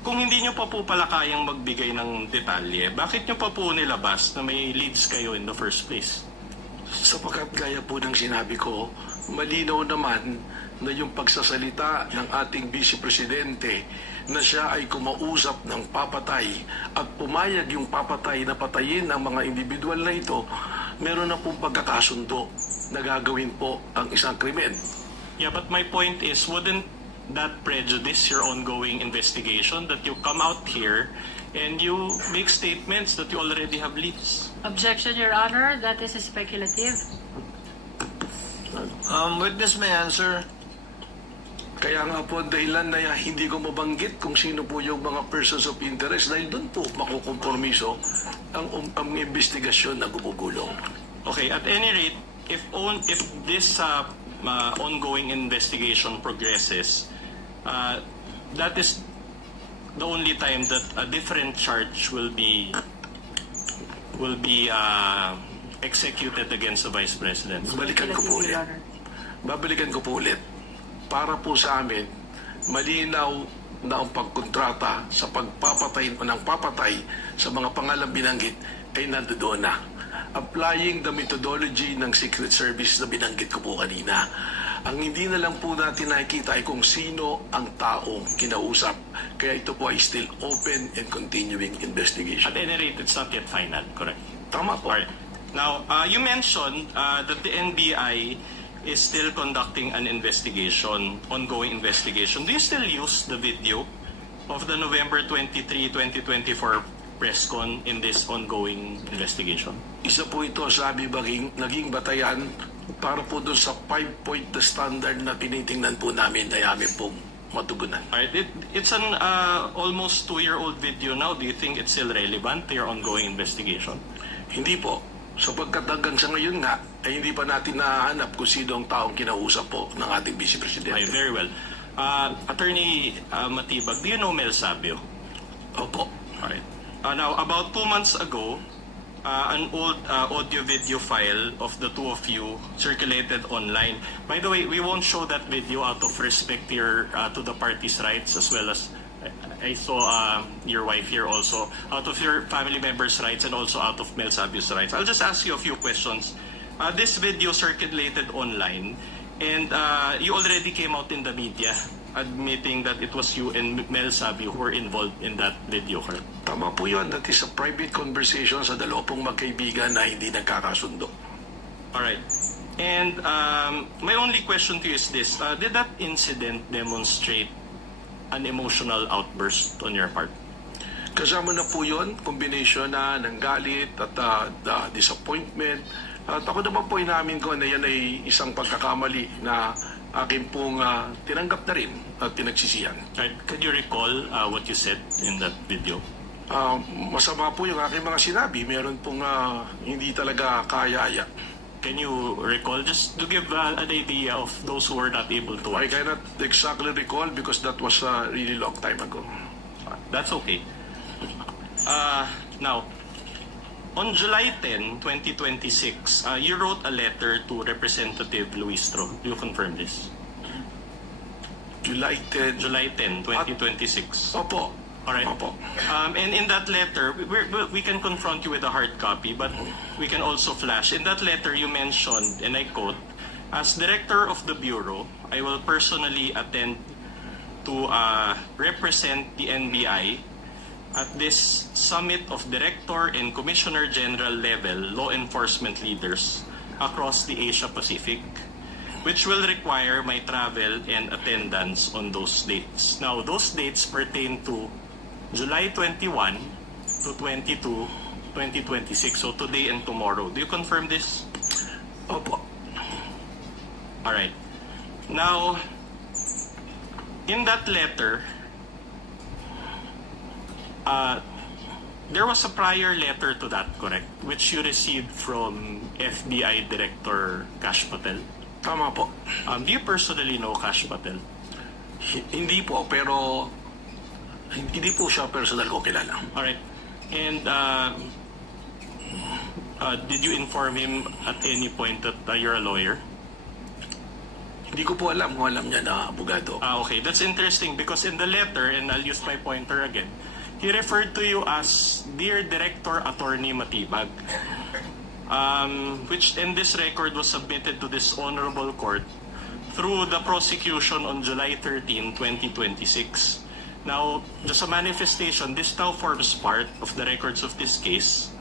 kung hindi nyo pa po pala kayang magbigay ng detalye, bakit nyo pa po nilabas na may leads kayo in the first place? Sapagkat gaya po ng sinabi ko, malinaw naman na yung pagsasalita ng ating Vice Presidente na siya ay kumausap ng papatay at pumayag yung papatay na patayin ang mga individual na ito, meron na pong pagkakasundo na gagawin po ang isang krimen. Yeah, but my point is, wouldn't that prejudice your ongoing investigation that you come out here and you make statements that you already have leads? Objection, Your Honor. That is speculative. Witness may answer. Kaya nga po dahilan na hindi ko mabanggit kung sino po yung mga persons of interest dahil doon po makukompromiso ang investigasyon na gumugulong. Okay, at any rate, if this ongoing investigation progresses, that is the only time that a different charge will be executed against the Vice President. Babalikan ko po ulit. Para po sa amin, malinaw na ang pagkontrata sa pagpapatay o ng papatay sa mga pangalang binanggit ay nandoon na. Applying the methodology ng Secret Service na binanggit ko po kanina. Ang hindi na lang po natin nakikita ay kung sino ang taong kinausap. Kaya ito po ay still open and continuing investigation. At any rate, it's not yet final, correct? Tama po. Alright. Now, you mentioned that the NBI is still conducting an investigation, ongoing investigation. Do you still use the video of the November 23, 2024 press con in this ongoing investigation? Isa po ito sabi naging batayan para po doon sa 5-point standard na tinitingnan po namin na yamin pong matugunan. Alright, it's an almost 2-year-old video now. Do you think it's still relevant to your ongoing investigation? Hindi po. Sapagkat hanggang sa ngayon nga, ay hindi pa natin nahanap kung sino ang taong kinausap po ng ating Vice Presidente. Okay, very well. Attorney Matibag, do you know Mel Sabio? Opo. Alright. Now, about 2 months ago, an old audio-video file of the two of you circulated online. By the way, we won't show that video out of respect here to the party's rights, as well as I saw your wife here also, out of your family members' rights and also out of Mel Sabio's rights. I'll just ask you a few questions. This video circulated online, and you already came out in the media admitting that it was you and Mel Sabio who were involved in that video, correct? Tama po yun. That is a private conversation sa dalawa pong magkaibigan na hindi nagkakasundo. All right. And my only question to you is this. Did that incident demonstrate an emotional outburst on your part? Kasama na po yun, combination na ng galit at disappointment. At ako naman po inamin ko na yan ay isang pagkakamali na akin pong tinanggap na rin at pinagsisihan. Right. Could you recall what you said in that video? Masama po yung aking mga sinabi. Meron pong hindi talaga kaya-aya. Can you recall, just to give an idea of those who were not able to I watch? cannot exactly recall because that was a really long time ago. That's okay. Now, on July 10, 2026, you wrote a letter to Representative Luistro. Do you confirm this? July 10. July 10, 2026. Opo. Alright. Opo. And in that letter, we can confront you with a hard copy, but we can also flash. In that letter, you mentioned, and I quote, "As Director of the Bureau, I will personally attend to represent the NBI at this summit of Director and Commissioner General level law enforcement leaders across the Asia Pacific, which will require my travel and attendance on those dates." Now, those dates pertain to July 21 to 22, 2026. So today and tomorrow. Do you confirm this? Opo. Alright. Now, in that letter, there was a prior letter to that, correct? Which you received from FBI Director Kash Patel. Tama po. Do you personally know Kash Patel? Hindi po, pero hindi po siya personal ko kilala. Alright. And did you inform him at any point that you're a lawyer? Hindi ko po alam kung alam niya na abogado. Okay. That's interesting because in the letter, and I'll use my pointer again, he referred to you as Dear Director Attorney Matibag, which in this record was submitted to this honorable court through the prosecution on July 13, 2026. Now, just a manifestation, this now forms part of the records of this case.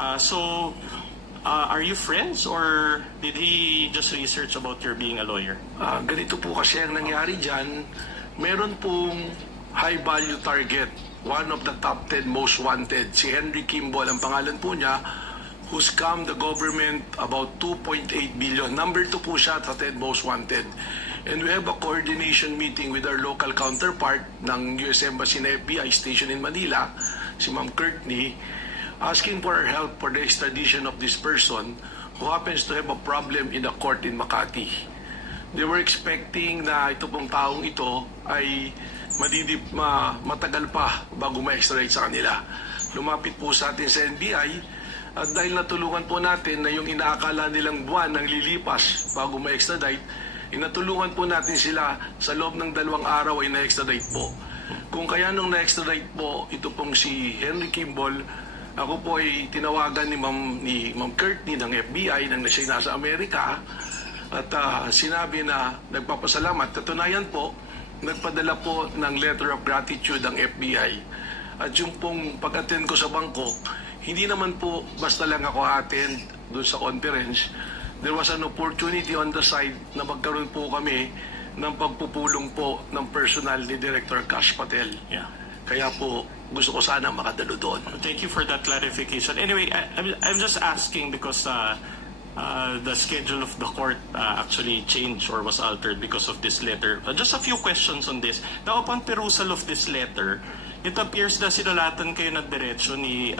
Are you friends or did he just research about your being a lawyer? Ganito po kasi ang nangyari dyan. Meron pong high-value target. One of the top 10 most wanted. Si Henry Kimball, ang pangalan po niya, who scammed the government about 2.8 billion. Number 2 po siya sa 10 most wanted. And we have a coordination meeting with our local counterpart ng US Embassy na FBI station in Manila, si Ma'am Courtney, asking for our help for the extradition of this person who happens to have a problem in a court in Makati. They were expecting na ito pong taong ito ay matagal pa bago ma-extradite sa kanila. Lumapit po sa atin sa NBI at dahil natulungan po natin na yung inaakala nilang buwan ang lilipas bago ma-extradite, inatulungan po natin sila sa loob ng 2 araw ay na-extradite po. Kung kaya nung na-extradite po, ito pong si Henry Kimball, ako po ay tinawagan ni Ma'am Courtney ng FBI nang siya nasa Amerika at sinabi na nagpapasalamat. Katunayan po, nagpadala po ng letter of gratitude ang FBI. At yung pong pag-attend ko sa Bangkok, hindi naman po basta lang ako attend doon sa conference. There was an opportunity on the side na magkaroon po kami ng pagpupulong po ng personal ni Director Kash Patel. Yeah. Kaya po gusto ko sana makadalo doon. Thank you for that clarification. Anyway, I'm just asking because the schedule of the court actually changed or was altered because of this letter. Just a few questions on this. Now, upon perusal of this letter, it appears na sinulatan kayo na diretsyo ni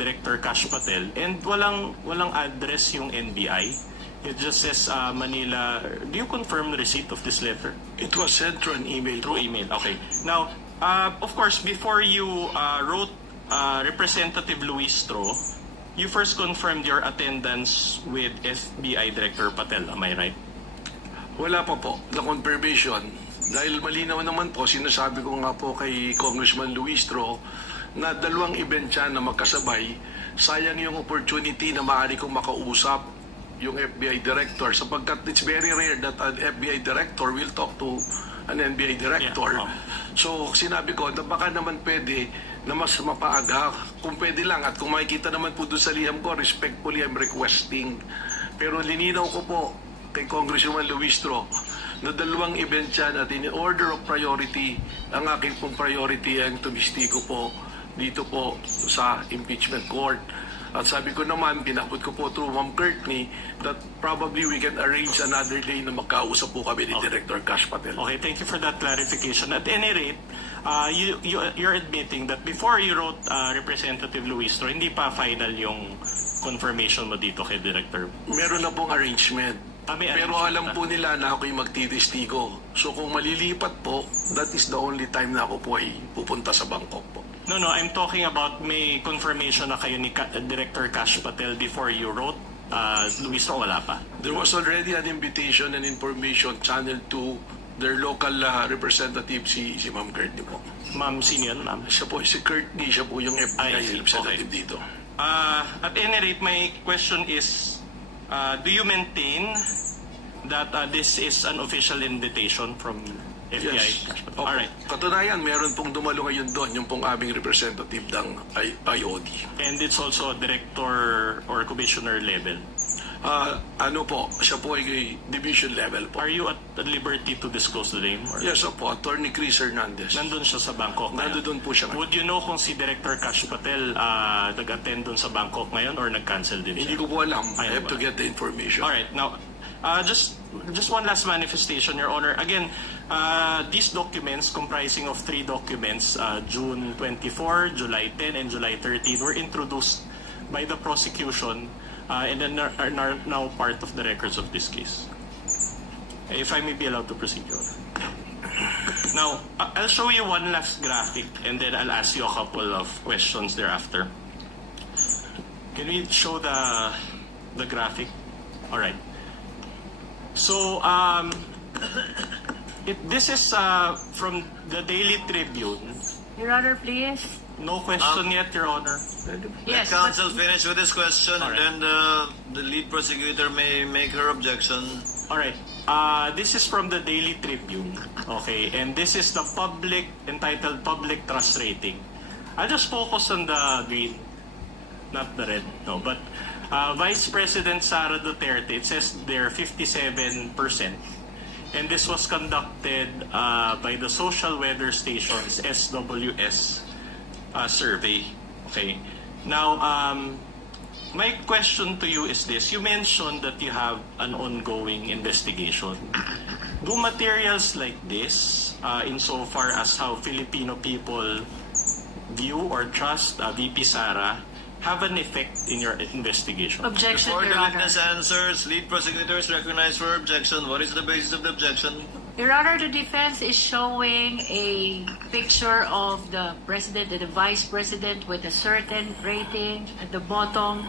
Director Kash Patel and walang address yung NBI. It just says Manila. Do you confirm the receipt of this letter? It was sent through an email. Through email, okay. Now, of course, before you wrote Representative Luistro, you first confirmed your attendance with FBI Director Patel. Am I right? Wala pa po, the confirmation. Dahil malinaw naman po, sinasabi ko nga po kay Congressman Luistro na 2 event siya na magkasabay. Sayang yung opportunity na maaari kong makausap yung FBI Director sapagkat it's very rare that an FBI Director will talk to an NBI Director. Yeah. So sinabi ko na baka naman pwede na mas mapaaga kung pwede lang at kung makikita naman po doon sa liham ko, respectfully I'm requesting Pero lininaw ko po kay Congresswoman Luistro na dalawang event yan at in order of priority, ang aking pong priority ang tumistigo po dito po sa impeachment court. At sabi ko naman, pinabot ko po through Ma'am Courtney that probably we can arrange another day na magkausap po kami ni Director Cash Patel. Okay, thank you for that clarification. At any rate, you're admitting that before you wrote Representative Luistro, hindi pa final yung confirmation mo dito kay Director. Meron na pong arrangement. May Pero arrangement alam na. po nila na ako'y magtitistigo. So kung malilipat po, that is the only time na ako po ay pupunta sa Bangkok po. No, I'm talking about may confirmation na kayo ni Director Cash Patel before you wrote Luistro, wala pa. There was already an invitation and information channeled to their local representative, si Ma'am Courtney po. Ma'am, sino yun, ma'am? Siya po, si Courtney, siya po yung I FBI see. representative Okay. dito. At any rate, my question is, do you maintain that this is an official invitation from FBI? Yes. Opo. Alright. Katunayan, meron pong dumalo ngayon doon, yung pong aming representative ng IOD. And it's also director or commissioner level. Ano po, siya po ay division level po. Are you at liberty to disclose the name? Or Yes, opo, Attorney Chris Hernandez. nandun siya sa Bangkok ngayon? Nandun po siya ngayon. Would you know kung si Director Cash Patel nag-attend dun sa Bangkok ngayon or nag-cancel din Hindi siya? ko po alam. I Ay, have to wala. get the information. Alright, now, just one last manifestation, Your Honor. Again, these documents comprising of 3 documents, June 24, July 10, and July 13, were introduced by the prosecution and then are now part of the records of this case. If I may be allowed to proceed, Your Honor. Now, I'll show you one last graphic and then I'll ask you a couple of questions thereafter. Can we show the graphic? All right. So, this is from the Daily Tribune. Your Honor, please. No question yet, Your Honor. Yes, Let counsel finish with this question, Alright. and then the lead prosecutor may make her objection. All right. This is from the Daily Tribune. Okay, and this is the entitled Public Trust Rating. I'll just focus on the green, not the red. No, but Vice President Sara Duterte, it says they're 57%. And this was conducted by the social weather station's SWS survey. Okay. Now, my question to you is this. You mentioned that you have an ongoing investigation. Do materials like this, insofar as how Filipino people view or trust VP Sara, have an effect in your investigation? objection, Before Your the Honor. witness answers, lead prosecutor is recognized for objection. What is the basis of the objection? Your Honor, the defense is showing a picture of the president and the vice president with a certain rating at the bottom.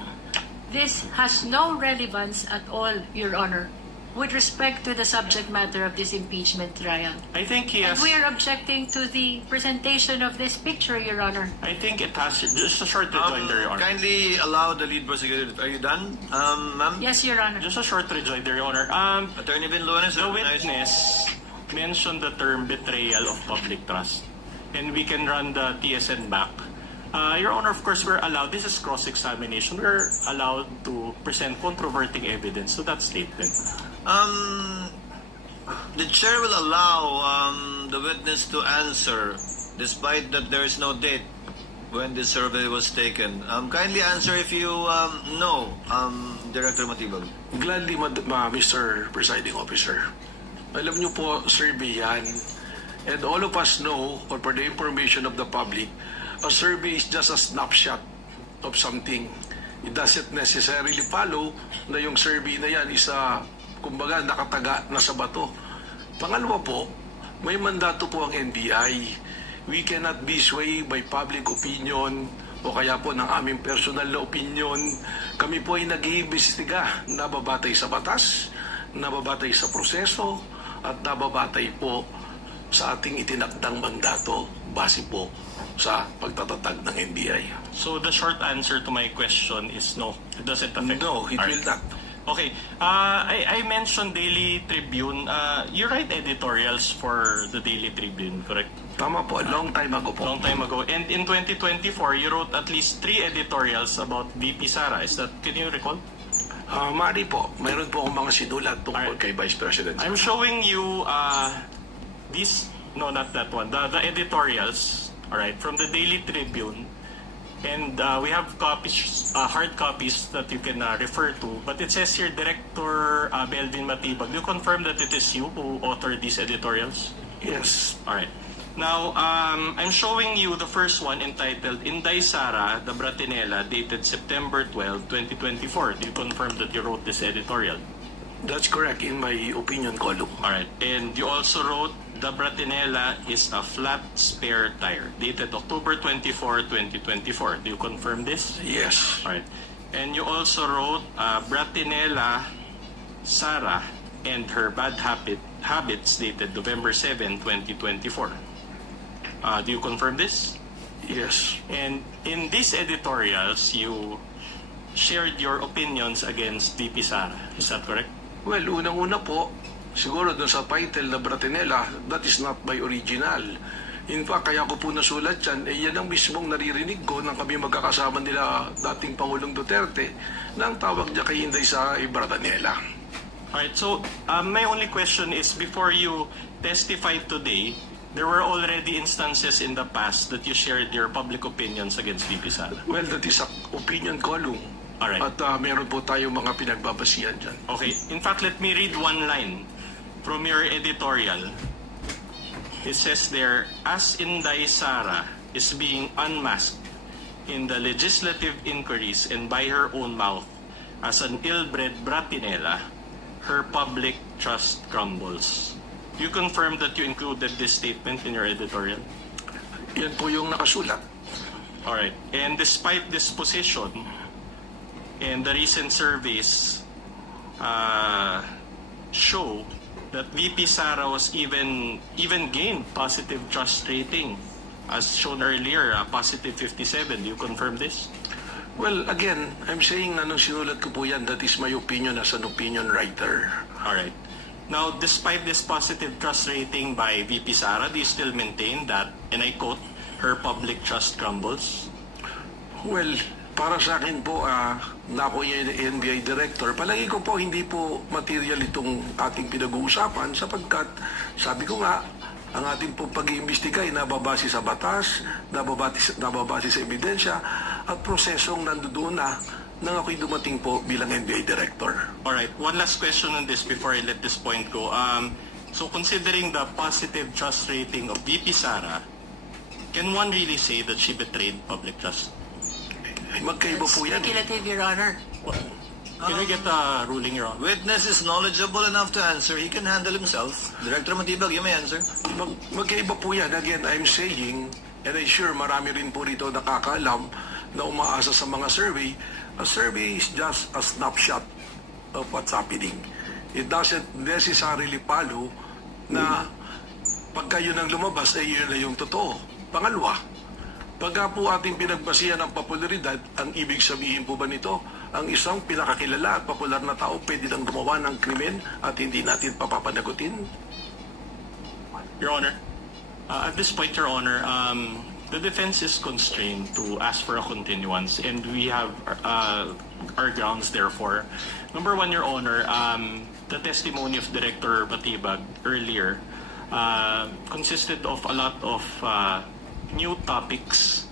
This has no relevance at all, Your Honor, with respect to the subject matter of this impeachment trial. I think he And has... we are objecting to the presentation of this picture, Your Honor. I think it has... Just a short rejoinder, Your Honor. Kindly allow the lead prosecutor. Are you done, ma'am? Yes, Your Honor. Just a short rejoinder, Your Honor. Attorney Vinlones, The recognized. witness mentioned the term betrayal of public trust. And we can run the TSN back. Your Honor, of course, we're allowed, this is cross-examination, we're allowed to present controverting evidence to that statement. The chair will allow the witness to answer, despite that there is no date when this survey was taken. Kindly answer if you know, Director Matibag. Gladly, Mr. Presiding Officer. Alam niyo po, survey yan. And all of us know, or for the information of the public, a survey is just a snapshot of something. It doesn't necessarily follow na yung survey na yan is kumbaga nakataga na sa bato. Pangalawa po, may mandato po ang NBI. We cannot be swayed by public opinion o kaya po ng aming personal na opinion. Kami po ay nag-iimbestiga, nababatay sa batas, nababatay sa proseso, at nababatay po sa ating itinakdang mandato base po sa pagtatatag ng NBI. So the short answer to my question is no. It doesn't affect. No, it will not. Okay. I mentioned Daily Tribune. You write editorials for the Daily Tribune, correct? Tama po, long time ago po. Long time ago. And in 2024, you wrote at least 3 editorials about VP Sara. Is that, can you recall? Mari po, mayroon po akong mga sinulat tungkol kay Vice President. I'm showing you these, no, not that one, the editorials, all right, from the Daily Tribune. And we have copies, hard copies that you can refer to. But it says here, Director Belvin Matibag, do you confirm that it is you who authored these editorials? Yes. All right. Now, I'm showing you the first one entitled Inday Sara, the Bratinela, dated September 12, 2024. Do you confirm that you wrote this editorial? That's correct in my opinion column. All right. And you also wrote the Bratinela is a flat spare tire, dated October 24, 2024. Do you confirm this? Yes. All right. And you also wrote Bratinela, Sara, and her bad habits, dated November 7, 2024. Do you confirm this? Yes. And in these editorials, you shared your opinions against VP Sara. Is that correct? Well, unang-una po, siguro doon sa title na Bratinela, that is not my original. In fact, kaya ko po nasulat yan, yan ang mismong naririnig ko nang kami magkakasama nila dating Pangulong Duterte na ang tawag niya kay Inday sa Bratinela. Alright, so my only question is, before you testified today, there were already instances in the past that you shared your public opinions against VP Sara. Well, that is a opinion column. Alright. At meron po tayong mga pinagbabasihan dyan. Okay, in fact, let me read one line from your editorial. It says there, as Inday Sara is being unmasked in the legislative inquiries and by her own mouth as an ill-bred Bratinela, her public trust crumbles. You confirm that you included this statement in your editorial? Yan po yung nakasulat. Alright, and despite this position, and the recent surveys show that VP Sara was even gained positive trust rating, as shown earlier, positive 57. Do you confirm this? Well, again, I'm saying na nung sinulat ko po yan, that is my opinion as an opinion writer. Alright. Now, despite this positive trust rating by VP Sara, do you still maintain that, and I quote, her public trust crumbles? Well, para sa akin po, na ako yung NBI Director, palagi ko po hindi po material itong ating pinag-uusapan sapagkat, sabi ko nga, ang ating pong pag-iimbestiga ay nababase sa batas, nababase sa ebidensya, at prosesong nandoon na nang ako'y dumating po bilang NBI Director. Alright, one last question on this before I let this point go. So considering the positive trust rating of VP Sara, can one really say that she betrayed public trust? Magkaiba po yan. Speculative, Your Honor. Can I get a ruling, Your Honor? Witness is knowledgeable enough to answer. He can handle himself. Director Matibag, you may answer. Magkaiba po yan. Again, I'm saying, and I'm sure marami rin po rito nakakaalam na umaasa sa mga survey. A survey is just a snapshot of what's happening. It doesn't necessarily follow na pagka yun ang lumabas, ay yun na yung totoo. Pangalawa, pagka po ating pinagbasihan ng popularidad, ang ibig sabihin po ba nito, ang isang pinakakilala at popular na tao pwede lang gumawa ng krimen at hindi natin papapanagutin? Your Honor, at this point, Your Honor, the defense is constrained to ask for a continuance, and we have our grounds, therefore. Number one, Your Honor, the testimony of Director Matibag earlier consisted of a lot of new topics,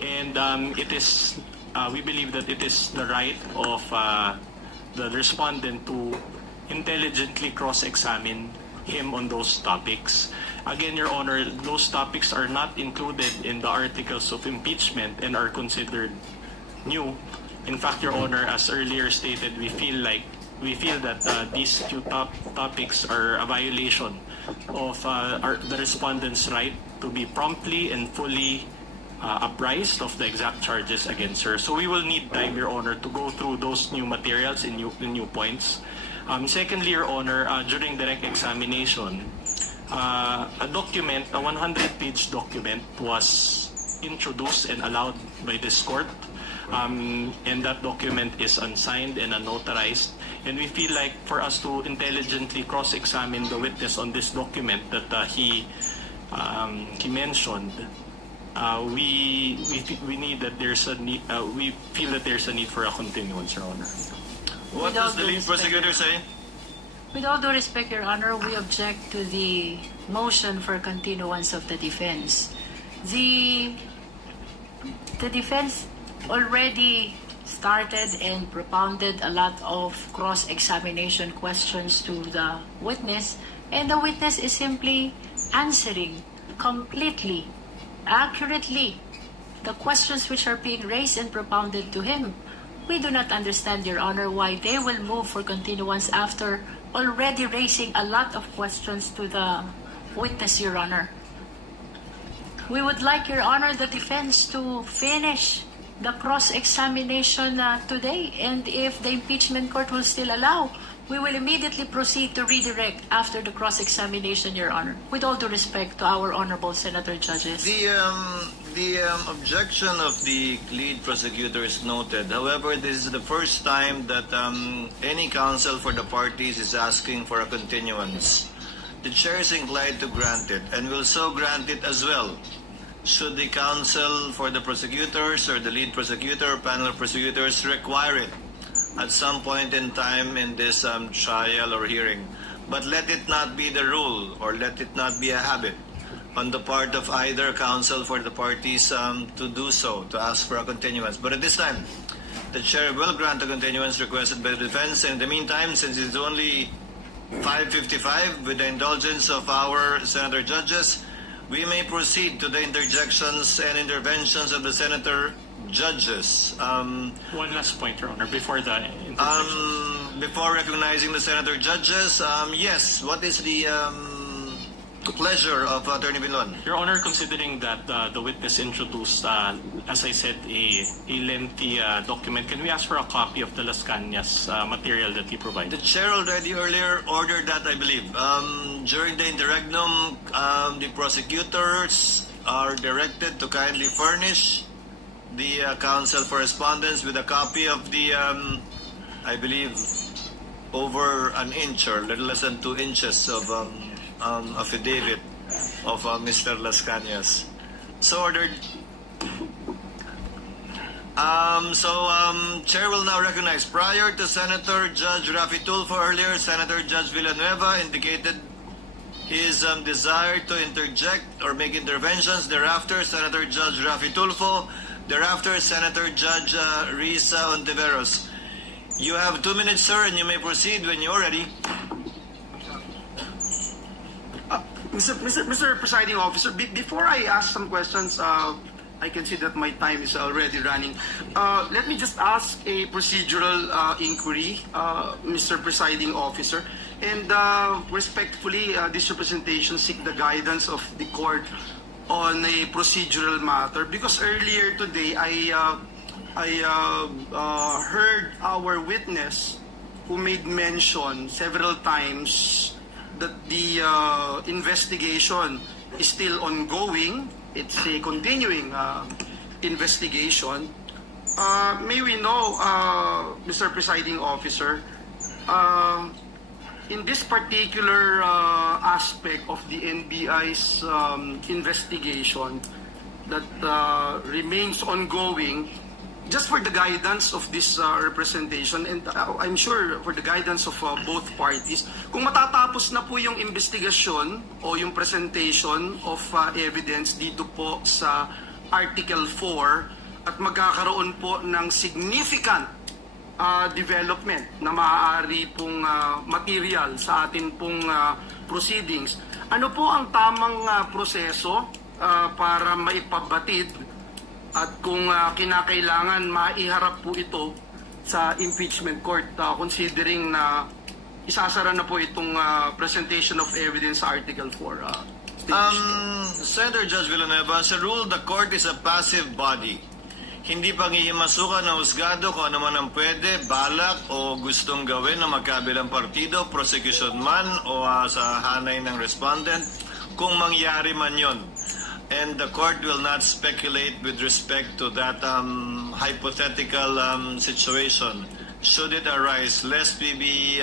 and it is, we believe that it is the right of the respondent to intelligently cross-examine him on those topics. Again, Your Honor, those topics are not included in the articles of impeachment and are considered new. In fact, Your Honor, as earlier stated, we feel that these two topics are a violation of the respondent's right to be promptly and fully apprised of the exact charges against her. So we will need time, Your Honor, to go through those new materials and new points. Secondly, Your Honor, during direct examination, a document, a 100-page document, was introduced and allowed by this court, and that document is unsigned and unnotarized. And we feel like for us to intelligently cross-examine the witness on this document that he mentioned, we need that there's a need. We feel that there's a need for a continuance, Your Honor. What With all does the due lead respect, prosecutor say? With all due respect, Your Honor, we object to the motion for continuance of the defense. The defense already started and propounded a lot of cross-examination questions to the witness, and the witness is simply answering completely, accurately, the questions which are being raised and propounded to him. We do not understand, Your Honor, why they will move for continuance after already raising a lot of questions to the witness, Your Honor. We would like, Your Honor, the defense to finish the cross-examination today, and if the impeachment court will still allow, we will immediately proceed to redirect after the cross-examination, Your Honor, with all due respect to our honorable senator judges. The objection of the lead prosecutor is noted. However, this is the first time that any counsel for the parties is asking for a continuance. The chair is inclined to grant it and will so grant it as well. Should the counsel for the prosecutors or the lead prosecutor or panel of prosecutors require it at some point in time in this trial or hearing. But let it not be the rule or let it not be a habit on the part of either counsel for the parties to do so, to ask for a continuance. But at this time, the chair will grant a continuance requested by the defense. And in the meantime, since it's only 5:55, with the indulgence of our senator judges, we may proceed to the interjections and interventions of the senator judges. One last point, Your Honor, before the interjection. Before recognizing the senator judges, yes, what is the pleasure of Attorney Binlon? Your Honor, considering that the witness introduced, as I said, a lengthy document, can we ask for a copy of the Las Cañas material that he provided? The chair already earlier ordered that, I believe. During the interregnum, the prosecutors are directed to kindly furnish the counsel for respondents with a copy of the, I believe, over an inch or little less than 2 inches of affidavit of Mr. Las Cañas. So ordered. Chair will now recognize, prior to Senator Judge Rafi Tulfo, earlier Senator Judge Villanueva indicated his desire to interject or make interventions. Thereafter, Senator Judge Rafi Tulfo. Thereafter, Senator Judge Risa Ontiveros. You have 2 minutes, sir, and you may proceed when you're ready. Mr. Presiding Officer, before I ask some questions, I can see that my time is already running. Let me just ask a procedural inquiry, Mr. Presiding Officer. And respectfully, this representation seek the guidance of the court on a procedural matter. Because earlier today, I heard our witness who made mention several times that the investigation is still ongoing. It's a continuing investigation. May we know, Mr. Presiding Officer, in this particular aspect of the NBI's investigation that remains ongoing, just for the guidance of this representation, and I'm sure for the guidance of both parties, kung matatapos na po yung investigasyon o yung presentation of evidence dito po sa Article 4 at magkakaroon po ng significant development na maaari pong material sa atin pong proceedings, ano po ang tamang proseso para maipabatid at kung kinakailangan maiharap po ito sa impeachment court, considering na isasara na po itong presentation of evidence sa Article 4. Senator Judge Villanueva, sa rule, the court is a passive body. Hindi panghihimasukan ng husgado kung ano man ang pwede, balak o gustong gawin ng magkabilang partido, prosecution man o sa hanay ng respondent, kung mangyari man yon. And the court will not speculate with respect to that hypothetical situation should it arise, lest we be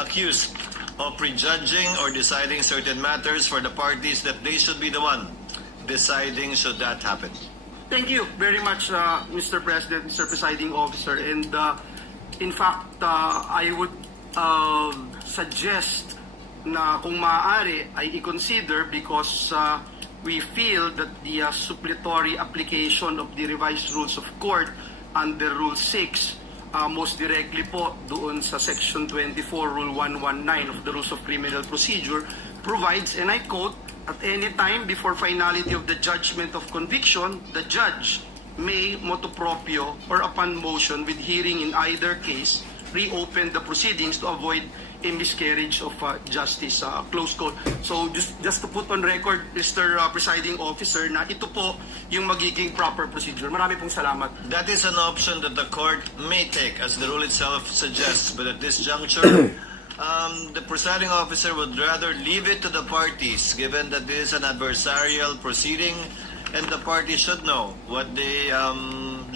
accused of prejudging or deciding certain matters for the parties that they should be the one deciding should that happen. Thank you very much, Mr. President, Mr. Presiding Officer. And In fact, I would suggest na kung maaari ay i-consider because we feel that the suppletory application of the revised rules of court under Rule 6 most directly po doon sa Section 24, Rule 119 of the Rules of Criminal Procedure provides, and I quote, "At any time before finality of the judgment of conviction, the judge may motu proprio or upon motion with hearing in either case reopen the proceedings to avoid a miscarriage of justice," close quote. So just to put on record, Mr. Presiding Officer, na ito po yung magiging proper procedure. Marami pong salamat. That is an option that the court may take, as the rule itself suggests. But at this juncture, the presiding officer would rather leave it to the parties, given that this is an adversarial proceeding, and the parties should know what they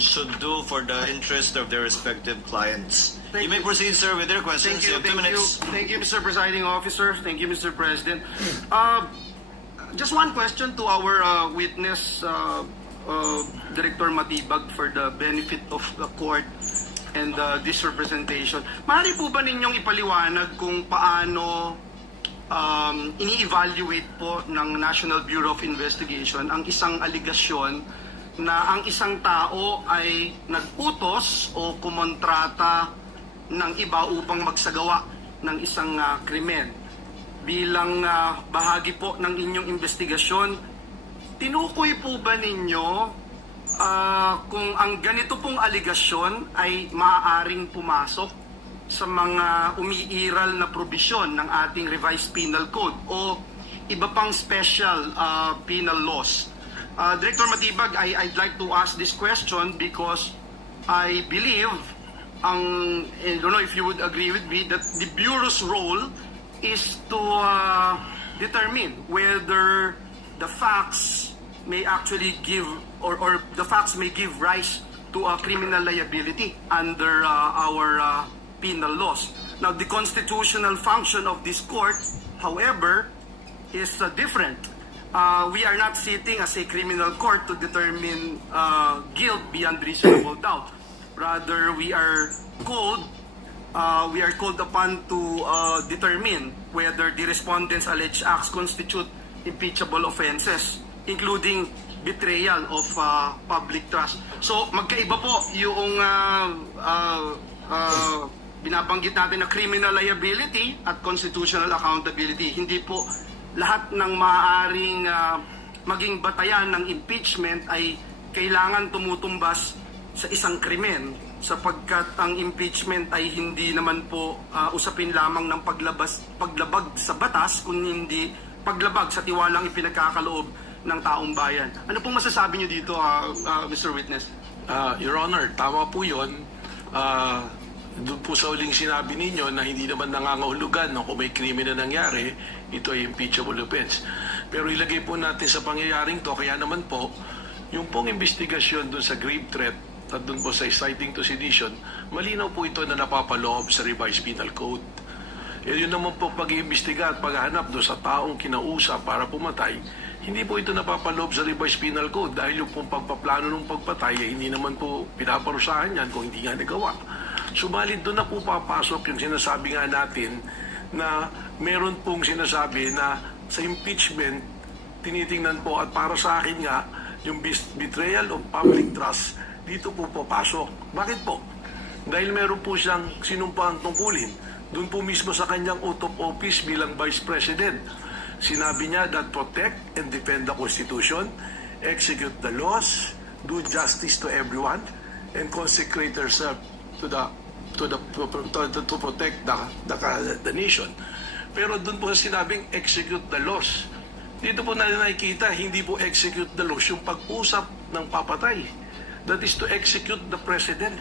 should do for the interest of their respective clients. You may proceed, sir, with your questions. You have 2 minutes. Thank you, Mr. Presiding Officer. Thank you, Mr. President. Just one question to our witness, Director Matibag, for the benefit of the court and this representation. Maaari po ba ninyong ipaliwanag kung paano ini-evaluate po ng National Bureau of Investigation ang isang aligasyon na ang isang tao ay nag-utos o kumontrata ng iba upang magsagawa ng isang krimen? Bilang bahagi po ng inyong investigasyon, tinukoy po ba ninyo kung ang ganito pong aligasyon ay maaaring pumasok sa mga umiiral na probisyon ng ating revised penal code o iba pang special penal laws? Director Matibag, I'd like to ask this question because I believe, I don't know if you would agree with me, that the Bureau's role is to determine whether the facts may actually give or the facts may give rise to a criminal liability under our penal laws. Now, the constitutional function of this court, however, is different. We are not sitting as a criminal court to determine guilt beyond reasonable doubt. Rather, we are called upon to determine whether the respondents' alleged acts constitute impeachable offenses, including betrayal of public trust. So, magkaiba po yung binabanggit natin na criminal liability at constitutional accountability. Hindi po lahat ng maaaring maging batayan ng impeachment ay kailangan tumutumbas sa isang krimen, sapagkat ang impeachment ay hindi naman po usapin lamang ng paglabag sa batas, kundi paglabag sa tiwalang ipinagkakaloob ng taong bayan. Ano pong masasabi niyo dito, Mr. Witness? Your Honor, tama po yun. Doon po sa uling sinabi ninyo na hindi naman nangangahulugan kung may krimen na nangyari, ito ay impeachable offense. Pero ilagay po natin sa pangyayaring to, kaya naman po, yung pong investigasyon doon sa grave threat at doon po sa inciting to sedition, malinaw po ito na napapaloob sa revised penal code. E yun naman po pag-iimbestiga at paghahanap doon sa taong kinausap para pumatay, hindi po ito napapaloob sa revised penal code dahil yung pong pagpaplano ng pagpatay ay hindi naman po pinaparusahan yan kung hindi nga nagawa. Subalit doon na po papasok yung sinasabi nga natin na meron pong sinasabi na sa impeachment tinitingnan po, at para sa akin nga yung betrayal of public trust dito po papasok. Bakit po? Dahil meron po siyang sinumpahang tungkulin doon po mismo sa kanyang oath of office bilang Vice President. Sinabi niya that protect and defend the Constitution, execute the laws, do justice to everyone, and consecrate herself to protect the nation. Pero doon po sa sinabing execute the laws, dito po na nakikita, hindi po execute the laws yung pag-usap ng papatay. That is to execute the president.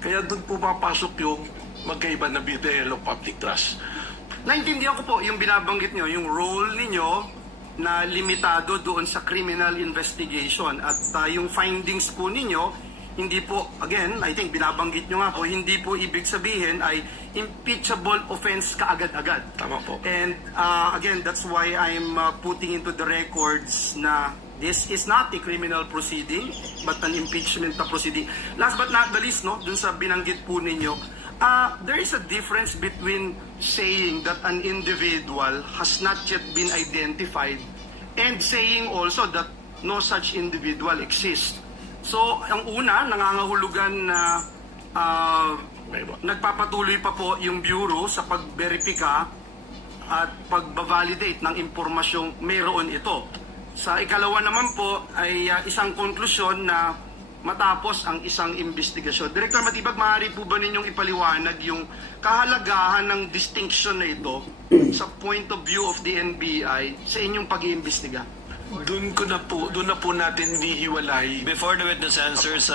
Kaya doon po papasok yung magkaiba na betrayal of public trust. Naintindihan ko po yung binabanggit nyo, yung role ninyo na limitado doon sa criminal investigation at yung findings po ninyo, hindi po, again, I think binabanggit nyo nga po, hindi po ibig sabihin ay impeachable offense kaagad-agad. Tama po. And again, that's why I'm putting into the records na This is not a criminal proceeding, but an impeachment proceeding. Last but not the least, no, dun sa binanggit po ninyo, there is a difference between saying that an individual has not yet been identified and saying also that no such individual exists. So, ang una, nangangahulugan na nagpapatuloy pa po yung Bureau sa pagberipika at pagbavalidate ng impormasyong mayroon ito. Sa ikalawa naman po ay isang konklusyon na matapos ang isang investigasyon. Director Matibag, maaari po ba ninyong ipaliwanag yung kahalagahan ng distinction na ito sa point of view of the NBI sa inyong pag-iimbestiga? Doon na po natin hihiwalay. Before the witness answers,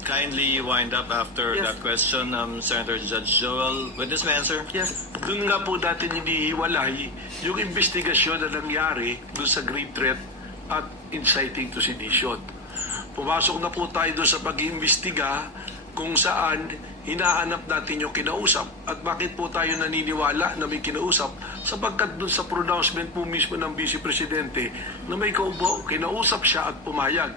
kindly wind up after Yes. that question, Senator Judge Joel. Witness may answer? Yes. Doon nga po natin hinihiwalay yung investigasyon na nangyari doon sa grave threat at inciting to sedition. Pumasok na po tayo doon sa pag-iimbestiga kung saan hinahanap natin yung kinausap. At bakit po tayo naniniwala na may kinausap? Sapagkat doon sa pronouncement po mismo ng Vice Presidente na may kinausap siya at pumayag.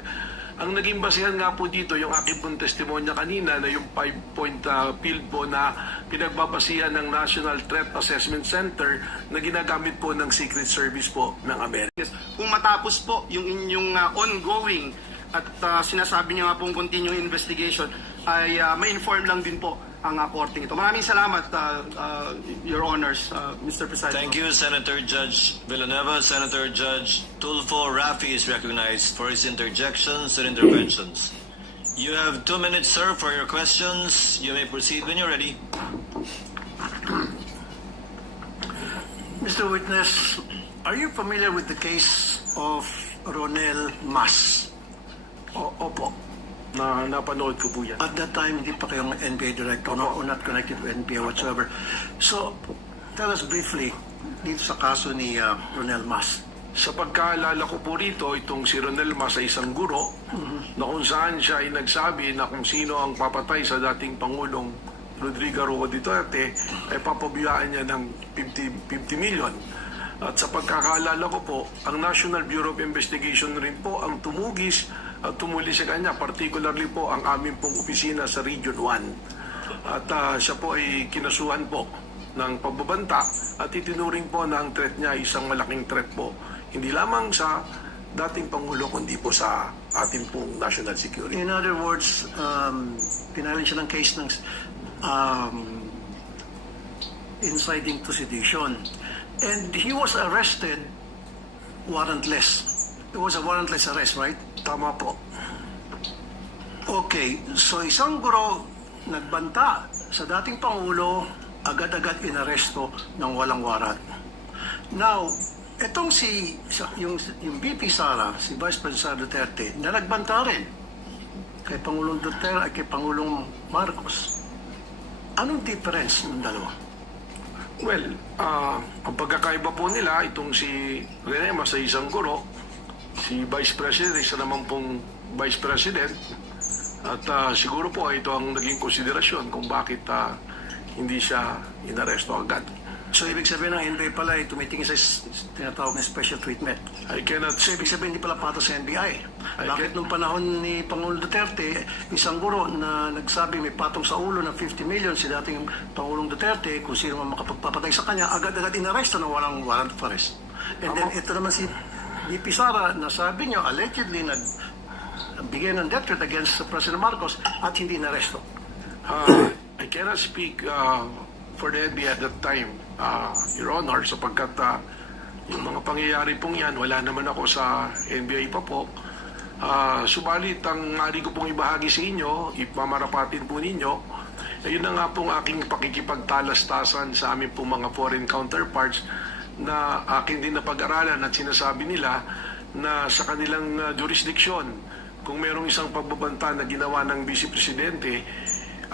Ang naging basihan nga po dito, yung aking pong testimonya kanina na yung 5-point field po na pinagbabasihan ng National Threat Assessment Center na ginagamit po ng Secret Service po ng Amerika. Yes. Kung matapos po yung inyong ongoing at sinasabi niyo nga pong continuing investigation, ay ma-inform lang din po ang korting ito. Maraming salamat, Your Honors, Mr. President. Thank you, Senator Judge Villanueva. Senator Judge Tulfo Rafi is recognized for his interjections and interventions. You have 2 minutes, sir, for your questions. You may proceed when you're ready. Mr. Witness, are you familiar with the case of Ronel Mas? Opo, napanood ko po yan. At that time, hindi pa kayong NBI director, no? Or not connected to NBI whatsoever. So, tell us briefly dito sa kaso ni Ronel Mas. Sa pagkaalala ko po rito, itong si Ronel Mas ay isang guro na kung saan siya ay nagsabi na kung sino ang papatay sa dating Pangulong Rodrigo Roa Duterte ay papabiyaan niya ng 50 million. At sa pagkakaalala ko po, ang National Bureau of Investigation rin po ang tumugis at tumuli sa kanya, particularly po ang aming pong opisina sa Region 1. At siya po ay kinasuhan po ng pagbabanta at itinuring po na ang threat niya ay isang malaking threat po. Hindi lamang sa dating Pangulo, kundi po sa ating pong national security. In other words, pinalan siya ng case ng inciting to sedition. And he was arrested warrantless. It was a warrantless arrest, right? Tama po. Okay, so isang guro nagbanta sa dating Pangulo, agad-agad inaresto ng walang warrant. Now, etong yung VP Sara, si Vice President Duterte, na nagbanta rin kay Pangulong Duterte at kay Pangulong Marcos. Anong difference ng dalawa? Well, ang pagkakaiba po nila, itong si Rene Mas ay isang guro, si Vice President, isa naman pong Vice President, at siguro po ito ang naging konsiderasyon kung bakit hindi siya inaresto agad. So, ibig sabihin ng NBI pala ay tumitingin sa tinatawag na special treatment. I cannot So, ibig speak. sabihin hindi pala patas sa NBI. Bakit nung panahon ni Pangulong Duterte, isang guro na nagsabi may patong sa ulo ng 50 million si dating Pangulong Duterte, kung sino man makapagpapatay sa kanya, agad-agad inaresto na walang warrant of arrest. And then ito naman si VP Sara na sabi niyo, allegedly nagbigay ng death threat against President Marcos at hindi inaresto. I cannot speak for the NBI at that time, Your Honor, sapagkat yung mga pangyayari pong yan, wala naman ako sa NBI pa po. Subalit, ang maaari ko pong ibahagi sa inyo, ipamarapatin po ninyo, ayun na nga pong aking pakikipagtalastasan sa aming pong mga foreign counterparts na akin din na pag-aralan at sinasabi nila na sa kanilang jurisdiction, kung mayroong isang pagbabanta na ginawa ng Vice Presidente,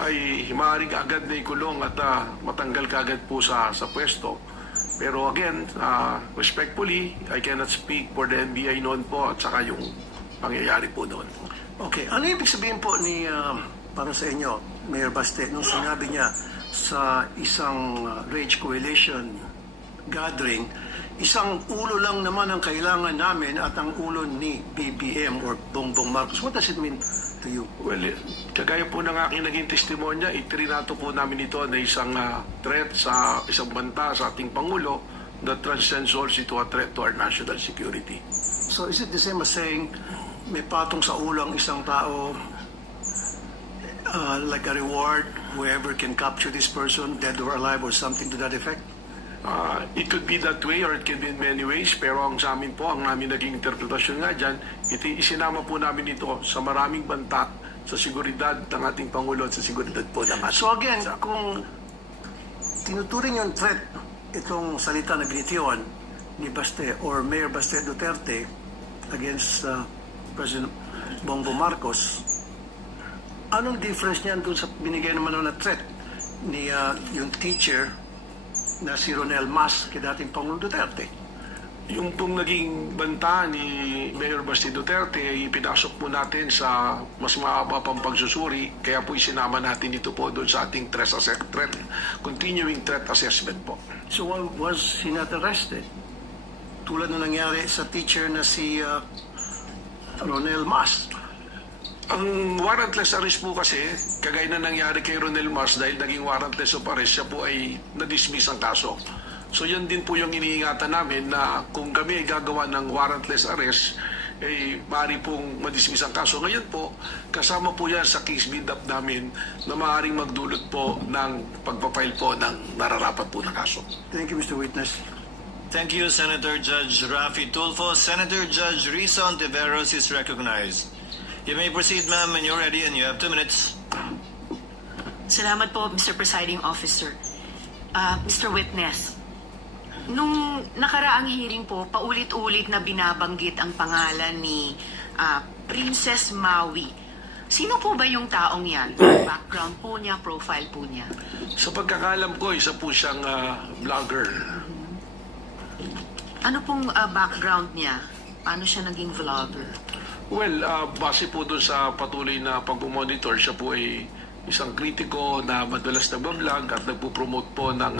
ay maaaring agad na ikulong at matanggal kaagad po sa pwesto. Pero again, respectfully, I cannot speak for the NBI noon po at saka yung pangyayari po noon. Okay, ano ibig sabihin po ni, para sa inyo, Mayor Baste, nung sinabi niya sa isang rage coalition gathering, isang ulo lang naman ang kailangan namin at ang ulo ni BBM or Bongbong Marcos. What does it mean to you? Well, kagaya po ng aking naging testimonya, itrinato po namin ito na isang threat sa isang banta sa ating Pangulo that transcends also to a threat to our national security. So is it the same as saying may patong sa ulo ang isang tao, like a reward, whoever can capture this person, dead or alive or something to that effect? It could be that way or it can be in many ways, pero ang sa amin po, ang namin naging interpretasyon nga dyan, isinama po namin ito sa maraming banta sa seguridad ng ating Pangulo at sa seguridad po ng ating So again, bansa. kung tinuturing yung threat, itong salita na ginitiwan ni Baste or Mayor Baste Duterte against President Bongbong Marcos, anong difference niyan doon sa binigay naman na threat ni yung teacher na si Ronel Mas kay dating Pangulong Duterte? Yung pong naging banta ni Mayor Baste Duterte ay pinasok po natin sa mas maaba pang pagsusuri, kaya po isinama natin ito po doon sa ating continuing threat assessment po. So why was he not arrested? Tulad na nangyari sa teacher na si Ronel Mas. Ang warrantless arrest po kasi, kagaya na nangyari kay Ronel Mars, dahil naging warrantless of arrest, siya po ay na-dismiss ang kaso. So yan din po yung iniingatan namin na kung kami ay gagawa ng warrantless arrest, eh maaari pong ma-dismiss ang kaso. Ngayon po, kasama po yan sa case build-up namin na maaaring magdulot po ng pagpapile po ng nararapat po na kaso. Thank you, Mr. Witness. Thank you, Senator Judge Rafi Tulfo. Senator Judge Risa Ontiveros is recognized. You may proceed, ma'am, when you're ready, and you have 2 minutes. Salamat po, Mr. Presiding Officer. Mr. Witness, nung nakaraang hearing po, paulit-ulit na binabanggit ang pangalan ni Princess Maui. Sino po ba yung taong yan? Background po niya, profile po niya? Sa pagkakalam ko, isa po siyang vlogger. Ano pong background niya? Paano siya naging vlogger? Well, base po doon sa patuloy na pag-monitor, siya po ay isang kritiko na madalas nagbablog at nagpo-promote po ng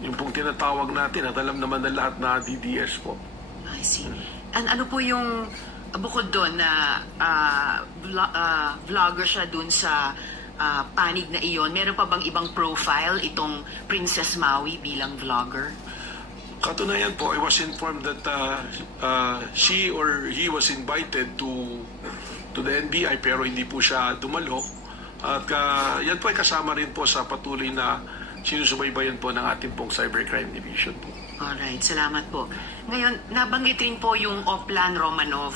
yung pong tinatawag natin at alam naman na lahat na DDS po. I see. And ano po yung bukod doon na vlogger siya doon sa panig na iyon, meron pa bang ibang profile itong Princess Maui bilang vlogger? Katunayan po, I was informed that she or he was invited to the NBI pero hindi po siya dumalo. At yan po ay kasama rin po sa patuloy na sinusubaybayan po ng ating pong Cybercrime Division po. Alright, salamat po. Ngayon, nabanggit rin po yung Oplan Romanov.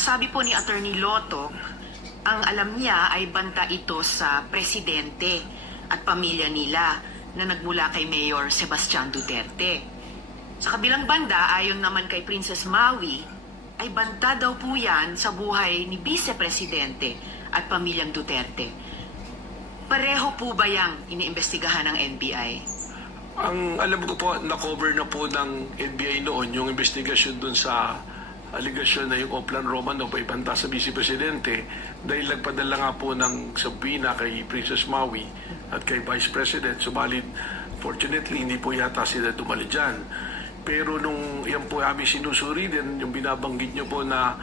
Sabi po ni Attorney Lotto, ang alam niya ay banta ito sa presidente at pamilya nila na nagmula kay Mayor Sebastian Duterte. Sa kabilang banda, ayon naman kay Princess Maui, ay banta daw po yan sa buhay ni Vice Presidente at pamilyang Duterte. Pareho po ba yang iniimbestigahan ng NBI? Ang alam ko po, na-cover na po ng NBI noon yung investigasyon dun sa aligasyon na yung Oplan Romanov ay banta sa Vice Presidente dahil nagpadala nga po ng sabina kay Princess Maui at kay Vice President. Subalit, fortunately, hindi po yata sila dumali dyan. Pero nung yan po aming sinusuri din, yung binabanggit nyo po na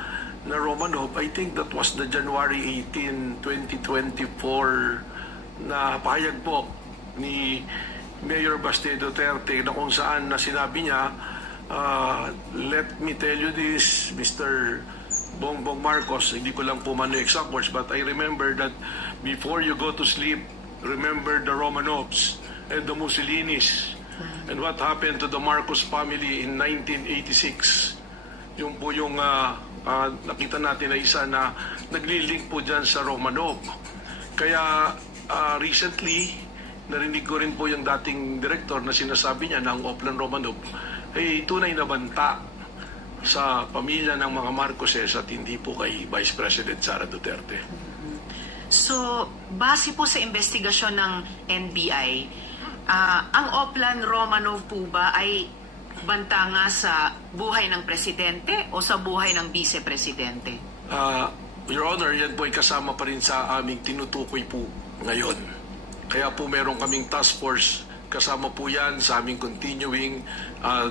Romanov, I think that was the January 18, 2024 na pahayag po ni Mayor Baste Duterte na kung saan na sinabi niya, let me tell you this, Mr. Bongbong Marcos, hindi ko lang po man exact words, but I remember that before you go to sleep, remember the Romanovs and the Mussolinis and what happened to the Marcos family in 1986. Yung po yung nakita natin na isa na naglilink po dyan sa Romanov. Kaya recently, narinig ko rin po yung dating director na sinasabi niya ng Oplan Romanov ay tunay na banta sa pamilya ng mga Marcoses at hindi po kay Vice President Sara Duterte. So, base po sa investigasyon ng NBI, ang Oplan Romanov po ba ay banta nga sa buhay ng presidente o sa buhay ng vice-presidente? Your Honor, yan po ay kasama pa rin sa aming tinutukoy po ngayon. Kaya po meron kaming task force kasama po yan sa aming continuing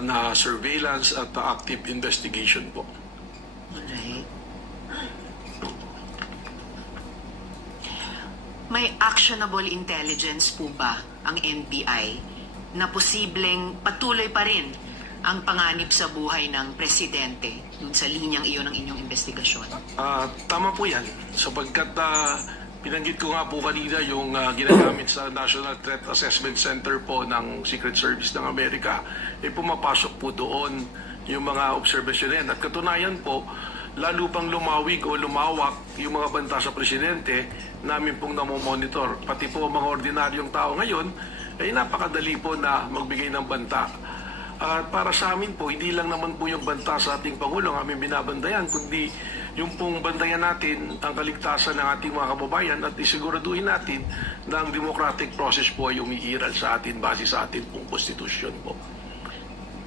na surveillance at active investigation po. Alright. May actionable intelligence po ba ang NBI na posibleng patuloy pa rin ang panganib sa buhay ng presidente dun sa linyang iyon ng inyong investigasyon? Tama po yan, sapagkat pinanggit ko nga po kanina yung ginagamit sa National Threat Assessment Center po ng Secret Service ng Amerika, pumapasok po doon yung mga obserbasyon yan. At katunayan po, lalo pang lumawig o lumawak yung mga banta sa presidente, namin pong namomonitor. Pati po mga ordinaryong tao ngayon, ay napakadali po na magbigay ng banta. At para sa amin po, hindi lang naman po yung banta sa ating Pangulo ang aming binabandayan, kundi yung pong bandayan natin ang kaligtasan ng ating mga kababayan at isiguraduhin natin na ang democratic process po ay umiiral sa atin base sa ating pong konstitusyon po.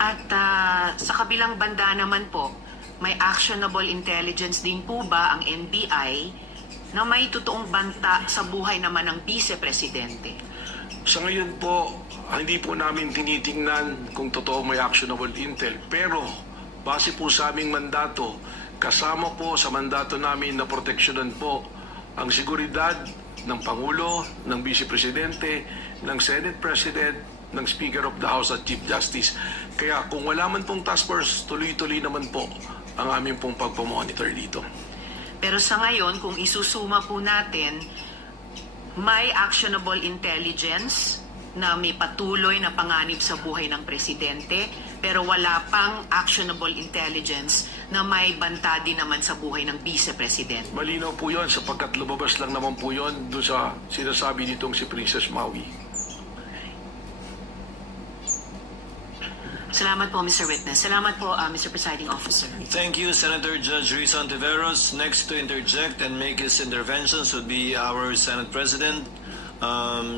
At sa kabilang banda naman po, may actionable intelligence din po ba ang NBI na may totoong banta sa buhay naman ng vice-presidente? Sa ngayon po, hindi po namin tinitingnan kung totoo may actionable intel. Pero, base po sa aming mandato, kasama po sa mandato namin na proteksyonan po ang seguridad ng Pangulo, ng Vice Presidente, ng Senate President, ng Speaker of the House at Chief Justice. Kaya kung wala man pong task force, tuloy-tuloy naman po ang aming pong pagpamonitor dito. Pero sa ngayon, kung isusuma po natin, may actionable intelligence na may patuloy na panganib sa buhay ng presidente, pero wala pang actionable intelligence na may banta din naman sa buhay ng vice-president. Malinaw po yun sapagkat lumabas lang naman po yun doon sa sinasabi nitong si Princess Maui. Salamat po, Mr. Witness. Salamat po, Mr. Presiding Officer. Thank you, Senator Judge Rizal Tiveros. Next to interject and make his interventions would be our Senate President,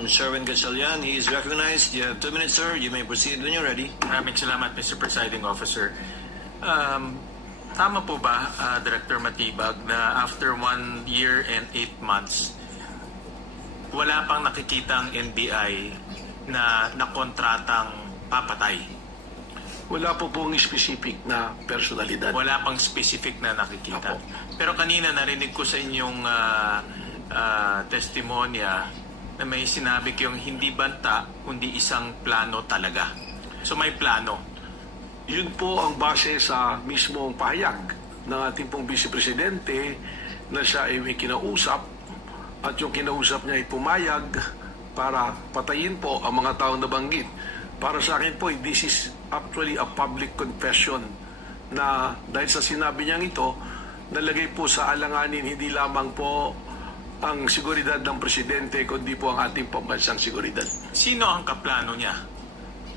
Sherwin Gatchalian. He is recognized. You have 2 minutes, sir. You may proceed when you're ready. Maraming salamat, Mr. Presiding Officer. Tama po ba, Director Matibag, na after 1 year and 8 months, wala pang nakikitang NBI na nakontratang papatay? Wala po pong specific na personalidad. Wala pang specific na nakikita. Apo. Pero kanina narinig ko sa inyong testimonya na may sinabi kayong hindi banta, kundi isang plano talaga. So may plano. Yun po ang base sa mismong pahayag ng ating pong Vice Presidente na siya ay may kinausap at yung kinausap niya ay pumayag para patayin po ang mga taong nabanggit. Para sa akin po, this is actually a public confession na dahil sa sinabi niyang ito, nalagay po sa alanganin hindi lamang po ang seguridad ng presidente, kundi po ang ating pambansang seguridad. Sino ang kaplano niya?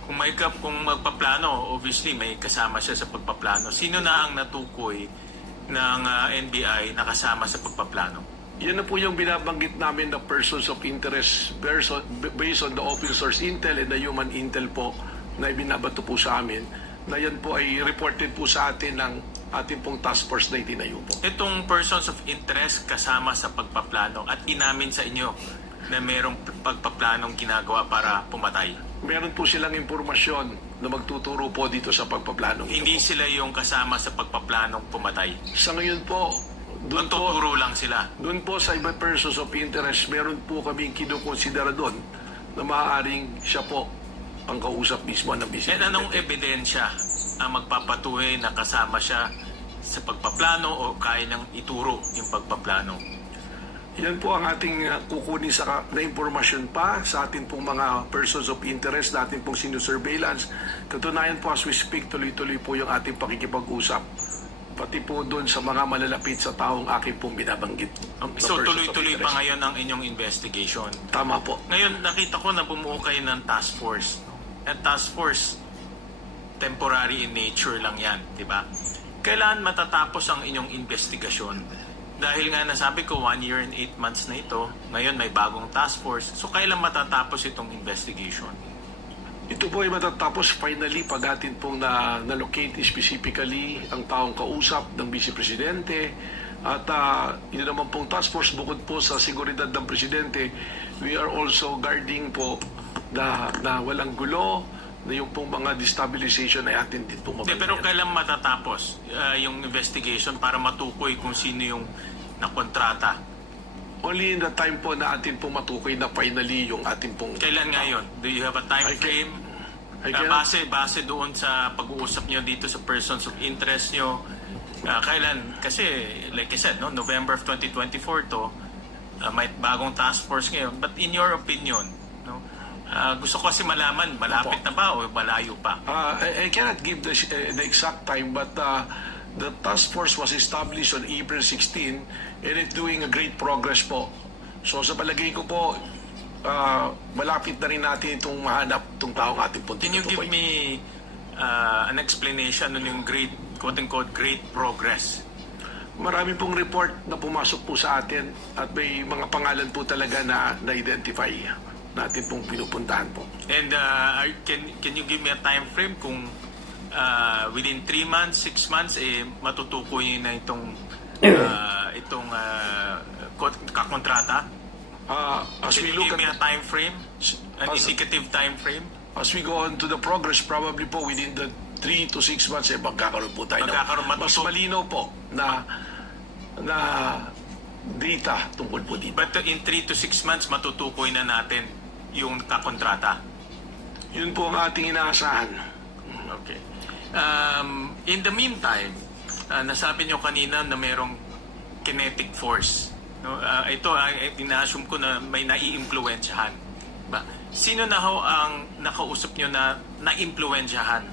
Kung magpaplano, obviously may kasama siya sa pagpaplano. Sino na ang natukoy ng NBI na kasama sa pagpaplano? Yan na po yung binabanggit namin na persons of interest based on the open source intel and the human intel po na ibinabato po sa amin, na yan po ay reported po sa atin ng ating pong task force na itinayo po. Itong persons of interest kasama sa pagpaplano at inamin sa inyo na mayroong pagpaplanong ginagawa para pumatay. Meron po silang impormasyon na magtuturo po dito sa pagpaplanong ito. Hindi sila yung kasama sa pagpaplanong pumatay. Sa ngayon po, doon Magtuturo lang sila. Doon po sa iba persons of interest, meron po kaming kinukonsidera doon na maaaring siya po ang kausap mismo ng At business. anong ebidensya ang magpapatuloy na kasama siya sa pagpaplano o kaya niyang ituro yung pagpaplano? Yan po ang ating kukunin na impormasyon pa sa ating pong mga persons of interest na ating pong sinusurveillance. Katunayan po, as we speak, tuloy-tuloy po yung ating pakikipag-usap. Pati po doon sa mga malalapit sa taong aking pong binabanggit. So tuloy-tuloy pa ngayon ang inyong investigation? Tama po. Ngayon nakita ko na bumuo kayo ng task force. At task force, temporary in nature lang yan, di ba? Kailan matatapos ang inyong investigasyon? Dahil nga nasabi ko 1 year and 8 months na ito, ngayon may bagong task force. So kailan matatapos itong investigation? Ito po ay matatapos finally pag atin pong na-locate specifically ang taong kausap ng Vice Presidente at ito naman pong task force bukod po sa seguridad ng Presidente, we are also guarding po na walang gulo, na yung pong mga destabilization ay atin din pong Hindi, pero kailan matatapos yung investigation para matukoy kung sino yung nakontrata? Only in the time po na atin pong matukoy na finally yung ating pong... Kailan ngayon? Do you have a time frame? Base doon sa pag-uusap nyo dito sa persons of interest nyo, kailan? Kasi, like I said, no, November of 2024 to, may bagong task force ngayon. But in your opinion, no, gusto ko kasi malaman, malapit na ba o malayo pa? I cannot give the exact time, but the task force was established on April 16 and it's doing a great progress po. So sa palagay ko po, malapit na rin natin itong mahanap itong taong ating punti. Can you give me an explanation on yung great, quote-unquote, great progress? Marami pong report na pumasok po sa atin at may mga pangalan po talaga na na-identify natin pong pinupuntahan po. And can you give me a time frame kung within 3 months, 6 months, matutukoy na itong kakontrata? Can you give me a time frame? An indicative time frame? As we go on to the progress, probably po within the 3 to 6 months, magkakaroon po tayo mas malinaw po na data tungkol po dito. But in 3 to 6 months, matutukoy na natin yung kakontrata? Yun po ang ating inaasahan. Okay. In the meantime, nasabi nyo kanina na mayroong kinetic force. No? Ito, ina-assume ko na may nai-impluensyahan. Sino na ho ang nakausap nyo na na-impluensyahan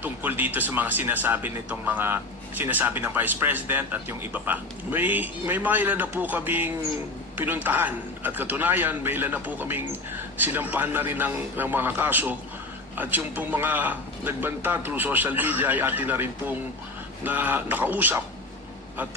tungkol dito sa mga sinasabi nitong mga sinasabi ng Vice President at yung iba pa? May mga ilan na po kaming pinuntahan at katunayan, may ilan na po kaming sinampahan na rin ng mga kaso at yung pong mga nagbanta through social media ay atin na rin pong nakausap. At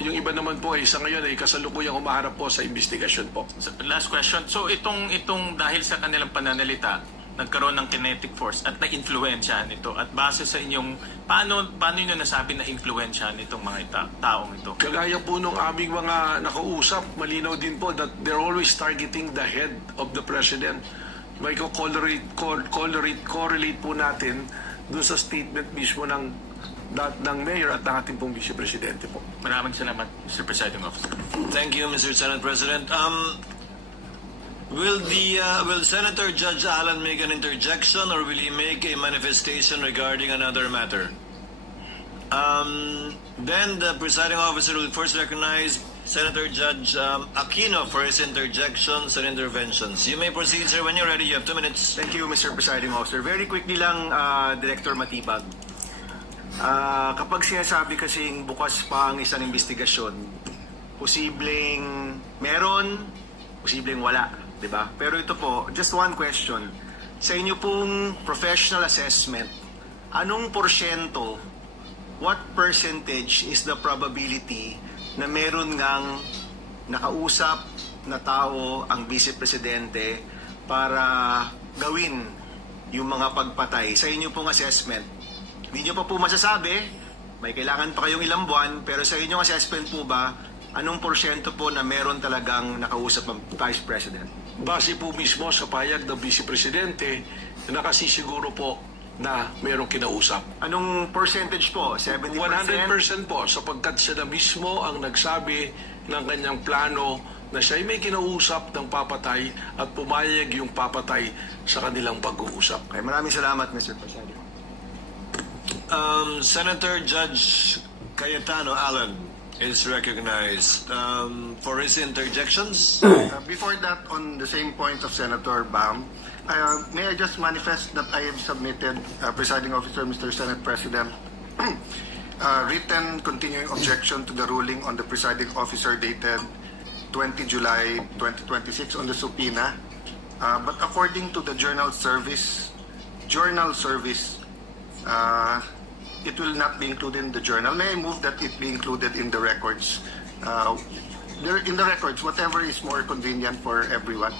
yung iba naman po sa ngayon ay kasalukuyang umaharap po sa investigasyon po. Last question. So itong dahil sa kanilang pananalita, nagkaroon ng kinetic force at na-influensyahan ito. At base sa inyong, paano nyo nasabi na influensyahan itong mga taong ito? Kagaya po nung aming mga nakausap, malinaw din po that they're always targeting the head of the president. May correlate po natin doon sa statement mismo ng mayor at ng ating pong vice-presidente po. Maraming salamat, Mr. Presiding Officer. Thank you, Mr. Senate President. Will Senator Judge Allen make an interjection or will he make a manifestation regarding another matter? Then the presiding officer will first recognize Senator Judge Aquino for his interjections and interventions. You may proceed, sir, when you're ready. You have 2 minutes. Thank you, Mr. Presiding Officer. Very quickly lang, Director Matibag. Kapag sinasabi kasing bukas pa ang isang investigasyon, posibleng meron, posibleng wala, di ba? Pero ito po, just one question. Sa inyo pong professional assessment, anong porsyento, what percentage is the probability na meron ngang nakausap na tao ang Vice Presidente para gawin yung mga pagpatay sa inyo pong assessment? Hindi nyo pa po masasabi, may kailangan pa kayong ilang buwan, pero sa inyong assessment po ba, anong porsyento po na meron talagang nakausap ang Vice President? Base po mismo sa payag ng Vice Presidente, nakasisiguro po na mayroong kinausap. Anong percentage po? 70%? 100% po, sapagkat siya na mismo ang nagsabi ng kanyang plano na siya ay may kinausap ng papatay at pumayag yung papatay sa kanilang pag-uusap. Okay, maraming salamat, Mr. President. Senator Judge Cayetano Allen is recognized for his interjections. Before that, on the same point of Senator Bam, may I just manifest that I have submitted, Presiding Officer, Mr. Senate President, written continuing objection to the ruling on the Presiding Officer dated 20 July 2026 on the subpoena. But according to the journal service, it will not be included in the journal. May I move that it be included in the records? In the records, whatever is more convenient for everyone.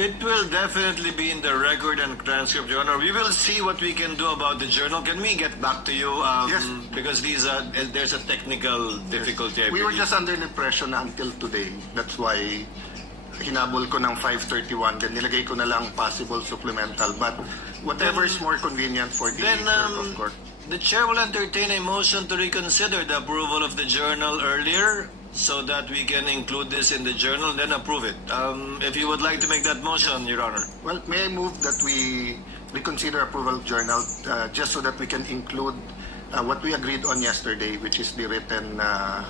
It will definitely be in the record and transcript, Your Honor. We will see what we can do about the journal. Can we get back to you? Yes. Because there's a technical difficulty. I We were believe. just under the impression na until today. That's why hinabol ko ng 5:31, then nilagay ko na lang possible supplemental. But whatever is more convenient for the Then, clerk of court. the chair will entertain a motion to reconsider the approval of the journal earlier so that we can include this in the journal and then approve it. If you would like to make that motion, Your Honor. Well, may I move that we reconsider approval of journal just so that we can include what we agreed on yesterday, which is the written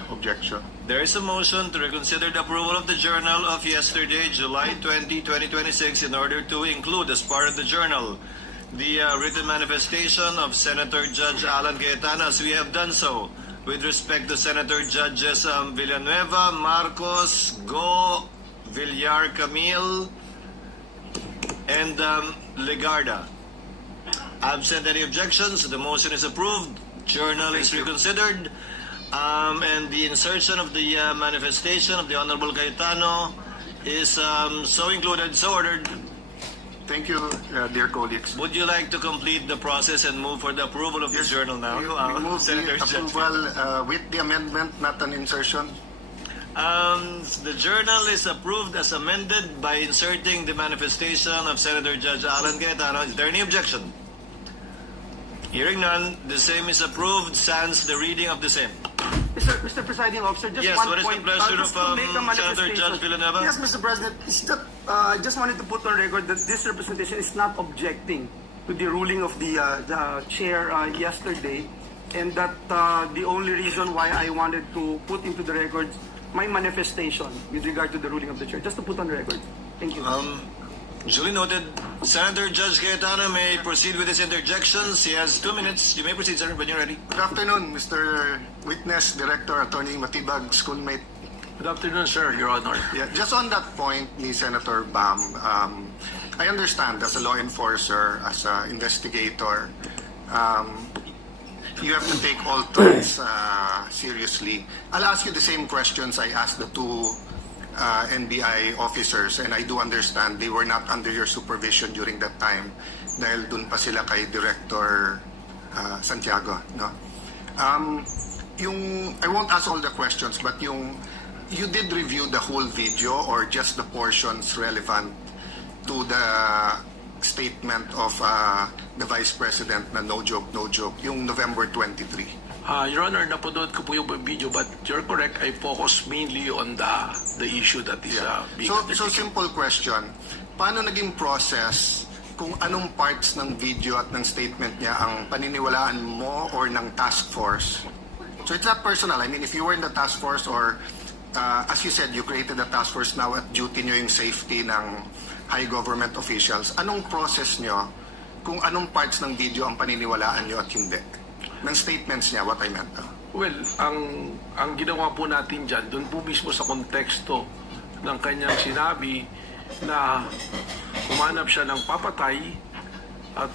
objection. There is a motion to reconsider the approval of the journal of yesterday, July 20, 2026, in order to include as part of the journal the written manifestation of Senator Judge Alan Cayetano, as we have done so with respect to Senator Judges Villanueva, Marcos, Go, Villar Camille, and Legarda. Absent any objections, the motion is approved. Journal is reconsidered. And the insertion of the manifestation of the Honorable Cayetano is so included, so ordered. Thank you, dear colleagues. Would you like to complete the process and move for the approval of the journal now? We move the Senator Judge. approval with the amendment, not an insertion. The journal is approved as amended by inserting the manifestation of Senator Judge Alan Cayetano. Is there any objection? Hearing none, the same is approved, sans the reading of the same. Mr. Presiding Officer, just Yes, one what is point. the pleasure Just of to make a Senator manifestation. Judge Villanueva? Yes, Mr. President. It's that, I just wanted to put on record that this representation is not objecting to the ruling of the chair yesterday, and that the only reason why I wanted to put into the record my manifestation with regard to the ruling of the chair, just to put on the record. Thank you. Duly noted. Senator Judge Cayetano may proceed with his interjections. He has 2 minutes. You may proceed, sir, when you're ready. Good afternoon, Mr. Witness, Director, Attorney Matibag, schoolmate. Good afternoon, sir, Your Honor. Yeah, just on that point ni Senator Bam, I understand as a law enforcer, as an investigator, you have to take all threats seriously. I'll ask you the same questions I asked the two NBI officers, and I do understand they were not under your supervision during that time dahil dun pa sila kay Director Santiago, no? I won't ask all the questions, but you did review the whole video or just the portions relevant to the statement of the Vice President na no joke, yung November 23. Your Honor, napanood ko po yung video, but you're correct. I focus mainly on the issue that is being So undertaken. simple question, paano naging process kung anong parts ng video at ng statement niya ang paniniwalaan mo or ng task force? So it's not personal. I mean, if you were in the task force or as you said, you created a task force now at duty nyo yung safety ng high government officials, anong process nyo kung anong parts ng video ang paniniwalaan nyo at hindi? Ng statements niya, what I meant. Well, ang ginawa po natin dyan, doon po mismo sa konteksto ng kanyang sinabi na humanap siya ng papatay at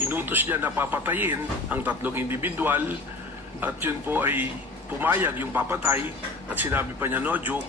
inutos niya na papatayin ang 3 individual at yun po ay pumayag yung papatay at sinabi pa niya no joke,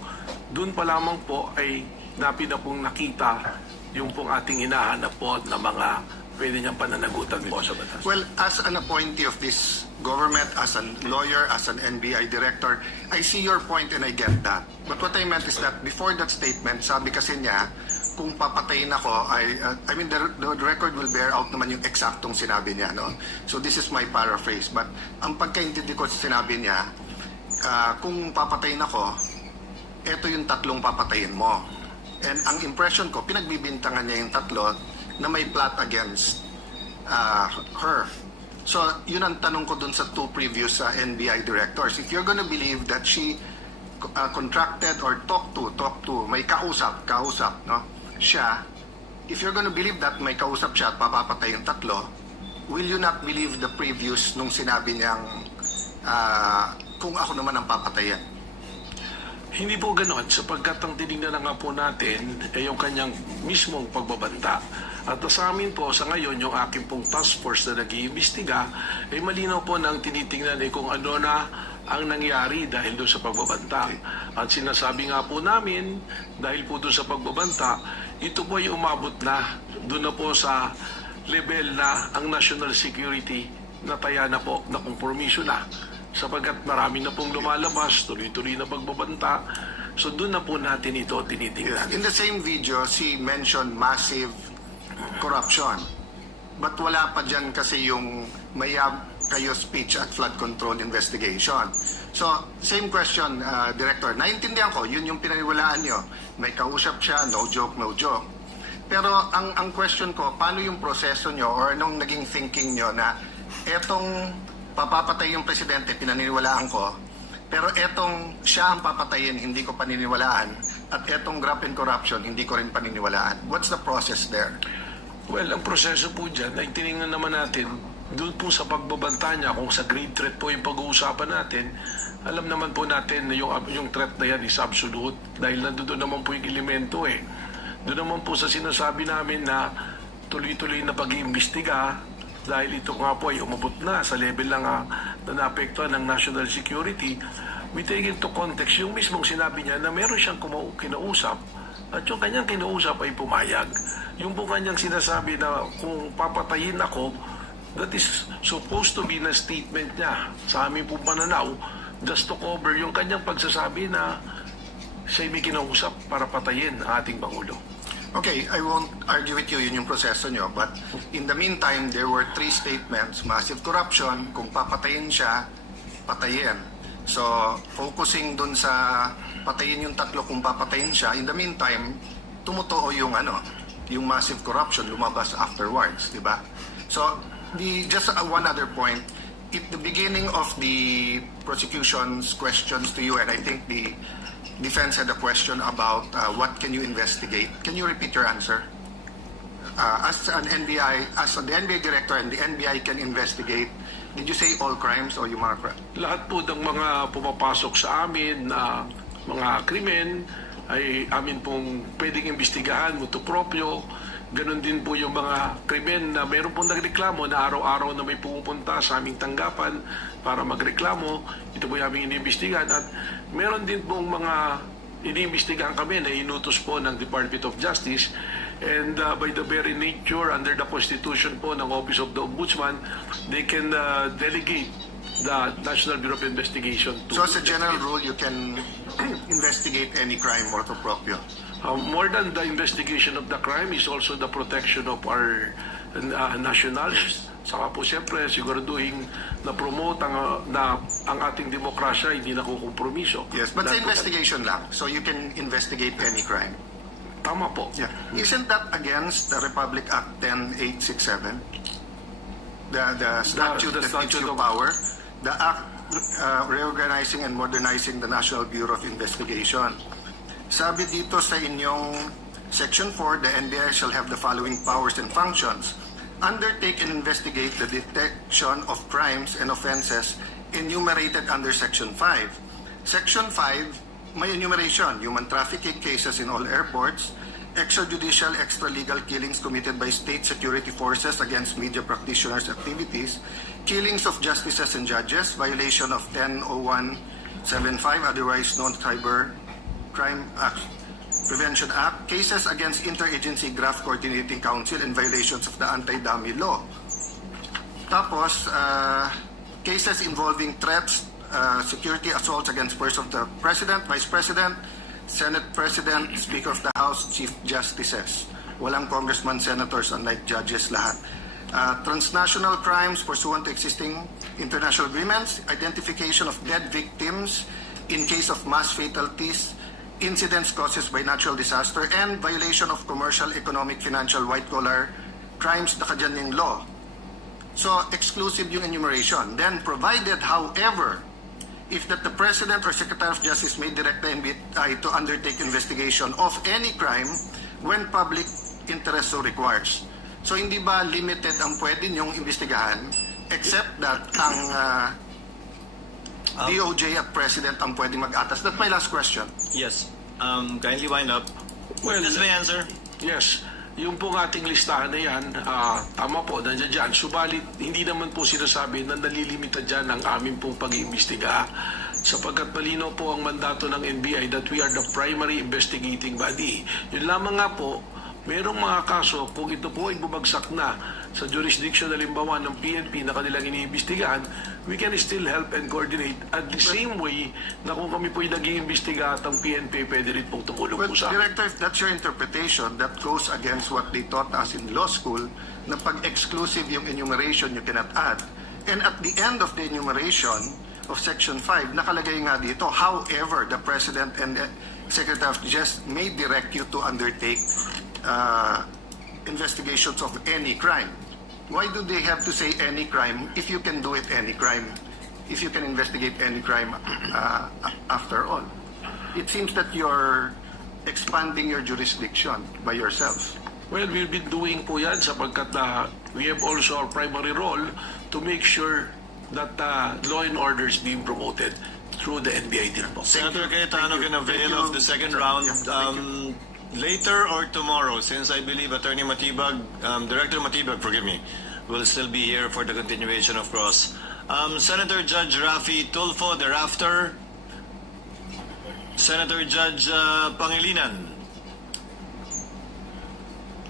doon pa lamang po ay na pong nakita yung pong ating hinahanap po na mga pwede niyang pananagutan po sa batas. Well, as an appointee of this government, as a lawyer, as an NBI director, I see your point and I get that. But what I meant is that before that statement, sabi kasi niya, kung papatayin ako, I mean, the record will bear out naman yung eksaktong sinabi niya, no? So this is my paraphrase. But ang pagkaintindi ko sa sinabi niya, kung papatayin ako, eto yung 3 papatayin mo. And ang impression ko, pinagbibintangan niya yung 3 na may plot against her. So, yun ang tanong ko dun sa 2 previous NBI directors. If you're gonna believe that she contracted or talked to, may kausap, no? Siya, if you're gonna believe that may kausap siya at papapatay yung 3, will you not believe the previous nung sinabi niyang kung ako naman ang papatayan? Hindi po ganon, sapagkat ang tinignan na nga po natin ay yung kanyang mismong pagbabanta. At sa amin po, sa ngayon, yung aking pong task force na nag-iimbestiga, ay malinaw po nang tinitingnan kung ano na ang nangyari dahil doon sa pagbabanta. At sinasabi nga po namin, dahil po doon sa pagbabanta, ito po ay umabot na doon na po sa level na ang national security nataya na po, na kompromiso na, sapagkat marami na pong lumalabas, tuloy-tuloy na pagbabanta. So doon na po natin ito tinitingnan. In the same video, she mentioned massive corruption. But wala pa dyan kasi yung mayab kayo speech at flood control investigation. So, same question, Director. Naintindihan ko, yun yung pinaniwalaan nyo. May kausap siya, no joke, no joke. Pero ang question ko, paano yung proseso nyo or anong naging thinking nyo na etong papapatay yung presidente, pinaniniwalaan ko, pero etong siya ang papatayin, hindi ko paniniwalaan, at etong graft and corruption, hindi ko rin paniniwalaan. What's the process there? Well, ang proseso po dyan ay tinignan naman natin doon po sa pagbabanta niya, kung sa grade threat po yung pag-uusapan natin, alam naman po natin na yung threat na yan is absolute dahil nandoon naman po yung elemento eh. Doon naman po sa sinasabi namin na tuloy-tuloy na pag-iimbestiga dahil ito nga po ay umabot na sa level lang na naapektuhan ng national security. We take into context yung mismong sinabi niya na meron siyang kinausap at yung kanyang kinausap ay pumayag. Yung po kanyang sinasabi na kung papatayin ako, that is supposed to be na statement niya sa aming po pananaw just to cover yung kanyang pagsasabi na siya may kinausap para patayin ang ating Pangulo. Okay, I won't argue with you, yun yung proseso nyo. But in the meantime, there were 3 statements. Massive corruption, kung papatayin siya, patayin. So, focusing dun sa patayin yung 3 kung papatayin siya, in the meantime, tumutuo yung yung massive corruption, lumabas afterwards, di ba? So, just one other point, at the beginning of the prosecution's questions to you, and I think the defense had a question about what can you investigate. Can you repeat your answer? As the NBI director and the NBI can investigate, did you say all crimes or yung mga crimes? Lahat po ng mga pumapasok sa amin na mga krimen ay amin pong pwedeng imbestigahan, mutu proprio. Ganon din po yung mga krimen na meron pong nagreklamo na araw-araw na may pumupunta sa aming tanggapan para magreklamo. Ito po yung aming iniimbestigahan. At meron din pong mga iniimbestigahan kami na inutos po ng Department of Justice. And by the very nature, under the Constitution po ng Office of the Ombudsman, they can delegate the National Bureau of Investigation to... So as a general rule, you can investigate any crime motu proprio? More than the investigation of the crime is also the protection of our nationals. Saka po siyempre siguraduhin na promote ang ating demokrasya hindi nakukompromiso. Yes, but sa investigation lang. So you can investigate any crime. Tama po. Yeah. Isn't that against the Republic Act 10867? The statute that gives you power? The act reorganizing and modernizing the National Bureau of Investigation. Sabi dito sa inyong Section 4, the NBI shall have the following powers and functions. Undertake and investigate the detection of crimes and offenses enumerated under Section 5. Section 5, may enumeration, human trafficking cases in all airports, extrajudicial, extralegal killings committed by state security forces against media practitioners' activities, killings of justices and judges, violation of 100175, otherwise known Cyber Crime Act, Prevention Act, cases against Interagency Graft Coordinating Council and violations of the Anti-Dummy Law. Tapos, cases involving threats, security assaults against persons of the President, Vice President, Senate President, Speaker of the House, Chief Justices. Walang congressman, senators, unlike judges lahat. Transnational crimes pursuant to existing international agreements, identification of dead victims in case of mass fatalities, incidents caused by natural disaster, and violation of commercial, economic, financial, white-collar crimes na kadyaning law. So, exclusive yung enumeration. Then, provided, however, if that the President or Secretary of Justice may direct the NBI to undertake investigation of any crime when public interest so requires. So, hindi ba limited ang pwede niyong investigahan except that ang DOJ at President ang pwedeng mag-atas? That's my last question. Yes. Kindly wind up. Well, This may answer. Yes. Yung pong ating listahan na yan, tama po, nandiyan dyan. Subalit, hindi naman po sinasabi na nalilimita dyan ang aming pong pag-iimbestiga. Sapagkat malinaw po ang mandato ng NBI that we are the primary investigating body. Yun lamang nga po, Merong mga kaso, kung ito po ay bumagsak na sa jurisdiction halimbawa ng PNP na kanilang iniimbestigahan, we can still help and coordinate at the same way na kung kami po ay nag-iimbestiga at ang PNP pwede rin pong tumulong Well, po sa amin. Director, if that's your interpretation, that goes against what they taught us in law school, na pag exclusive yung enumeration, you cannot add. And at the end of the enumeration of Section 5, nakalagay nga dito, however, the President and the Secretary of Justice may direct you to undertake investigations of any crime. Why do they have to say any crime if you can do it any crime? If you can investigate any crime after all? It seems that you're expanding your jurisdiction by yourself. Well, we've been doing po yan sapagkat we have also our primary role to make sure that law and order is being promoted through the NBI din po. Senator Cayetano can avail of the second round later or tomorrow, since I believe Attorney Matibag, Director Matibag, forgive me, will still be here for the continuation of cross. Senator Judge Rafi Tulfo thereafter. Senator Judge Pangilinan.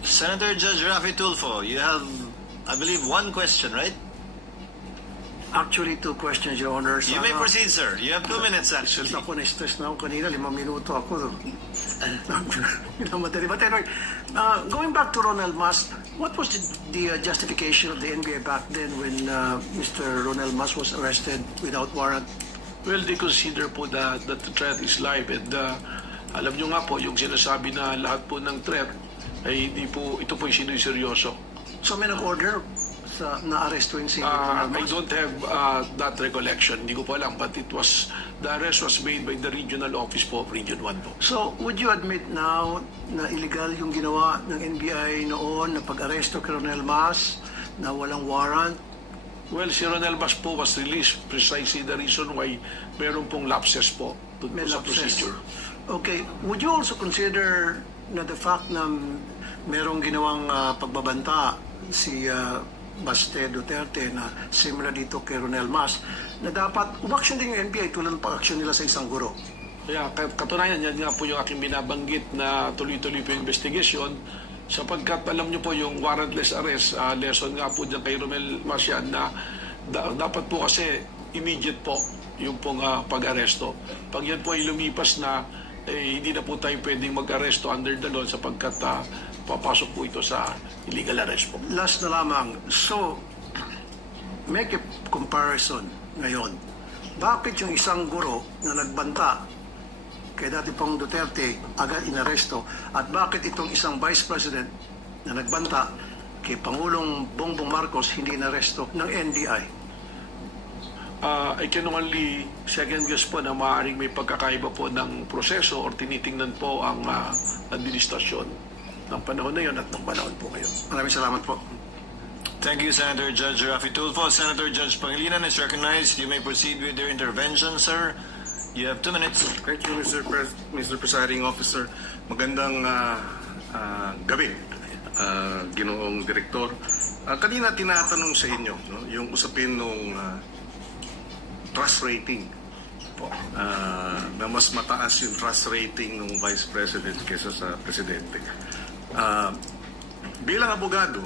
Senator Judge Rafi Tulfo, you have, I believe, one question, right? Actually, 2 questions, Your Honor. You may proceed, sir. You have 2 minutes, actually. Ako, na-stress na ako kanina, 5 minuto ako. Madali. But anyway, going back to Ronald Mas, what was the justification of the NBI back then when Mr. Ronald Mas was arrested without warrant? Well, they consider po that the threat is live and alam nyo nga po, yung sinasabi na lahat po ng threat ay hindi po, ito po yung sinuseryoso. So may nag-order sa na-arrestuin si Ronald I Mas? don't have that recollection. Hindi ko po alam, but the arrest was made by the regional office po of Region 1 po. So, would you admit now na illegal yung ginawa ng NBI noon na pag-aresto kay Ronald Mas na walang warrant? Well, si Ronald Mas po was released precisely the reason why meron pong lapses po May sa lapses. procedure. Okay. Would you also consider na the fact na merong ginawang pagbabanta si Baste Duterte na similar dito kay Ronald Mas na dapat umaksyon din yung NBI tulad ng pag-aksyon nila sa isang guro? Kaya katunayan, yan nga po yung aking binabanggit na tuloy-tuloy po yung investigation sapagkat alam nyo po yung warrantless arrest, lesson nga po dyan kay Romel Mas yan na dapat po kasi immediate po yung pong pag-aresto. Pag yan po ay lumipas na, hindi na po tayo pwedeng mag-aresto under the law sapagkat papasok po ito sa illegal arrest po. Last na lamang. So, make a comparison ngayon. Bakit yung isang guro na nagbanta kay dati pong Duterte agad inaresto at bakit itong isang Vice President na nagbanta kay Pangulong Bongbong Marcos hindi inaresto ng NBI? I can only second guess po na maaaring may pagkakaiba po ng proseso or tinitingnan po ang administrasyon ng panahon na yun at ng panahon po ngayon. Maraming salamat po. Thank you, Senator Judge Rafi Tulfo. Senator Judge Pangilinan is recognized. You may proceed with your intervention, sir. You have 2 minutes. Thank you, Mr. Presiding Officer. Magandang gabi, Ginoong Direktor. Kanina tinatanong sa inyo yung usapin ng trust rating. Na mas mataas yung trust rating ng Vice President kaysa sa Presidente. Bilang abogado,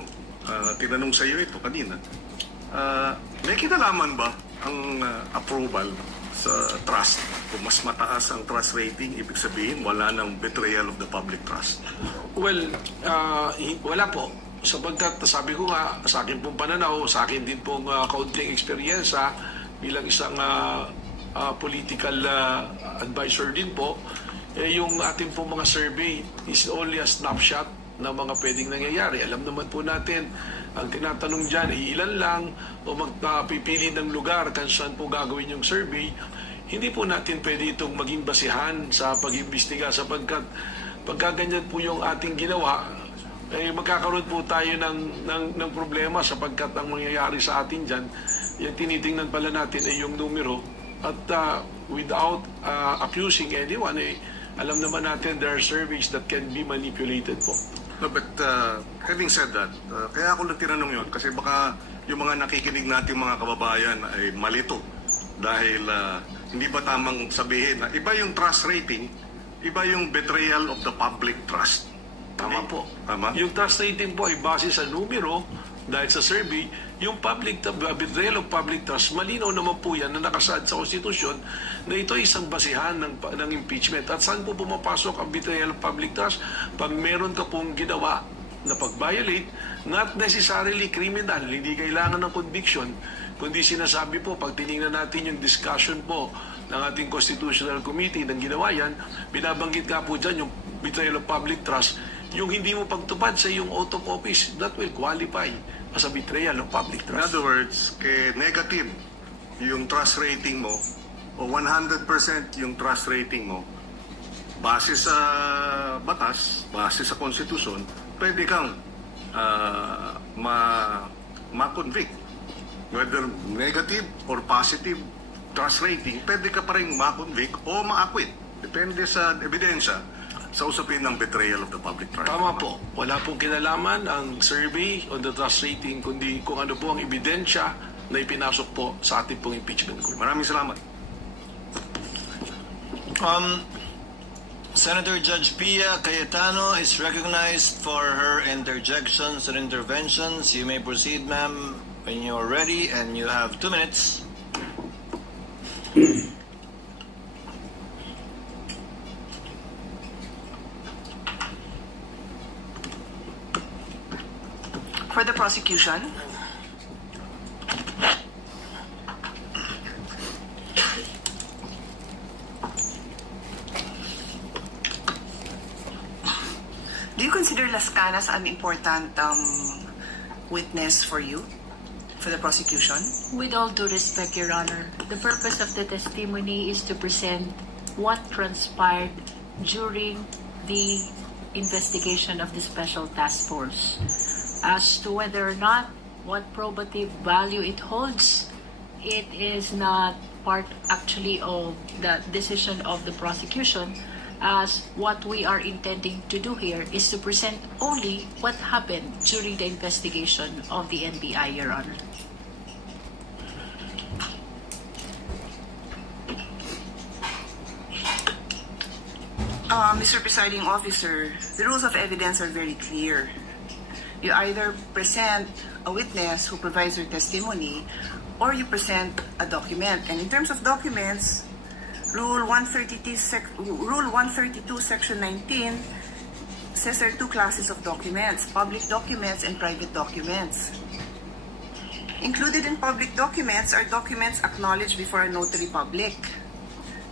tinanong sa iyo ito kanina, may kinalaman ba ang approval sa trust? Kung mas mataas ang trust rating, ibig sabihin wala nang betrayal of the public trust. Well, wala po. Sapagkat sabi ko nga, sa akin pong pananaw, sa akin din pong kaunting eksperyensya bilang isang political advisor din po, yung ating pong mga survey is only a snapshot ng mga pwedeng nangyayari. Alam naman po natin, ang tinatanong dyan ay ilan lang o magpipili ng lugar kung saan po gagawin yung survey. Hindi po natin pwede itong maging basihan sa pag-imbestiga sapagkat pagkaganyan po yung ating ginawa, magkakaroon po tayo ng problema sapagkat ang mangyayari sa atin dyan, yung tinitingnan pala natin ay yung numero at without accusing anyone, alam naman natin there are surveys that can be manipulated po. No, but having said that, kaya ako lang tinanong yun kasi baka yung mga nakikinig natin mga kababayan ay malito dahil hindi ba tamang sabihin na iba yung trust rating, iba yung betrayal of the public trust. Tama po. Tama? Yung trust rating po ay base sa numero dahil sa survey. Yung betrayal of public trust, malinaw naman po yan na nakasaad sa konstitusyon na ito ay isang basihan ng impeachment. At saan po pumapasok ang betrayal of public trust? Pag meron ka pong ginawa na pag-violate, not necessarily criminal, hindi kailangan ng conviction, kundi sinasabi po, pag tinignan natin yung discussion po ng ating Constitutional Committee ng ginawa yan, binabanggit nga po dyan yung betrayal of public trust, yung hindi mo pagtupad sa yung oath of office, that will qualify as a betrayal of public In trust. other words, negative yung trust rating mo o 100% yung trust rating mo, base sa batas, base sa konstitusyon, pwede kang ma-convict. Whether negative or positive trust rating, pwede ka pa rin ma-convict o ma-acquit. Depende sa ebidensya sa usapin ng betrayal of the public trust. Tama po. Wala pong kinalaman ang survey on the trust rating, kundi kung ano po ang ebidensya na ipinasok po sa ating pong impeachment court. Maraming salamat. Senator Judge Pia Cayetano is recognized for her interjections and interventions. You may proceed, ma'am, when you are ready, and you have 2 minutes. For the prosecution, do you consider Las Canas an important witness for you, for the prosecution? With all due respect, Your Honor, the purpose of the testimony is to present what transpired during the investigation of the Special Task Force. As to whether or not what probative value it holds, it is not part actually of the decision of the prosecution, as what we are intending to do here is to present only what happened during the investigation of the NBI, Your Honor. Mr. Presiding Officer, the rules of evidence are very clear. You either present a witness who provides your testimony, or you present a document. And in terms of documents, Rule 132, Section 19, says there are 2 classes of documents, public documents and private documents. Included in public documents are documents acknowledged before a notary public.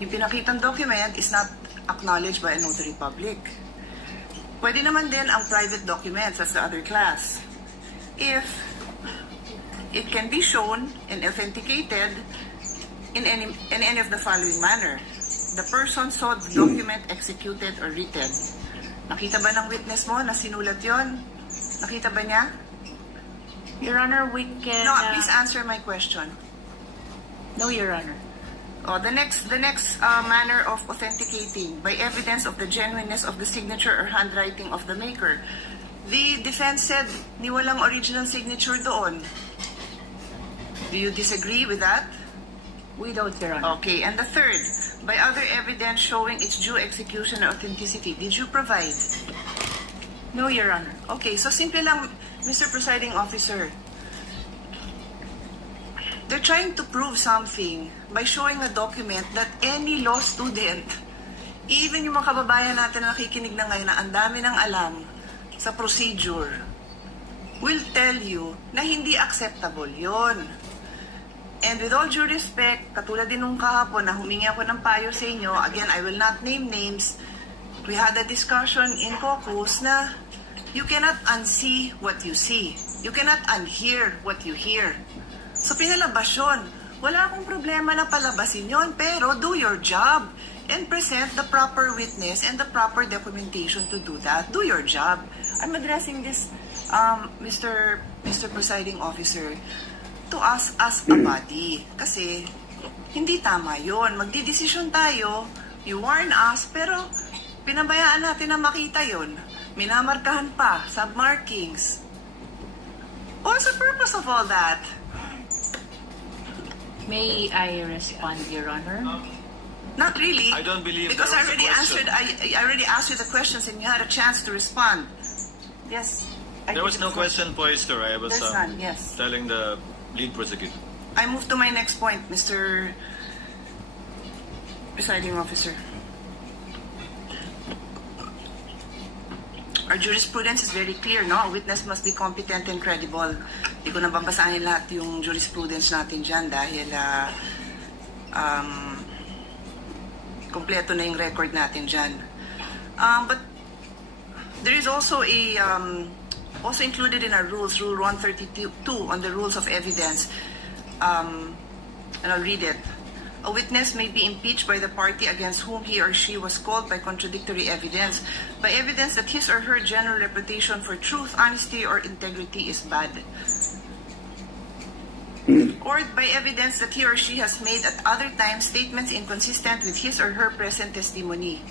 Yung pinakitang document is not acknowledged by a notary public. Pwede naman din ang private documents, that's the other class. If it can be shown and authenticated in any of the following manner. The person saw the document executed or written. Nakita ba ng witness mo na sinulat yon? Nakita ba niya? Your Honor, we can... No, please answer my question. No, Your Honor. Oh, the next manner of authenticating by evidence of the genuineness of the signature or handwriting of the maker. The defense said ni walang original signature doon. Do you disagree with that? We don't, Your Honor. Okay, and the third, by other evidence showing its due execution or authenticity, did you provide? No, Your Honor. Okay, so simple lang, Mr. Presiding Officer. They're trying to prove something by showing a document that any law student, even yung mga kababayan natin na nakikinig na ngayon na ang dami ng alam sa procedure, will tell you na hindi acceptable yon. And with all due respect, katulad din nung kahapon na humingi ako ng payo sa inyo, again, I will not name names, we had a discussion in caucus na you cannot unsee what you see. You cannot unhear what you hear. So pinalabas yun. Wala akong problema na palabasin yon, pero do your job and present the proper witness and the proper documentation to do that. Do your job. I'm addressing this, Mr. Presiding Officer, to us as a body. Kasi hindi tama yon. Magdidesisyon tayo, you warn us, pero pinabayaan natin na makita yon. Minamarkahan pa, submarkings. What's the purpose of all that? May I respond, Your Honor? Not really. I don't believe because there I was a already question. answered. I already asked you the questions, and you had a chance to respond. Yes. There was no question posed, sir. I was There's none, yes. telling the lead prosecutor. I move to my next point, Mr. Presiding Officer. Our jurisprudence is very clear, no? A witness must be competent and credible. Hindi ko na babasahin lahat yung jurisprudence natin dyan dahil kompleto na yung record natin dyan. But there is also also included in our rules, Rule 132 on the rules of evidence, and I'll read it. A witness may be impeached by the party against whom he or she was called by contradictory evidence, by evidence that his or her general reputation for truth, honesty, or integrity is bad, or by evidence that he or she has made at other times statements inconsistent with his or her present testimony.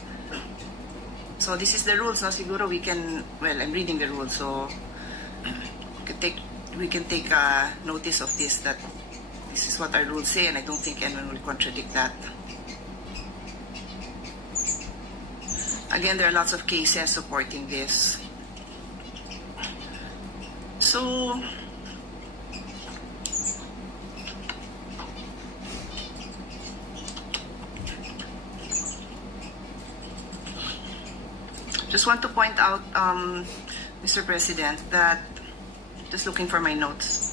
So this is the rules, no? Siguro we can, well, I'm reading the rules, so we can take notice of this, that this is what our rules say, and I don't think anyone will contradict that. Again, there are lots of cases supporting this. So, just want to point out, Mr. President, that, just looking for my notes.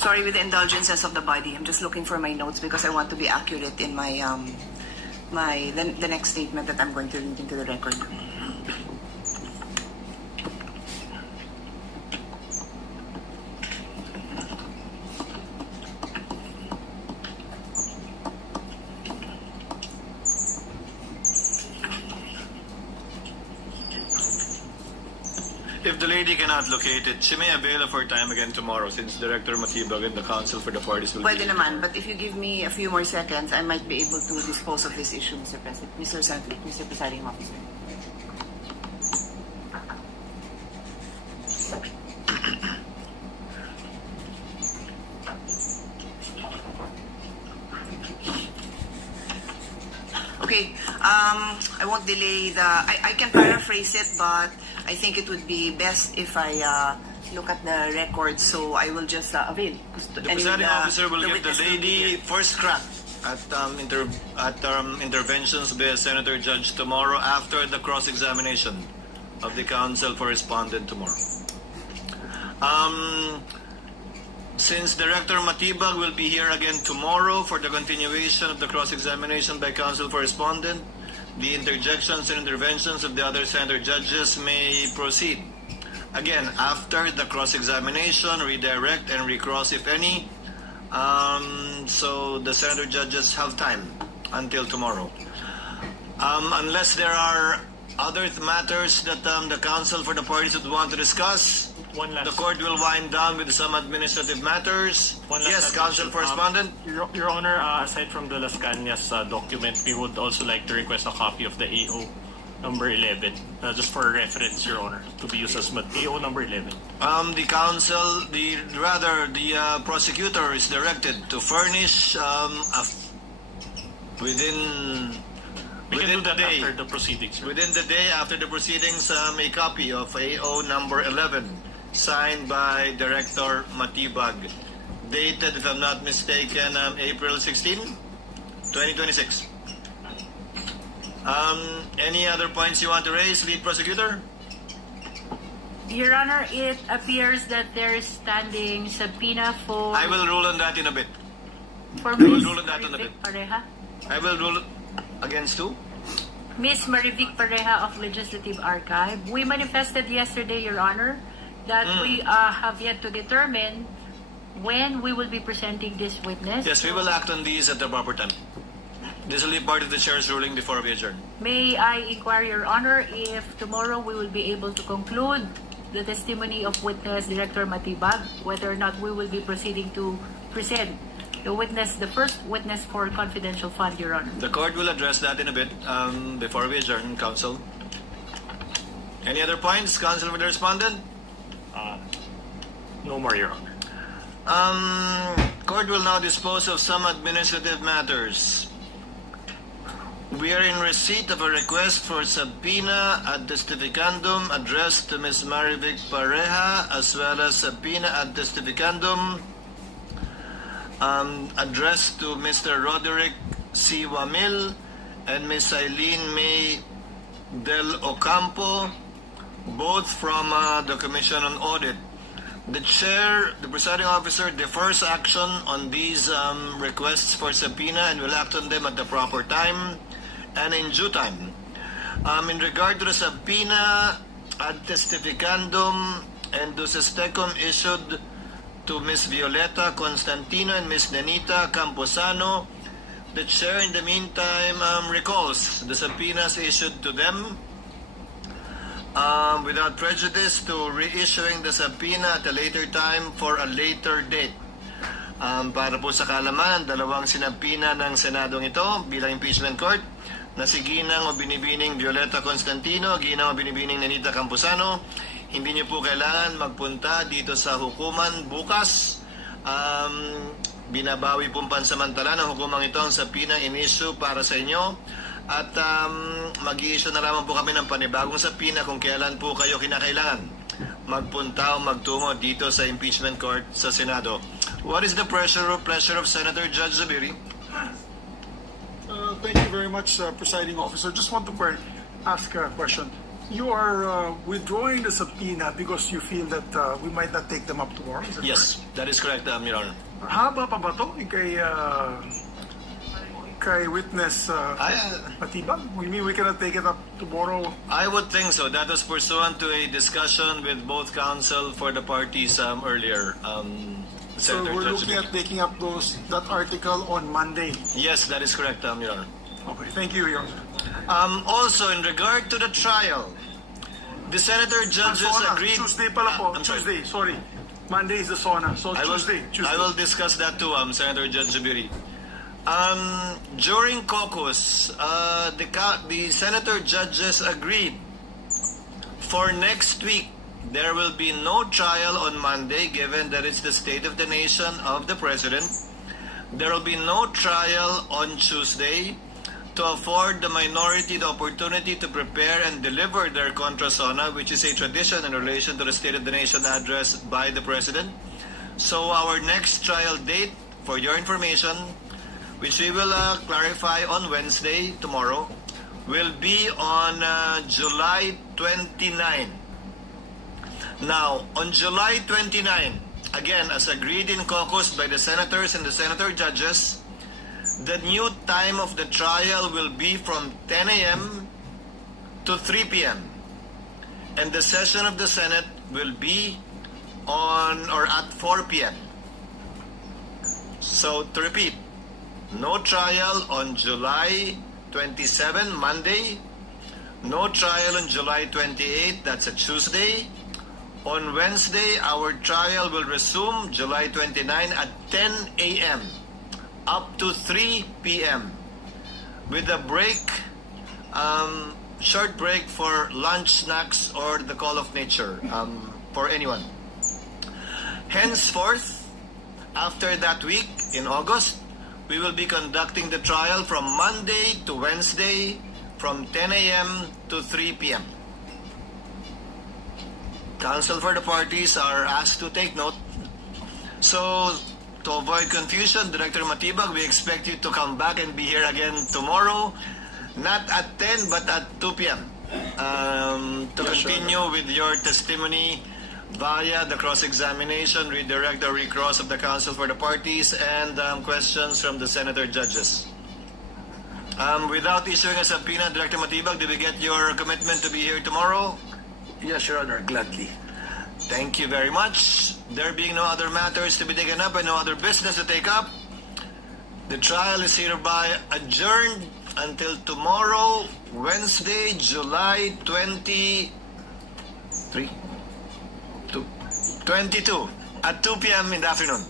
Sorry, with the indulgences of the body, I'm just looking for my notes because I want to be accurate in my the next statement that I'm going to read into the record. If the lady cannot locate it, she may avail of her time again tomorrow since Director Matibag and the counsel for the parties will Pwede be... naman, but if you give me a few more seconds, I might be able to dispose of this issue, Mr. President. Mr. Presiding Officer. Okay, I won't delay the... I can paraphrase it, but I think it would be best if I look at the record, so I will just avail. The presiding officer will give the lady first crack at interventions by Senator Judge tomorrow after the cross-examination of the counsel for respondent tomorrow. Since Director Matibag will be here again tomorrow for the continuation of the cross-examination by counsel for respondent, the interjections and interventions of the other senator judges may proceed. Again, after the cross-examination, redirect and recross if any. So the senator judges have time until tomorrow. Unless there are other matters that the counsel for the parties would want to discuss, the court will wind down with some administrative matters. Yes, counsel for respondent. Your Honor, aside from the Las Cañas document, we would also like to request a copy of the AO number 11, just for reference, Your Honor, to be used as AO number 11. The counsel, the prosecutor is directed to furnish within the day after the proceedings. Within the day after the proceedings, a copy of AO number 11, signed by Director Matibag, dated, if I'm not mistaken, April 16, 2026. Any other points you want to raise, lead prosecutor? Your Honor, it appears that there is standing subpoena for... I will rule on that in a bit. For I will Ms. rule on that in a bit. Marivic Pareja. I will rule against who? Ms. Marivic Pareja of Legislative Archive. We manifested yesterday, Your Honor, that we have yet to determine when we will be presenting this witness. Yes, we will act on these at the proper time. This will be part of the chair's ruling before we adjourn. May I inquire, Your Honor, if tomorrow we will be able to conclude the testimony of witness Director Matibag, whether or not we will be proceeding to present the first witness for confidential fund, Your Honor. The court will address that in a bit before we adjourn, counsel. Any other points, counsel, with the respondent? No more, Your Honor. Court will now dispose of some administrative matters. We are in receipt of a request for subpoena ad testificandum addressed to Ms. Marivic Pareja, as well as subpoena ad testificandum addressed to Mr. Roderick C. Wamil and Ms. Eileen May Del Ocampo, both from the Commission on Audit. The chair, the presiding officer, defers action on these requests for subpoena and will act on them at the proper time and in due time. In regard to the subpoena ad testificandum and ducestecum issued to Ms. Violeta Constantino and Ms. Nenita Camposano, the chair in the meantime recalls the subpoenas issued to them without prejudice to reissuing the subpoena at a later time for a later date. Para po sa kalaman, dalawang sinabpina ng Senadong ito bilang impeachment court na si Ginang o Binibining Violeta Constantino, Ginang o Binibining Nenita Camposano. Hindi niyo po kailangan magpunta dito sa hukuman bukas. Binabawi pong pansamantala ng hukumang ito ang subpoena in-issue para sa inyo. At mag-i-issue na lamang po kami ng panibagong subpoena kung kailan po kayo kinakailangan magpunta o magtungo dito sa impeachment court sa Senado. What is the pleasure of Senator Judge Zubiri? Thank you very much, Presiding Officer. Just want to ask a question. You are withdrawing the subpoena because you feel that we might not take them up tomorrow? Is that Yes, correct? that is correct, Your Honor. Haba pa ba ito kay witness Matibag? We mean we cannot take it up tomorrow? I would think so. That was pursuant to a discussion with both counsel for the parties earlier. So Senator we're Judge looking Zubiri. at taking up that article on Monday. Yes, that is correct, Your Honor. Okay, thank you, Your Honor. Also, in regard to the trial, the senator judges agreed. Tuesday pala po. I'm sorry. Tuesday, sorry. Monday is the SONA. So Tuesday. I will discuss that too, Senator Judge Zubiri. During caucus, the senator judges agreed for next week there will be no trial on Monday, given that it's the State of the Nation of the President. There will be no trial on Tuesday to afford the minority the opportunity to prepare and deliver their contra sona, which is a tradition in relation to the State of the Nation address by the President. So our next trial date, for your information, which we will clarify on Wednesday, tomorrow, will be on July 29. Now, on July 29, again, as agreed in caucus by the senators and the senator judges, the new time of the trial will be from 10 a.m. to 3 p.m. And the session of the Senate will be on or at 4 p.m. So, to repeat, no trial on July 27, Monday. No trial on July 28, that's a Tuesday. On Wednesday, our trial will resume July 29 at 10 a.m. up to 3 p.m. with a break, short break for lunch, snacks, or the call of nature for anyone. Henceforth, after that week in August, we will be conducting the trial from Monday to Wednesday from 10 a.m. to 3 p.m. Counsel for the parties are asked to take note. So, to avoid confusion, Director Matibag, we expect you to come back and be here again tomorrow, not at 10 but at 2 p.m. To continue with your testimony via the cross-examination, redirect or recross of the counsel for the parties, and questions from the senator judges. Without issuing a subpoena, Director Matibag, do we get your commitment to be here tomorrow? Yes, Your Honor, gladly. Thank you very much. There being no other matters to be taken up and no other business to take up, the trial is hereby adjourned until tomorrow, Wednesday, July 22 at 2 p.m. in the afternoon.